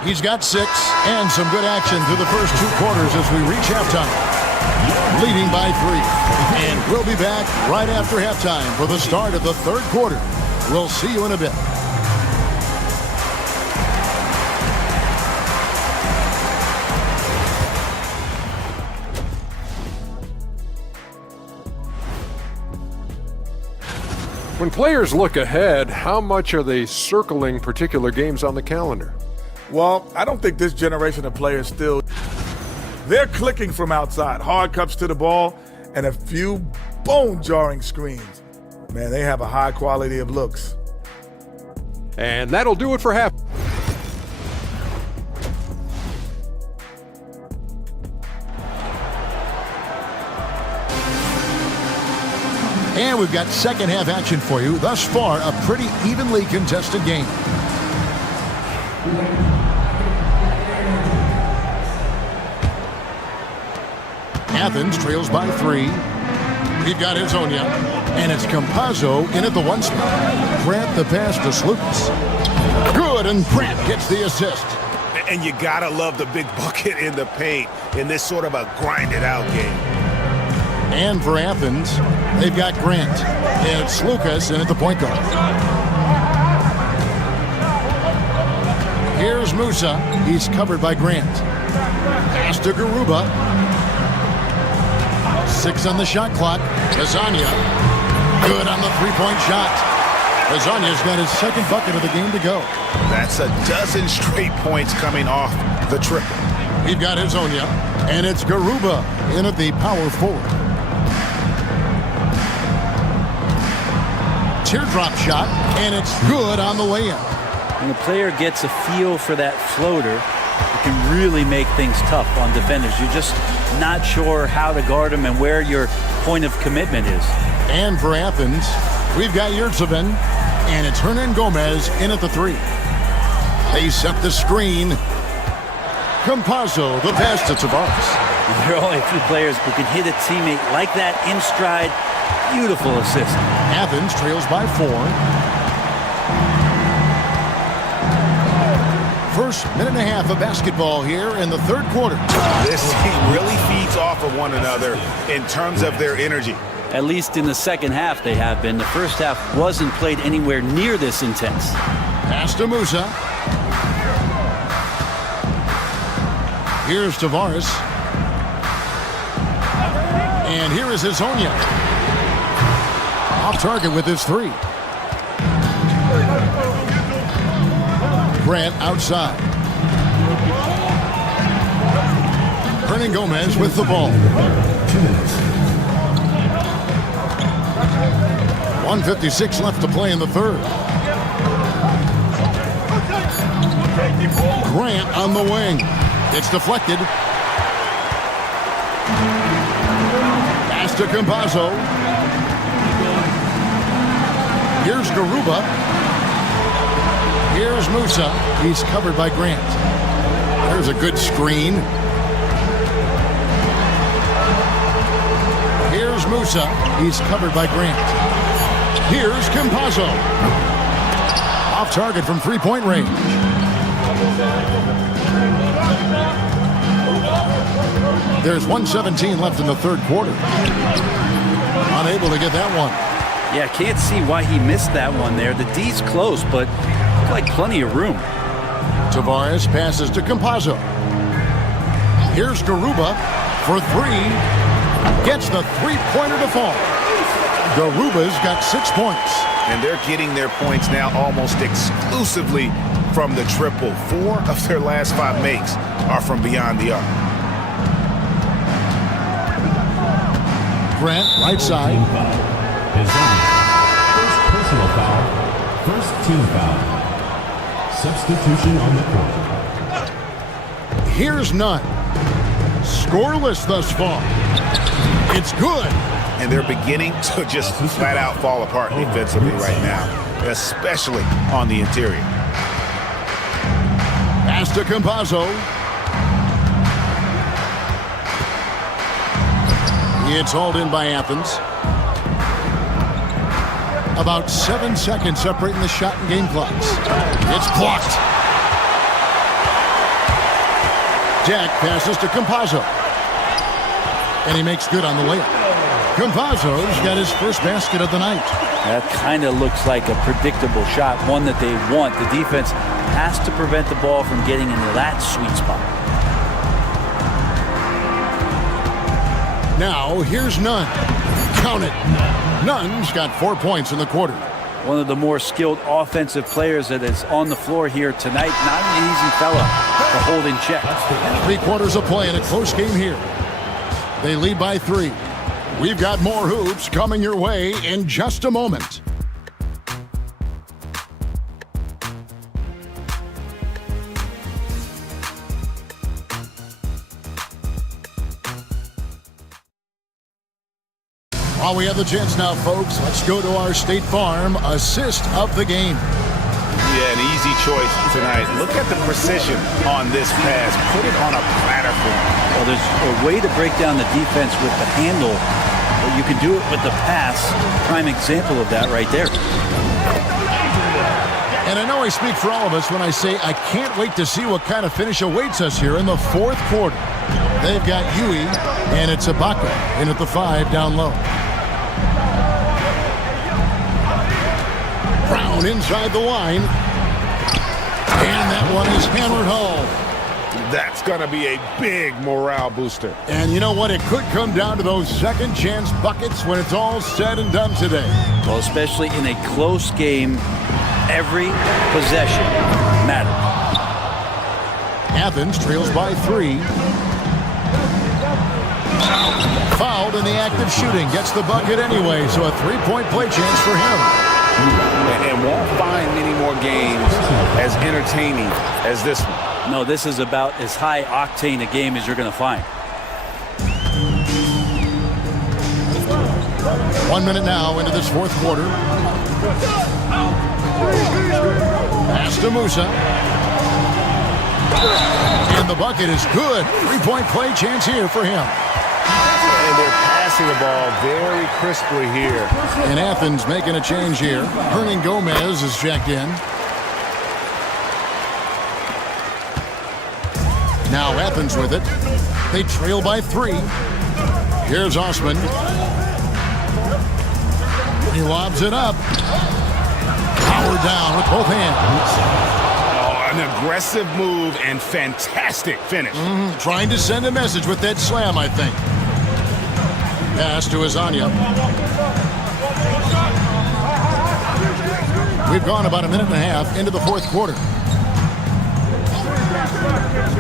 He's got 6 and some good action through the first 2 quarters as we reach halftime. Leading by 3. And we'll be back right after halftime for the start of the third quarter. We'll see you in a bit. When players look ahead, how much are they circling particular games on the calendar? Well, I don't think this generation of players still. They're clicking from outside. Hard cups to the ball and a few bone-jarring screens. Man, they have a high quality of looks. And that'll do it for half. And we've got second half action for you. Thus far, a pretty evenly contested game. Athens trails by 3. We've got Hezonja, and it's Campazzo in at the 1 spot. Grant the pass to Slukas. Good, and Grant gets the assist. And you gotta love the big bucket in the paint in this sort of a grinded-out game. And for Athens, they've got Grant. It's Slukas in at the point guard. Here's Musa. He's covered by Grant. Pass to Garuba. 6 on the shot clock. Hezonja. Good on the three-point shot. Hezonja's got his second bucket of the game to go. That's a dozen straight points coming off the triple. We've got Hezonja, and it's Garuba in at the power forward. Teardrop shot, and it's good on the way in. When the player gets a feel for that floater, it can really make things tough on defenders. You're just not sure how to guard them and where your point of commitment is. And for Athens, we've got Yurtseven, and it's Hernan Gomez in at the 3. They set the screen. Campazzo, the pass to Tavares. There are only a few players who can hit a teammate like that in stride. Beautiful assist. Athens trails by 4. First minute and a half of basketball here in the third quarter. This team really feeds off of one another in terms of their energy. At least in the second half they have been. The first half wasn't played anywhere near this intense. Pass to Musa. Here's Tavares. And here is Hezonja. Off target with his 3. Grant outside. Hernan Gomez with the ball. 1:56 left to play in the third. Grant on the wing. It's deflected. Pass to Campazzo. Here's Garuba. Here's Musa. He's covered by Grant. There's a good screen. Here's Musa. He's covered by Grant. Here's Campazzo. Off target from three-point range. There's 1:17 left in the third quarter. Unable to get that one. Yeah, can't see why he missed that one there. The D's close, but looked like plenty of room. Tavares passes to Campazzo. Here's Garuba for 3. Gets the three-pointer to fall. Garuba's got 6 points. And they're getting their points now almost exclusively from the triple. 4 of their last 5 makes are from beyond the arc. Grant, right side. First personal foul. First team foul. Substitution on the court. Here's none. Scoreless thus far. It's good. And they're beginning to just flat out fall apart defensively right now, especially on the interior. Pass to Campazzo. It's hauled in by Athens. About 7 seconds separating the shot and game clocks. It's blocked. Jack passes to Campazzo. And he makes good on the layup. Campazzo's got his first basket of the night. That kind of looks like a predictable shot, one that they want. The defense has to prevent the ball from getting into that sweet spot. Now, here's Nunn. Count it. Nunn's got 4 points in the quarter. One of the more skilled offensive players that is on the floor here tonight. Not an easy fella to hold in check. 3 quarters of play in a close game here. They lead by 3. We've got more hoops coming your way in just a moment. While we have the chance now, folks, let's go to our State Farm assist of the game. Yeah, an easy choice tonight. Look at the precision on this pass. Put it on a platter for him. Well, there's a way to break down the defense with the handle, but you can do it with the pass. Prime example of that right there. And I know I speak for all of us when I say I can't wait to see what kind of finish awaits us here in the 4th quarter. They've got Huey, and it's Ibaka in at the 5 down low. Brown inside the line. And that one is hammered home. That's going to be a big morale booster. And you know what? It could come down to those second chance buckets when it's all said and done today. Well, especially in a close game, every possession matters. Athens trails by 3. Fouled in the act of shooting. Gets the bucket anyway, so a 3-point play chance for him. And won't find many more games as entertaining as this one. No, this is about as high octane a game as you're going to find. 1 minute now into this 4th quarter. Pass to Musa. And the bucket is good. 3-point play chance here for him. And they're passing the ball very crisply here. And Athens making a change here. Hernan Gomez is checked in. Now Athens with it. They trail by 3. Here's Osman. He lobs it up. Powered down with both hands. Oh, an aggressive move and fantastic finish. Trying to send a message with that slam, I think. Pass to Azania. We've gone about a minute and a half into the 4th quarter.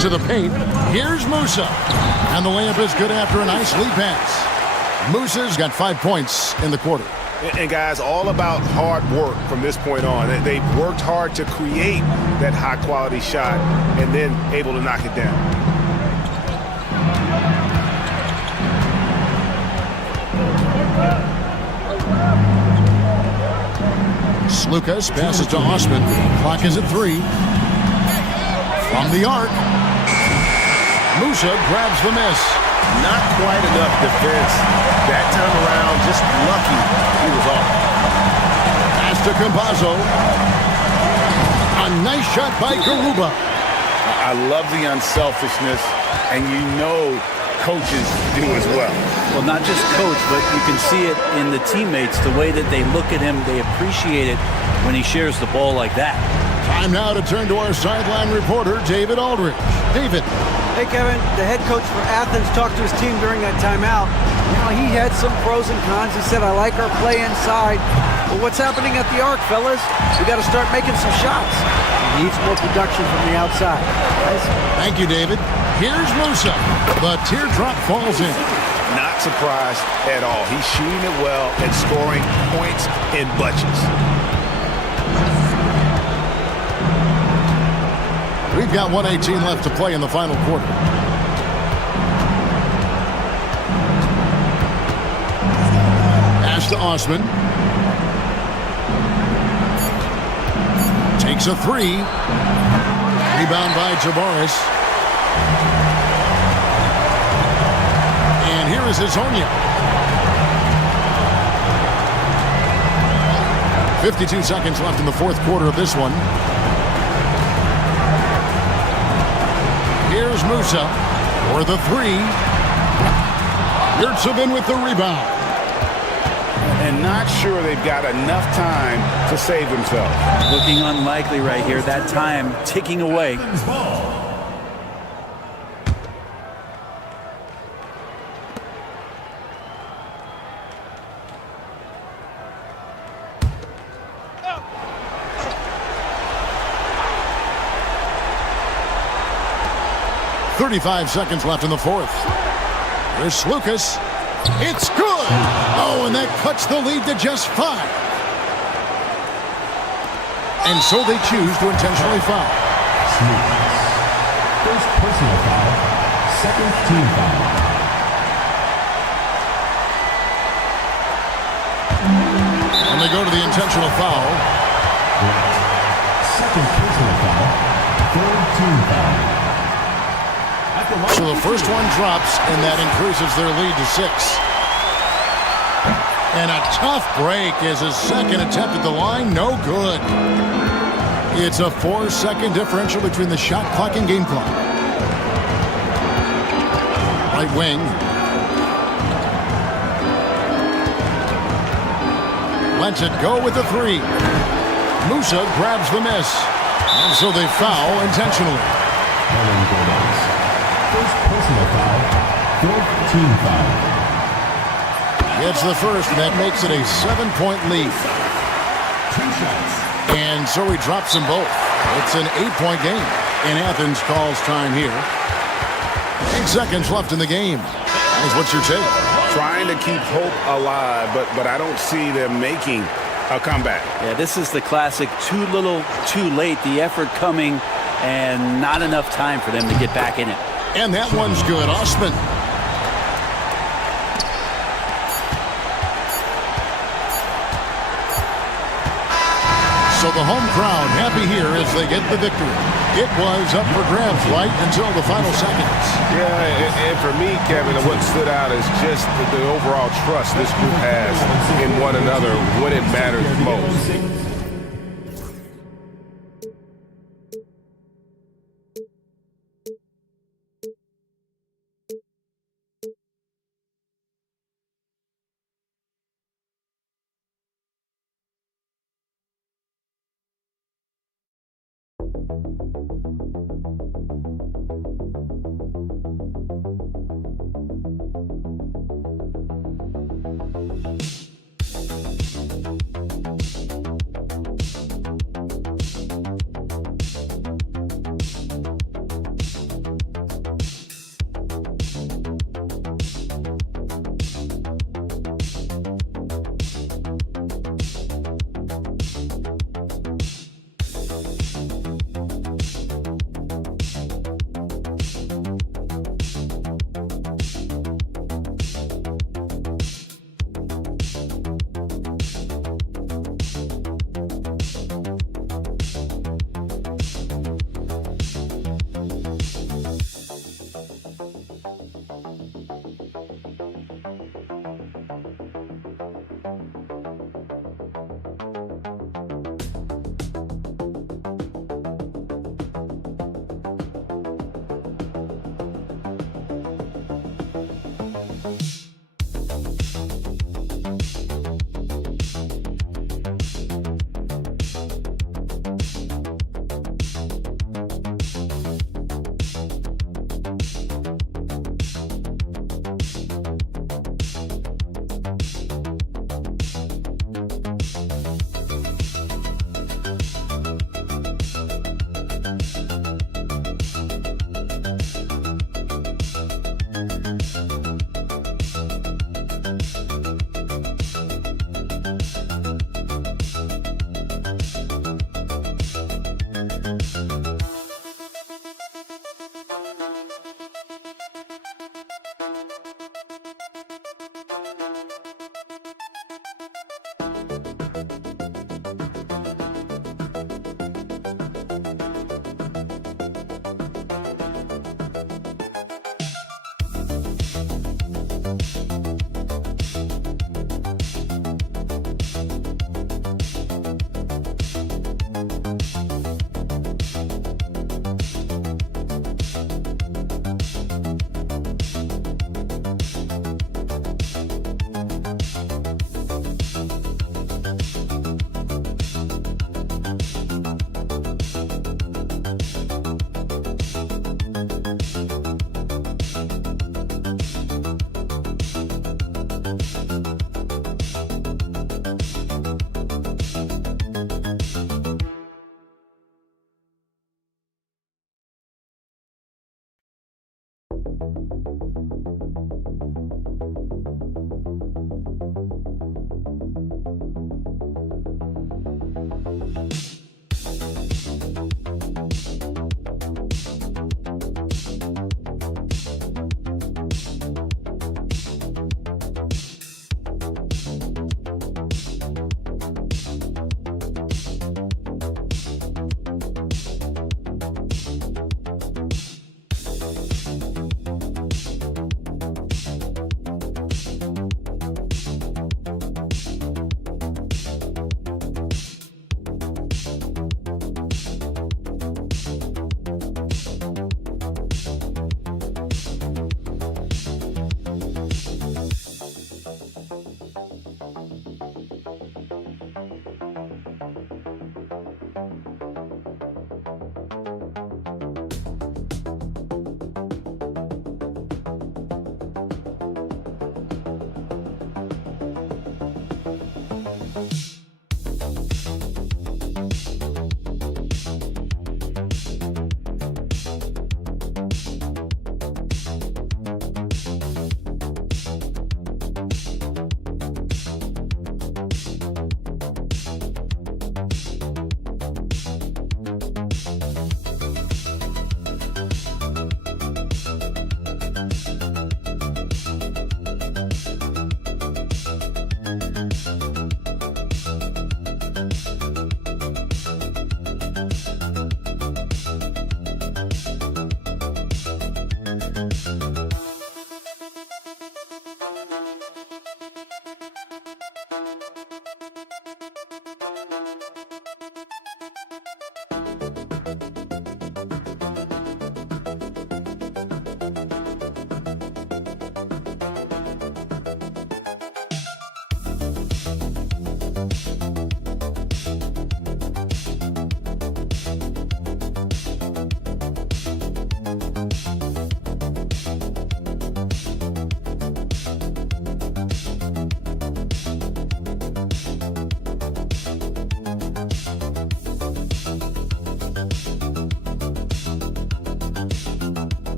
To the paint. Here's Musa. And the layup is good after a nice lead pass. Musa's got 5 points in the quarter. And guys, all about hard work from this point on. They've worked hard to create that high-quality shot and then able to knock it down. Slukas passes to Osman. Clock is at 3. From the arc. Musa grabs the miss. Not quite enough defense. That time around, just lucky he was off. Pass to Campazzo. A nice shot by Garuba. I love the unselfishness, and you know coaches do as well. Well, not just coach, but you can see it in the teammates, the way that they look at him. They appreciate it when he shares the ball like that. Time now to turn to our sideline reporter, David Aldridge. David. Hey, Kevin, the head coach for Athens talked to his team during that timeout. You know, he had some pros and cons. He said, I like our play inside. But what's happening at the arc, fellas? We got to start making some shots. He needs more production from the outside. Thank you, David. Here's Musa. The teardrop falls in. Not surprised at all. He's shooting it well and scoring points in bunches. We've got 1:18 left to play in the final quarter. Pass to Osman. Takes a 3. Rebound by Jabaris. And here is Azania. 52 seconds left in the fourth quarter of this one. Here's Musa for the three. Yurtsevin with the rebound. And not sure they've got enough time to save themselves. Looking unlikely right here. That time ticking away. .35 seconds left in the fourth. Here's Lucas. It's good. Oh, and that cuts the lead to just 5. And so they choose to intentionally foul. First personal foul. Second team foul. And they go to the intentional foul. Second personal foul. Third team foul. So the first one drops, and that increases their lead to 6. And a tough break as his second attempt at the line, no good. It's a 4-second differential between the shot clock and game clock. Right wing. Lets it go with the 3. Musa grabs the miss. And so they foul intentionally. First personal foul, fourth team foul. Gets the first, and that makes it a 7-point lead. And so he drops them both. It's an 8-point game. And Athens calls time here. 8 seconds left in the game. Guys, what's your take? Trying to keep hope alive, but I don't see them making a comeback. Yeah, this is the classic too little, too late. The effort coming and not enough time for them to get back in it. And that one's good. Osman. So the home crowd happy here as they get the victory. It was up for grabs right until the final seconds. Yeah, and for me, Kevin, what stood out is just the overall trust this group has in one another when it matters most.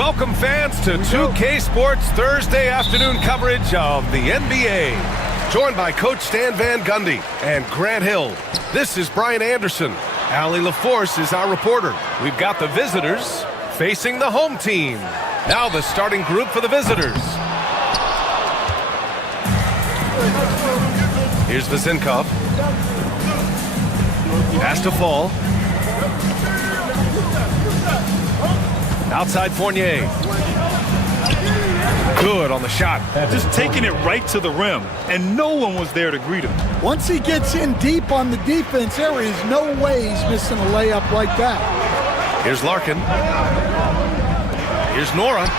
Welcome fans to 2K Sports Thursday afternoon coverage of the NBA. Joined by Coach Stan Van Gundy and Grant Hill. This is Brian Anderson. Allie LaForce is our reporter. We've got the visitors facing the home team. Now the starting group for the visitors. Here's Vezinkov. Pass to Fall. Outside Fournier. Good on the shot. Just taking it right to the rim, and no one was there to greet him. Once he gets in deep on the defense, there is no way he's missing a layup like that. Here's Larkin. Here's Nora.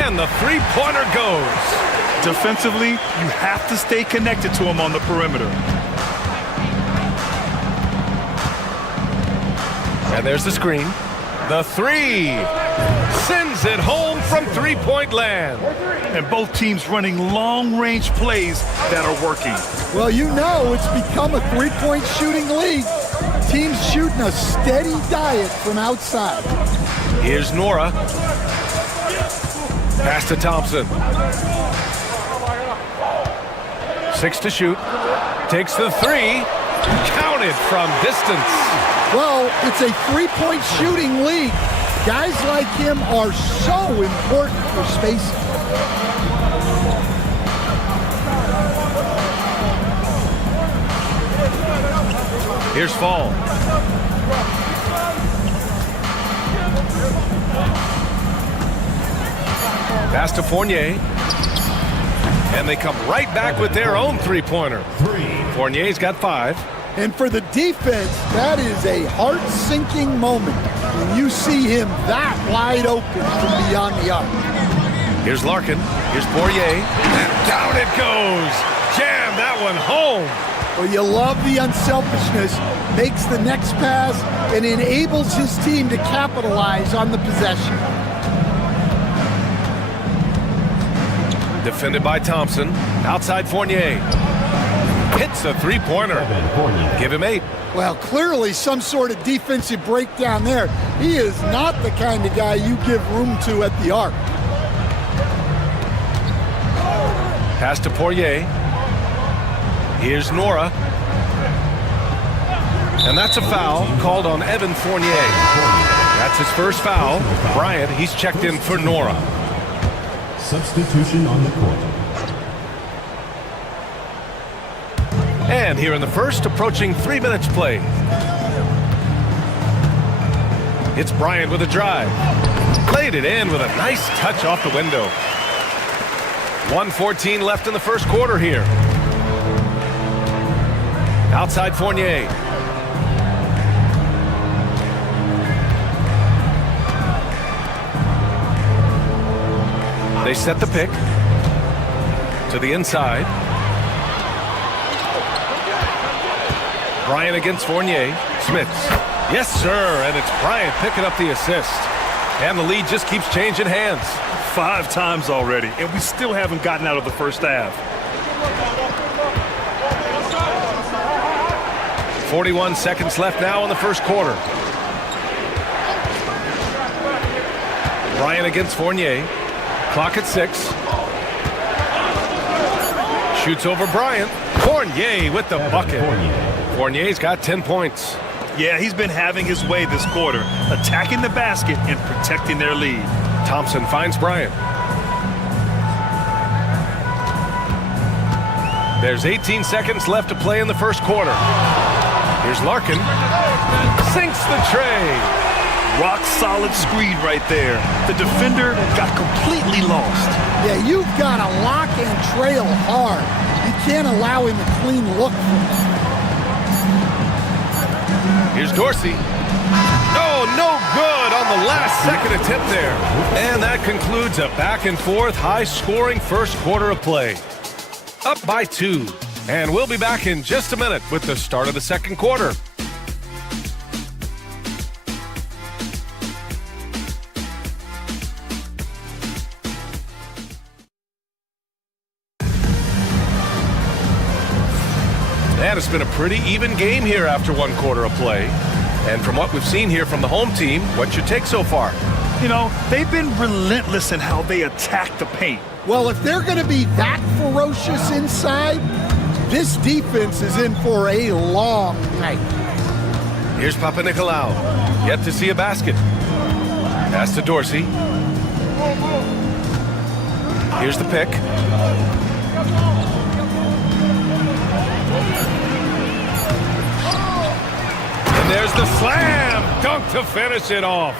And the three-pointer goes. Defensively, you have to stay connected to him on the perimeter. And there's the screen. The three sends it home from three-point land. And both teams running long-range plays that are working. Well, you know it's become a three-point shooting league. Teams shooting a steady diet from outside. Here's Nora. Pass to Thompson. 6 to shoot. Takes the three. Counted from distance. Well, it's a three-point shooting league. Guys like him are so important for spacing. Here's Fall. Pass to Fournier. And they come right back with their own three-pointer. Fournier's got 5. And for the defense, that is a heart-sinking moment when you see him that wide open from beyond the arc. Here's Larkin. Here's Poirier. And down it goes. Jam that one home. Well, you love the unselfishness. Makes the next pass and enables his team to capitalize on the possession. Defended by Thompson. Outside Fournier. Hits a three-pointer. Give him 8. Well, clearly some sort of defensive breakdown there. He is not the kind of guy you give room to at the arc. Pass to Poirier. Here's Nora. And that's a foul called on Evan Fournier. That's his first foul. Bryant, he's checked in for Nora. Substitution on the court. And here in the first, approaching 3 minutes played. It's Bryant with a drive. Played it in with a nice touch off the window. 1:14 left in the first quarter here. Outside Fournier. They set the pick to the inside. Bryant against Fournier. Smits. Yes, sir. And it's Bryant picking up the assist. And the lead just keeps changing hands. 5 times already, and we still haven't gotten out of the first half. 41 seconds left now in the first quarter. Bryant against Fournier. Clock at 6. Shoots over Bryant. Fournier with the bucket. Fournier's got 10 points. Yeah, he's been having his way this quarter, attacking the basket and protecting their lead. Thompson finds Bryant. There's 18 seconds left to play in the first quarter. Here's Larkin. Sinks the tray. Rock solid screen right there. The defender got completely lost. Yeah, you've got to lock and trail hard. You can't allow him a clean look from that. Here's Dorsey. Oh, no good on the last second attempt there. And that concludes a back-and-forth, high-scoring first quarter of play. Up by 2. And we'll be back in just a minute with the start of the second quarter. And it's been a pretty even game here after one quarter of play. And from what we've seen here from the home team, what's your take so far? You know, they've been relentless in how they attack the paint. Well, if they're going to be that ferocious inside, this defense is in for a long night. Here's Papanikolaou. Yet to see a basket. Pass to Dorsey. Here's the pick. And there's the slam dunk to finish it off.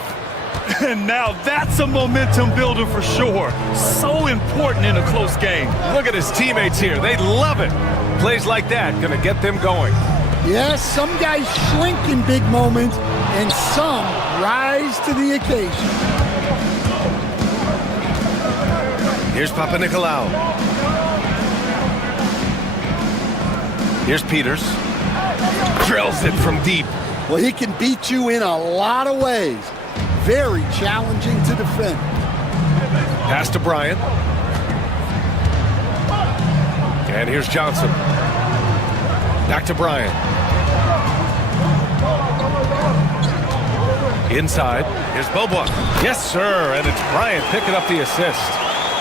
And now that's a momentum builder for sure. So important in a close game. Look at his teammates here. They love it. Plays like that gonna get them going. Yes, some guys shrink in big moments, and some rise to the occasion. Here's Papanikolaou. Here's Peters. Drills it from deep. Well, he can beat you in a lot of ways. Very challenging to defend. Pass to Bryant. And here's Johnson. Back to Bryant. Inside. Here's Bobois. Yes, sir. And it's Bryant picking up the assist.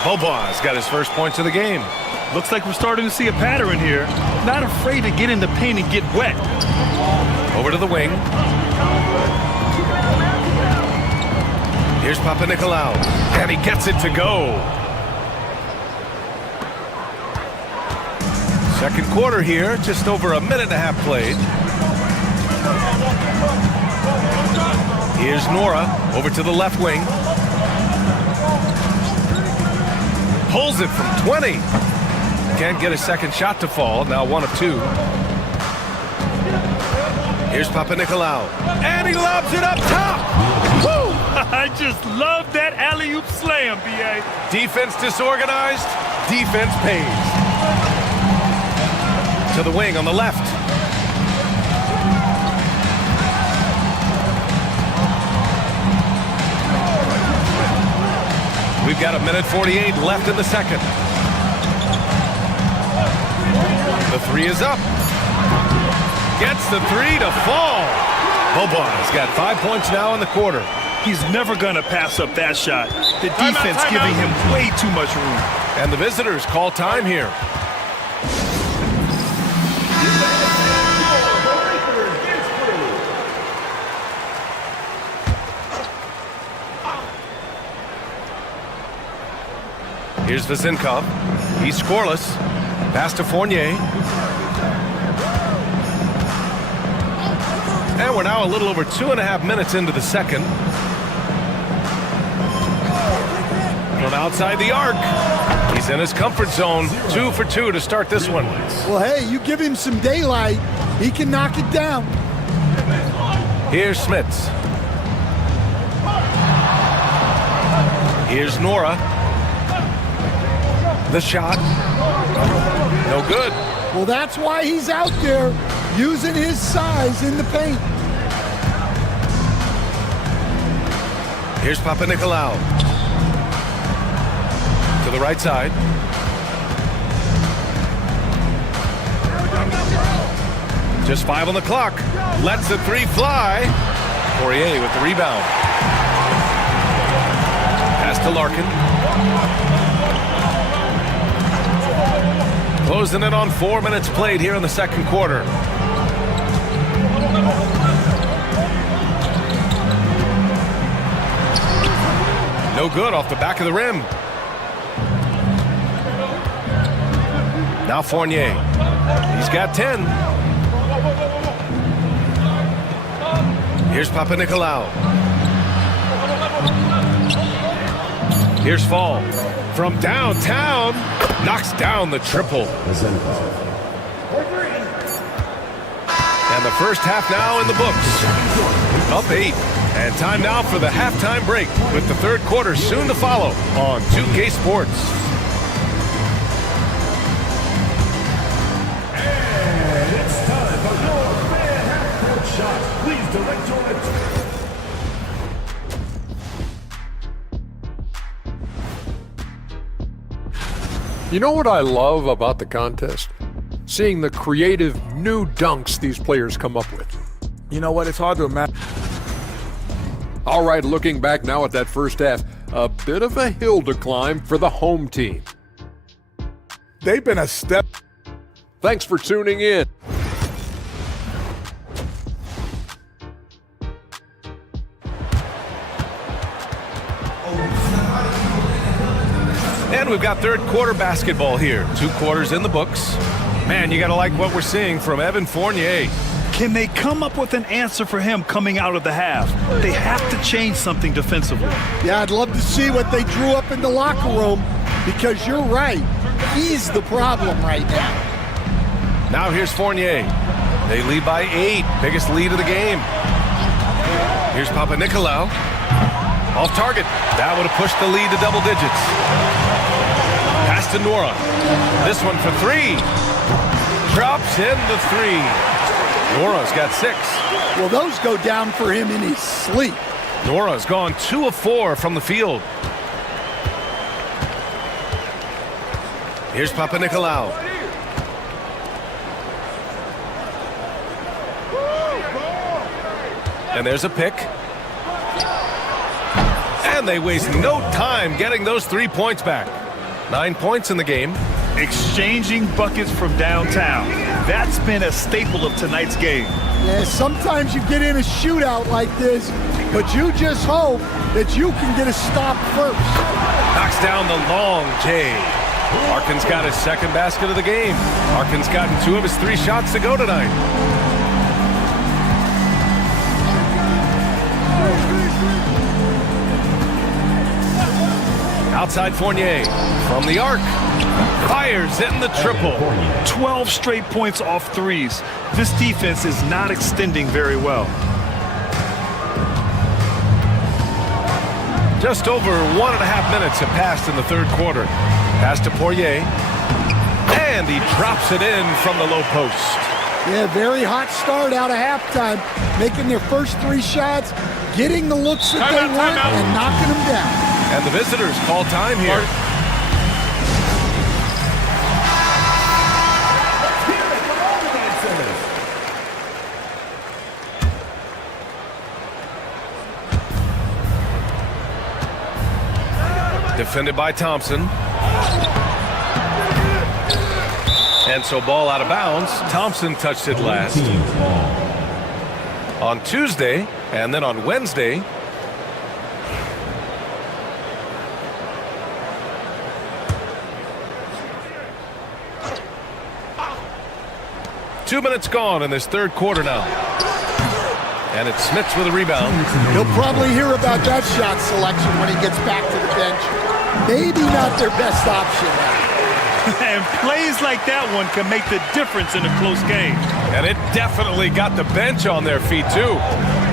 Bobois got his first points of the game. Looks like we're starting to see a pattern here. Not afraid to get in the paint and get wet. Over to the wing. Here's Papanikolaou. And he gets it to go. Second quarter here, just over a minute and a half played. Here's Nora over to the left wing. Pulls it from 20. Can't get a second shot to fall. Now 1 of 2. Here's Papanikolaou. And he lobs it up top. Woo! I just love that alley-oop slam, B.A. Defense disorganized. Defense pays. To the wing on the left. We've got 1:48 left in the second. The three is up. Gets the three to fall. Bobois got 5 points now in the quarter. He's never going to pass up that shot. The defense giving him way too much room. And the visitors call time here. Here's Vazinkov. He's scoreless. Pass to Fournier. And we're now a little over 2.5 minutes into the second. From outside the arc. He's in his comfort zone. 2 for 2 to start this one. Well, hey, you give him some daylight, he can knock it down. Here's Smits. Here's Nora. The shot. No good. Well, that's why he's out there using his size in the paint. Here's Papanikolaou. To the right side. Just 5 on the clock. Lets the three fly. Poirier with the rebound. Pass to Larkin. Closing in on 4 minutes played here in the second quarter. No good off the back of the rim. Now Fournier. He's got 10. Here's Papanikolaou. Here's Fall. From downtown. Knocks down the triple. And the first half now in the books. Up 8. And time now for the halftime break with the third quarter soon to follow on 2K Sports. And it's time for your fan half-court shot. Please direct your attention. You know what I love about the contest? Seeing the creative new dunks these players come up with. You know what? It's hard to imagine. All right, looking back now at that first half, a bit of a hill to climb for the home team. They've been a step. Thanks for tuning in. And we've got third quarter basketball here. 2 quarters in the books. Man, you got to like what we're seeing from Evan Fournier. Can they come up with an answer for him coming out of the half? They have to change something defensively. Yeah, I'd love to see what they drew up in the locker room, because you're right. He's the problem right now. Now here's Fournier. They lead by 8. Biggest lead of the game. Here's Papanikolaou. Off target. That would have pushed the lead to double digits. Pass to Nora. This one for 3. Drops in the 3. Nora's got 6. Well, those go down for him in his sleep. Nora's gone 2 of 4 from the field. Here's Papanikolaou. And there's a pick. And they waste no time getting those 3 points back. 9 points in the game. Exchanging buckets from downtown. That's been a staple of tonight's game. Yeah, sometimes you get in a shootout like this, but you just hope that you can get a stop first. Knocks down the long J. Larkin's got his second basket of the game. Larkin's gotten 2 of his 3 shots to go tonight. Outside Fournier from the arc. Fires in the triple. 12 straight points off threes. This defense is not extending very well. Just over 1.5 minutes have passed in the third quarter. Pass to Poirier. And he drops it in from the low post. Yeah, very hot start out of halftime. Making their first 3 shots, getting the looks that they want, and knocking them down. And the visitors call time here. Defended by Thompson. And so ball out of bounds. Thompson touched it last. On Tuesday, and then on Wednesday, Two minutes gone in this third quarter now. And it's Smits with a rebound. He'll probably hear about that shot selection when he gets back to the bench. Maybe not their best option. And plays like that one can make the difference in a close game. And it definitely got the bench on their feet, too.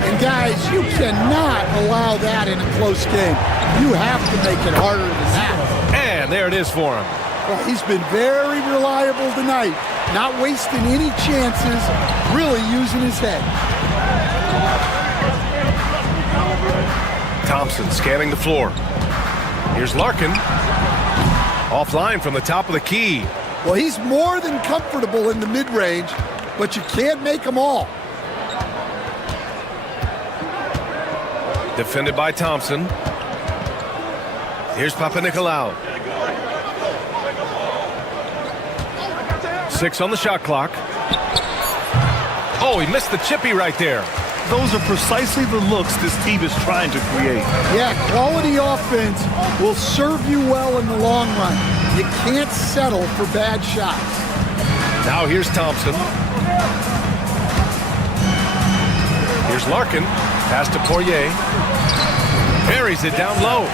And guys, you cannot allow that in a close game. You have to make it harder than that. And there it is for him. Well, he's been very reliable tonight. Not wasting any chances, really using his head. Thompson scanning the floor. Here's Larkin. Offline from the top of the key. Well, he's more than comfortable in the mid-range, but you can't make them all. Defended by Thompson. Here's Papanikolaou. 6 on the shot clock. Oh, he missed the chippy right there. Those are precisely the looks this team is trying to create. Yeah, quality offense will serve you well in the long run. You can't settle for bad shots. Now here's Thompson. Here's Larkin. Pass to Poirier. Buries it down low.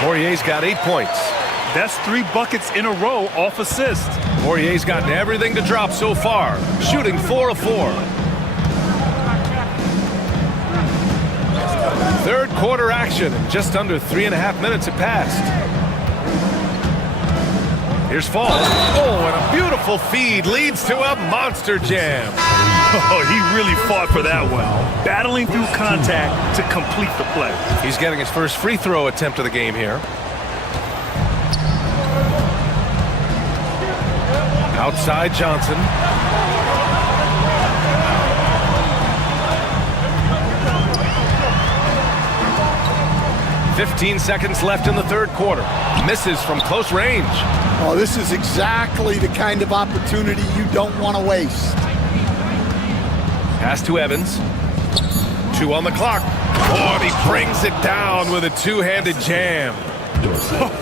Poirier's got 8 points. That's 3 buckets in a row off assist. Poirier's gotten everything to drop so far, shooting 4 of 4. Third quarter action, and just under 3.5 minutes have passed. Here's Fall. Oh, and a beautiful feed leads to a monster jam. Oh, he really fought for that one. Battling through contact to complete the play. He's getting his first free throw attempt of the game here. Outside Johnson. 15 seconds left in the third quarter. Misses from close range. Oh, this is exactly the kind of opportunity you don't want to waste. Pass to Evans. 2 on the clock. Oh, and he brings it down with a two-handed jam.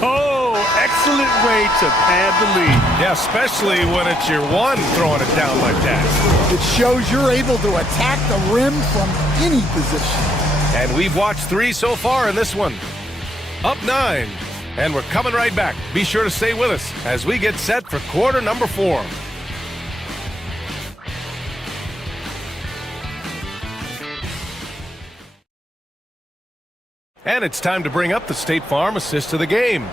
Oh, excellent way to pad the lead. Yeah, especially when it's your one throwing it down like that. It shows you're able to attack the rim from any position. And we've watched 3 so far in this one. Up 9. And we're coming right back. Be sure to stay with us as we get set for quarter number 4. And it's time to bring up the State Farm assist of the game.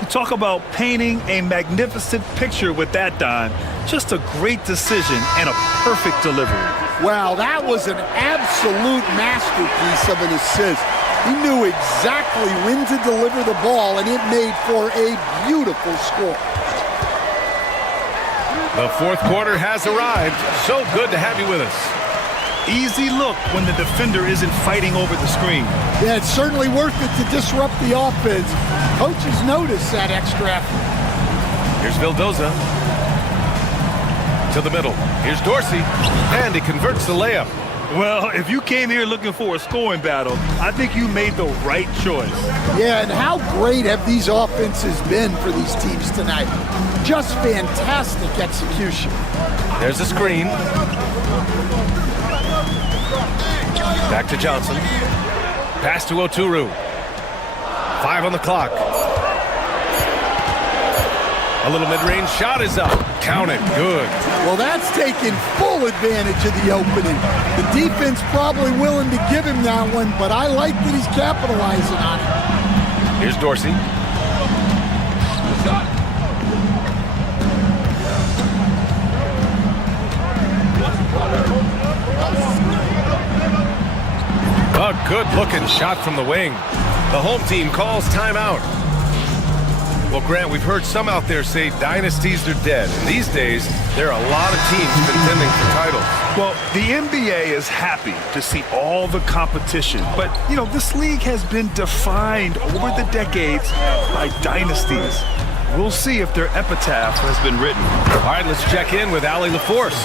You talk about painting a magnificent picture with that, Don. Just a great decision and a perfect delivery. Wow, that was an absolute masterpiece of an assist. He knew exactly when to deliver the ball, and it made for a beautiful score. The fourth quarter has arrived. So good to have you with us. Easy look when the defender isn't fighting over the screen. Yeah, it's certainly worth it to disrupt the offense. Coaches notice that extra effort. Here's Vildoza. To the middle. Here's Dorsey. And he converts the layup. Well, if you came here looking for a scoring battle, I think you made the right choice. Yeah, and how great have these offenses been for these teams tonight? Just fantastic execution. There's a screen. Back to Johnson. Pass to Oturu. 5 on the clock. A little mid-range shot is up. Count it. Good. Well, that's taking full advantage of the opening. The defense probably willing to give him that one, but I like that he's capitalizing on it. Here's Dorsey. A good-looking shot from the wing. The home team calls timeout. Well, Grant, we've heard some out there say dynasties are dead. These days, there are a lot of teams contending for titles. Well, the NBA is happy to see all the competition. But, you know, this league has been defined over the decades by dynasties. We'll see if their epitaph has been written. All right, let's check in with Allie LaForce.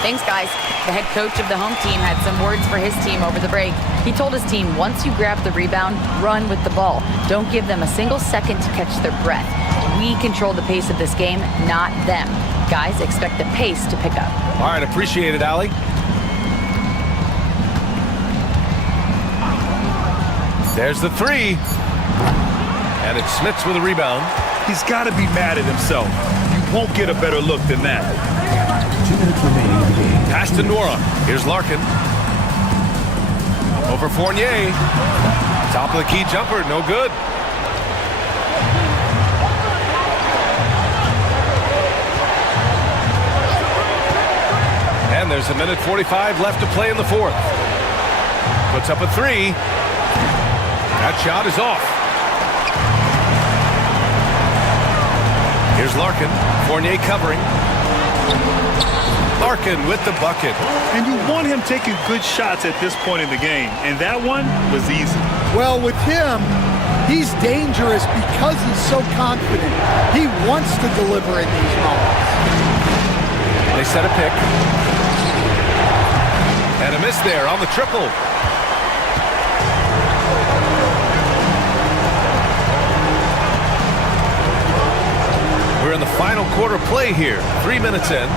Thanks, guys. The head coach of the home team had some words for his team over the break. He told his team, once you grab the rebound, run with the ball. Don't give them a single second to catch their breath. We control the pace of this game, not them. Guys, expect the pace to pick up. All right, appreciate it, Allie. There's the 3. And it's Smits with a rebound. He's got to be mad at himself. You won't get a better look than that. 2 minutes remaining in the game. Pass to Nora. Here's Larkin. Over Fournier. Top of the key jumper. No good. And there's 1:45 left to play in the fourth. Puts up a 3. That shot is off. Here's Larkin. Fournier covering. Larkin with the bucket. And you want him taking good shots at this point in the game. And that one was easy. Well, with him, he's dangerous because he's so confident. He wants to deliver in these moments. They set a pick. And a miss there on the triple. We're in the final quarter play here. 3 minutes in.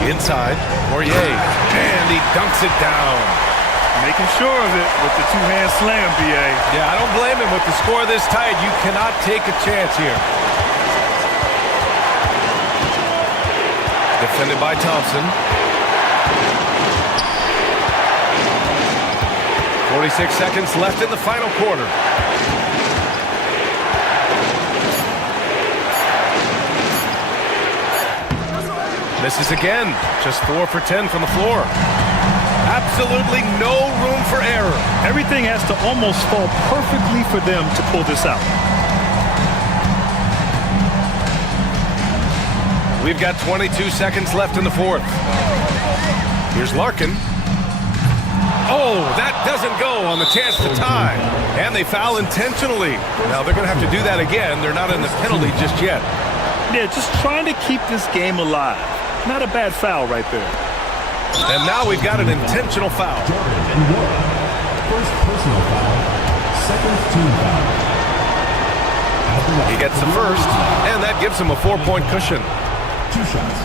Inside, Poirier, and he dunks it down. Making sure of it with the two-hand slam, B.A. Yeah, I don't blame him. With the score this tight, you cannot take a chance here. Defended by Thompson. 46 seconds left in the final quarter. Misses again. Just 4 for 10 from the floor. Absolutely no room for error. Everything has to almost fall perfectly for them to pull this out. We've got 22 seconds left in the fourth. Here's Larkin. Oh, that doesn't go on the chance to tie. And they foul intentionally. Now they're going to have to do that again. They're not in the penalty just yet. Yeah, just trying to keep this game alive. Not a bad foul right there. And now we've got an intentional foul. First personal foul, second team foul. He gets the first, and that gives him a 4-point cushion. 2 shots.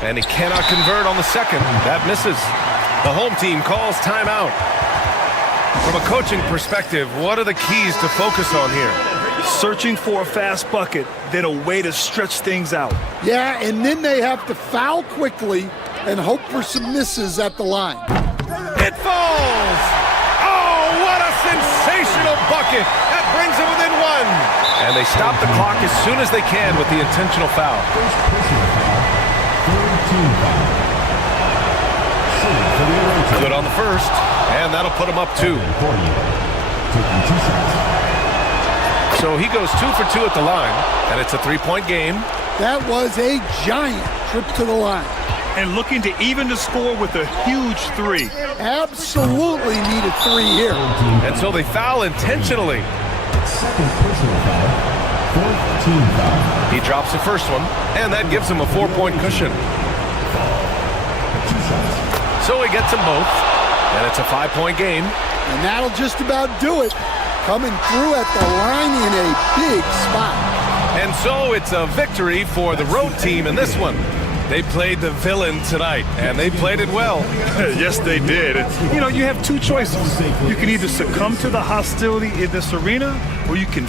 And he cannot convert on the second. That misses. The home team calls timeout. From a coaching perspective, what are the keys to focus on here? Searching for a fast bucket, then a way to stretch things out. Yeah, and then they have to foul quickly and hope for some misses at the line. It falls! Oh, what a sensational bucket! That brings them within 1. And they stop the clock as soon as they can with the intentional foul. First personal foul, third team foul. Good on the first, and that'll put him up 2. Taking 2 shots. So he goes 2 for 2 at the line, and it's a 3-point game. That was a giant trip to the line. And looking to even the score with a huge 3. Absolutely need a 3 here. And so they foul intentionally. Second personal foul, fourth team foul. He drops the first one, and that gives him a 4-point cushion. 2 shots. So he gets them both, and it's a 5-point game. And that'll just about do it. Coming through at the line in a big spot. And so it's a victory for the road team in this one. They played the villain tonight, and they played it well. Yes, they did. You know, you have 2 choices. You can either succumb to the hostility in this arena, or you can...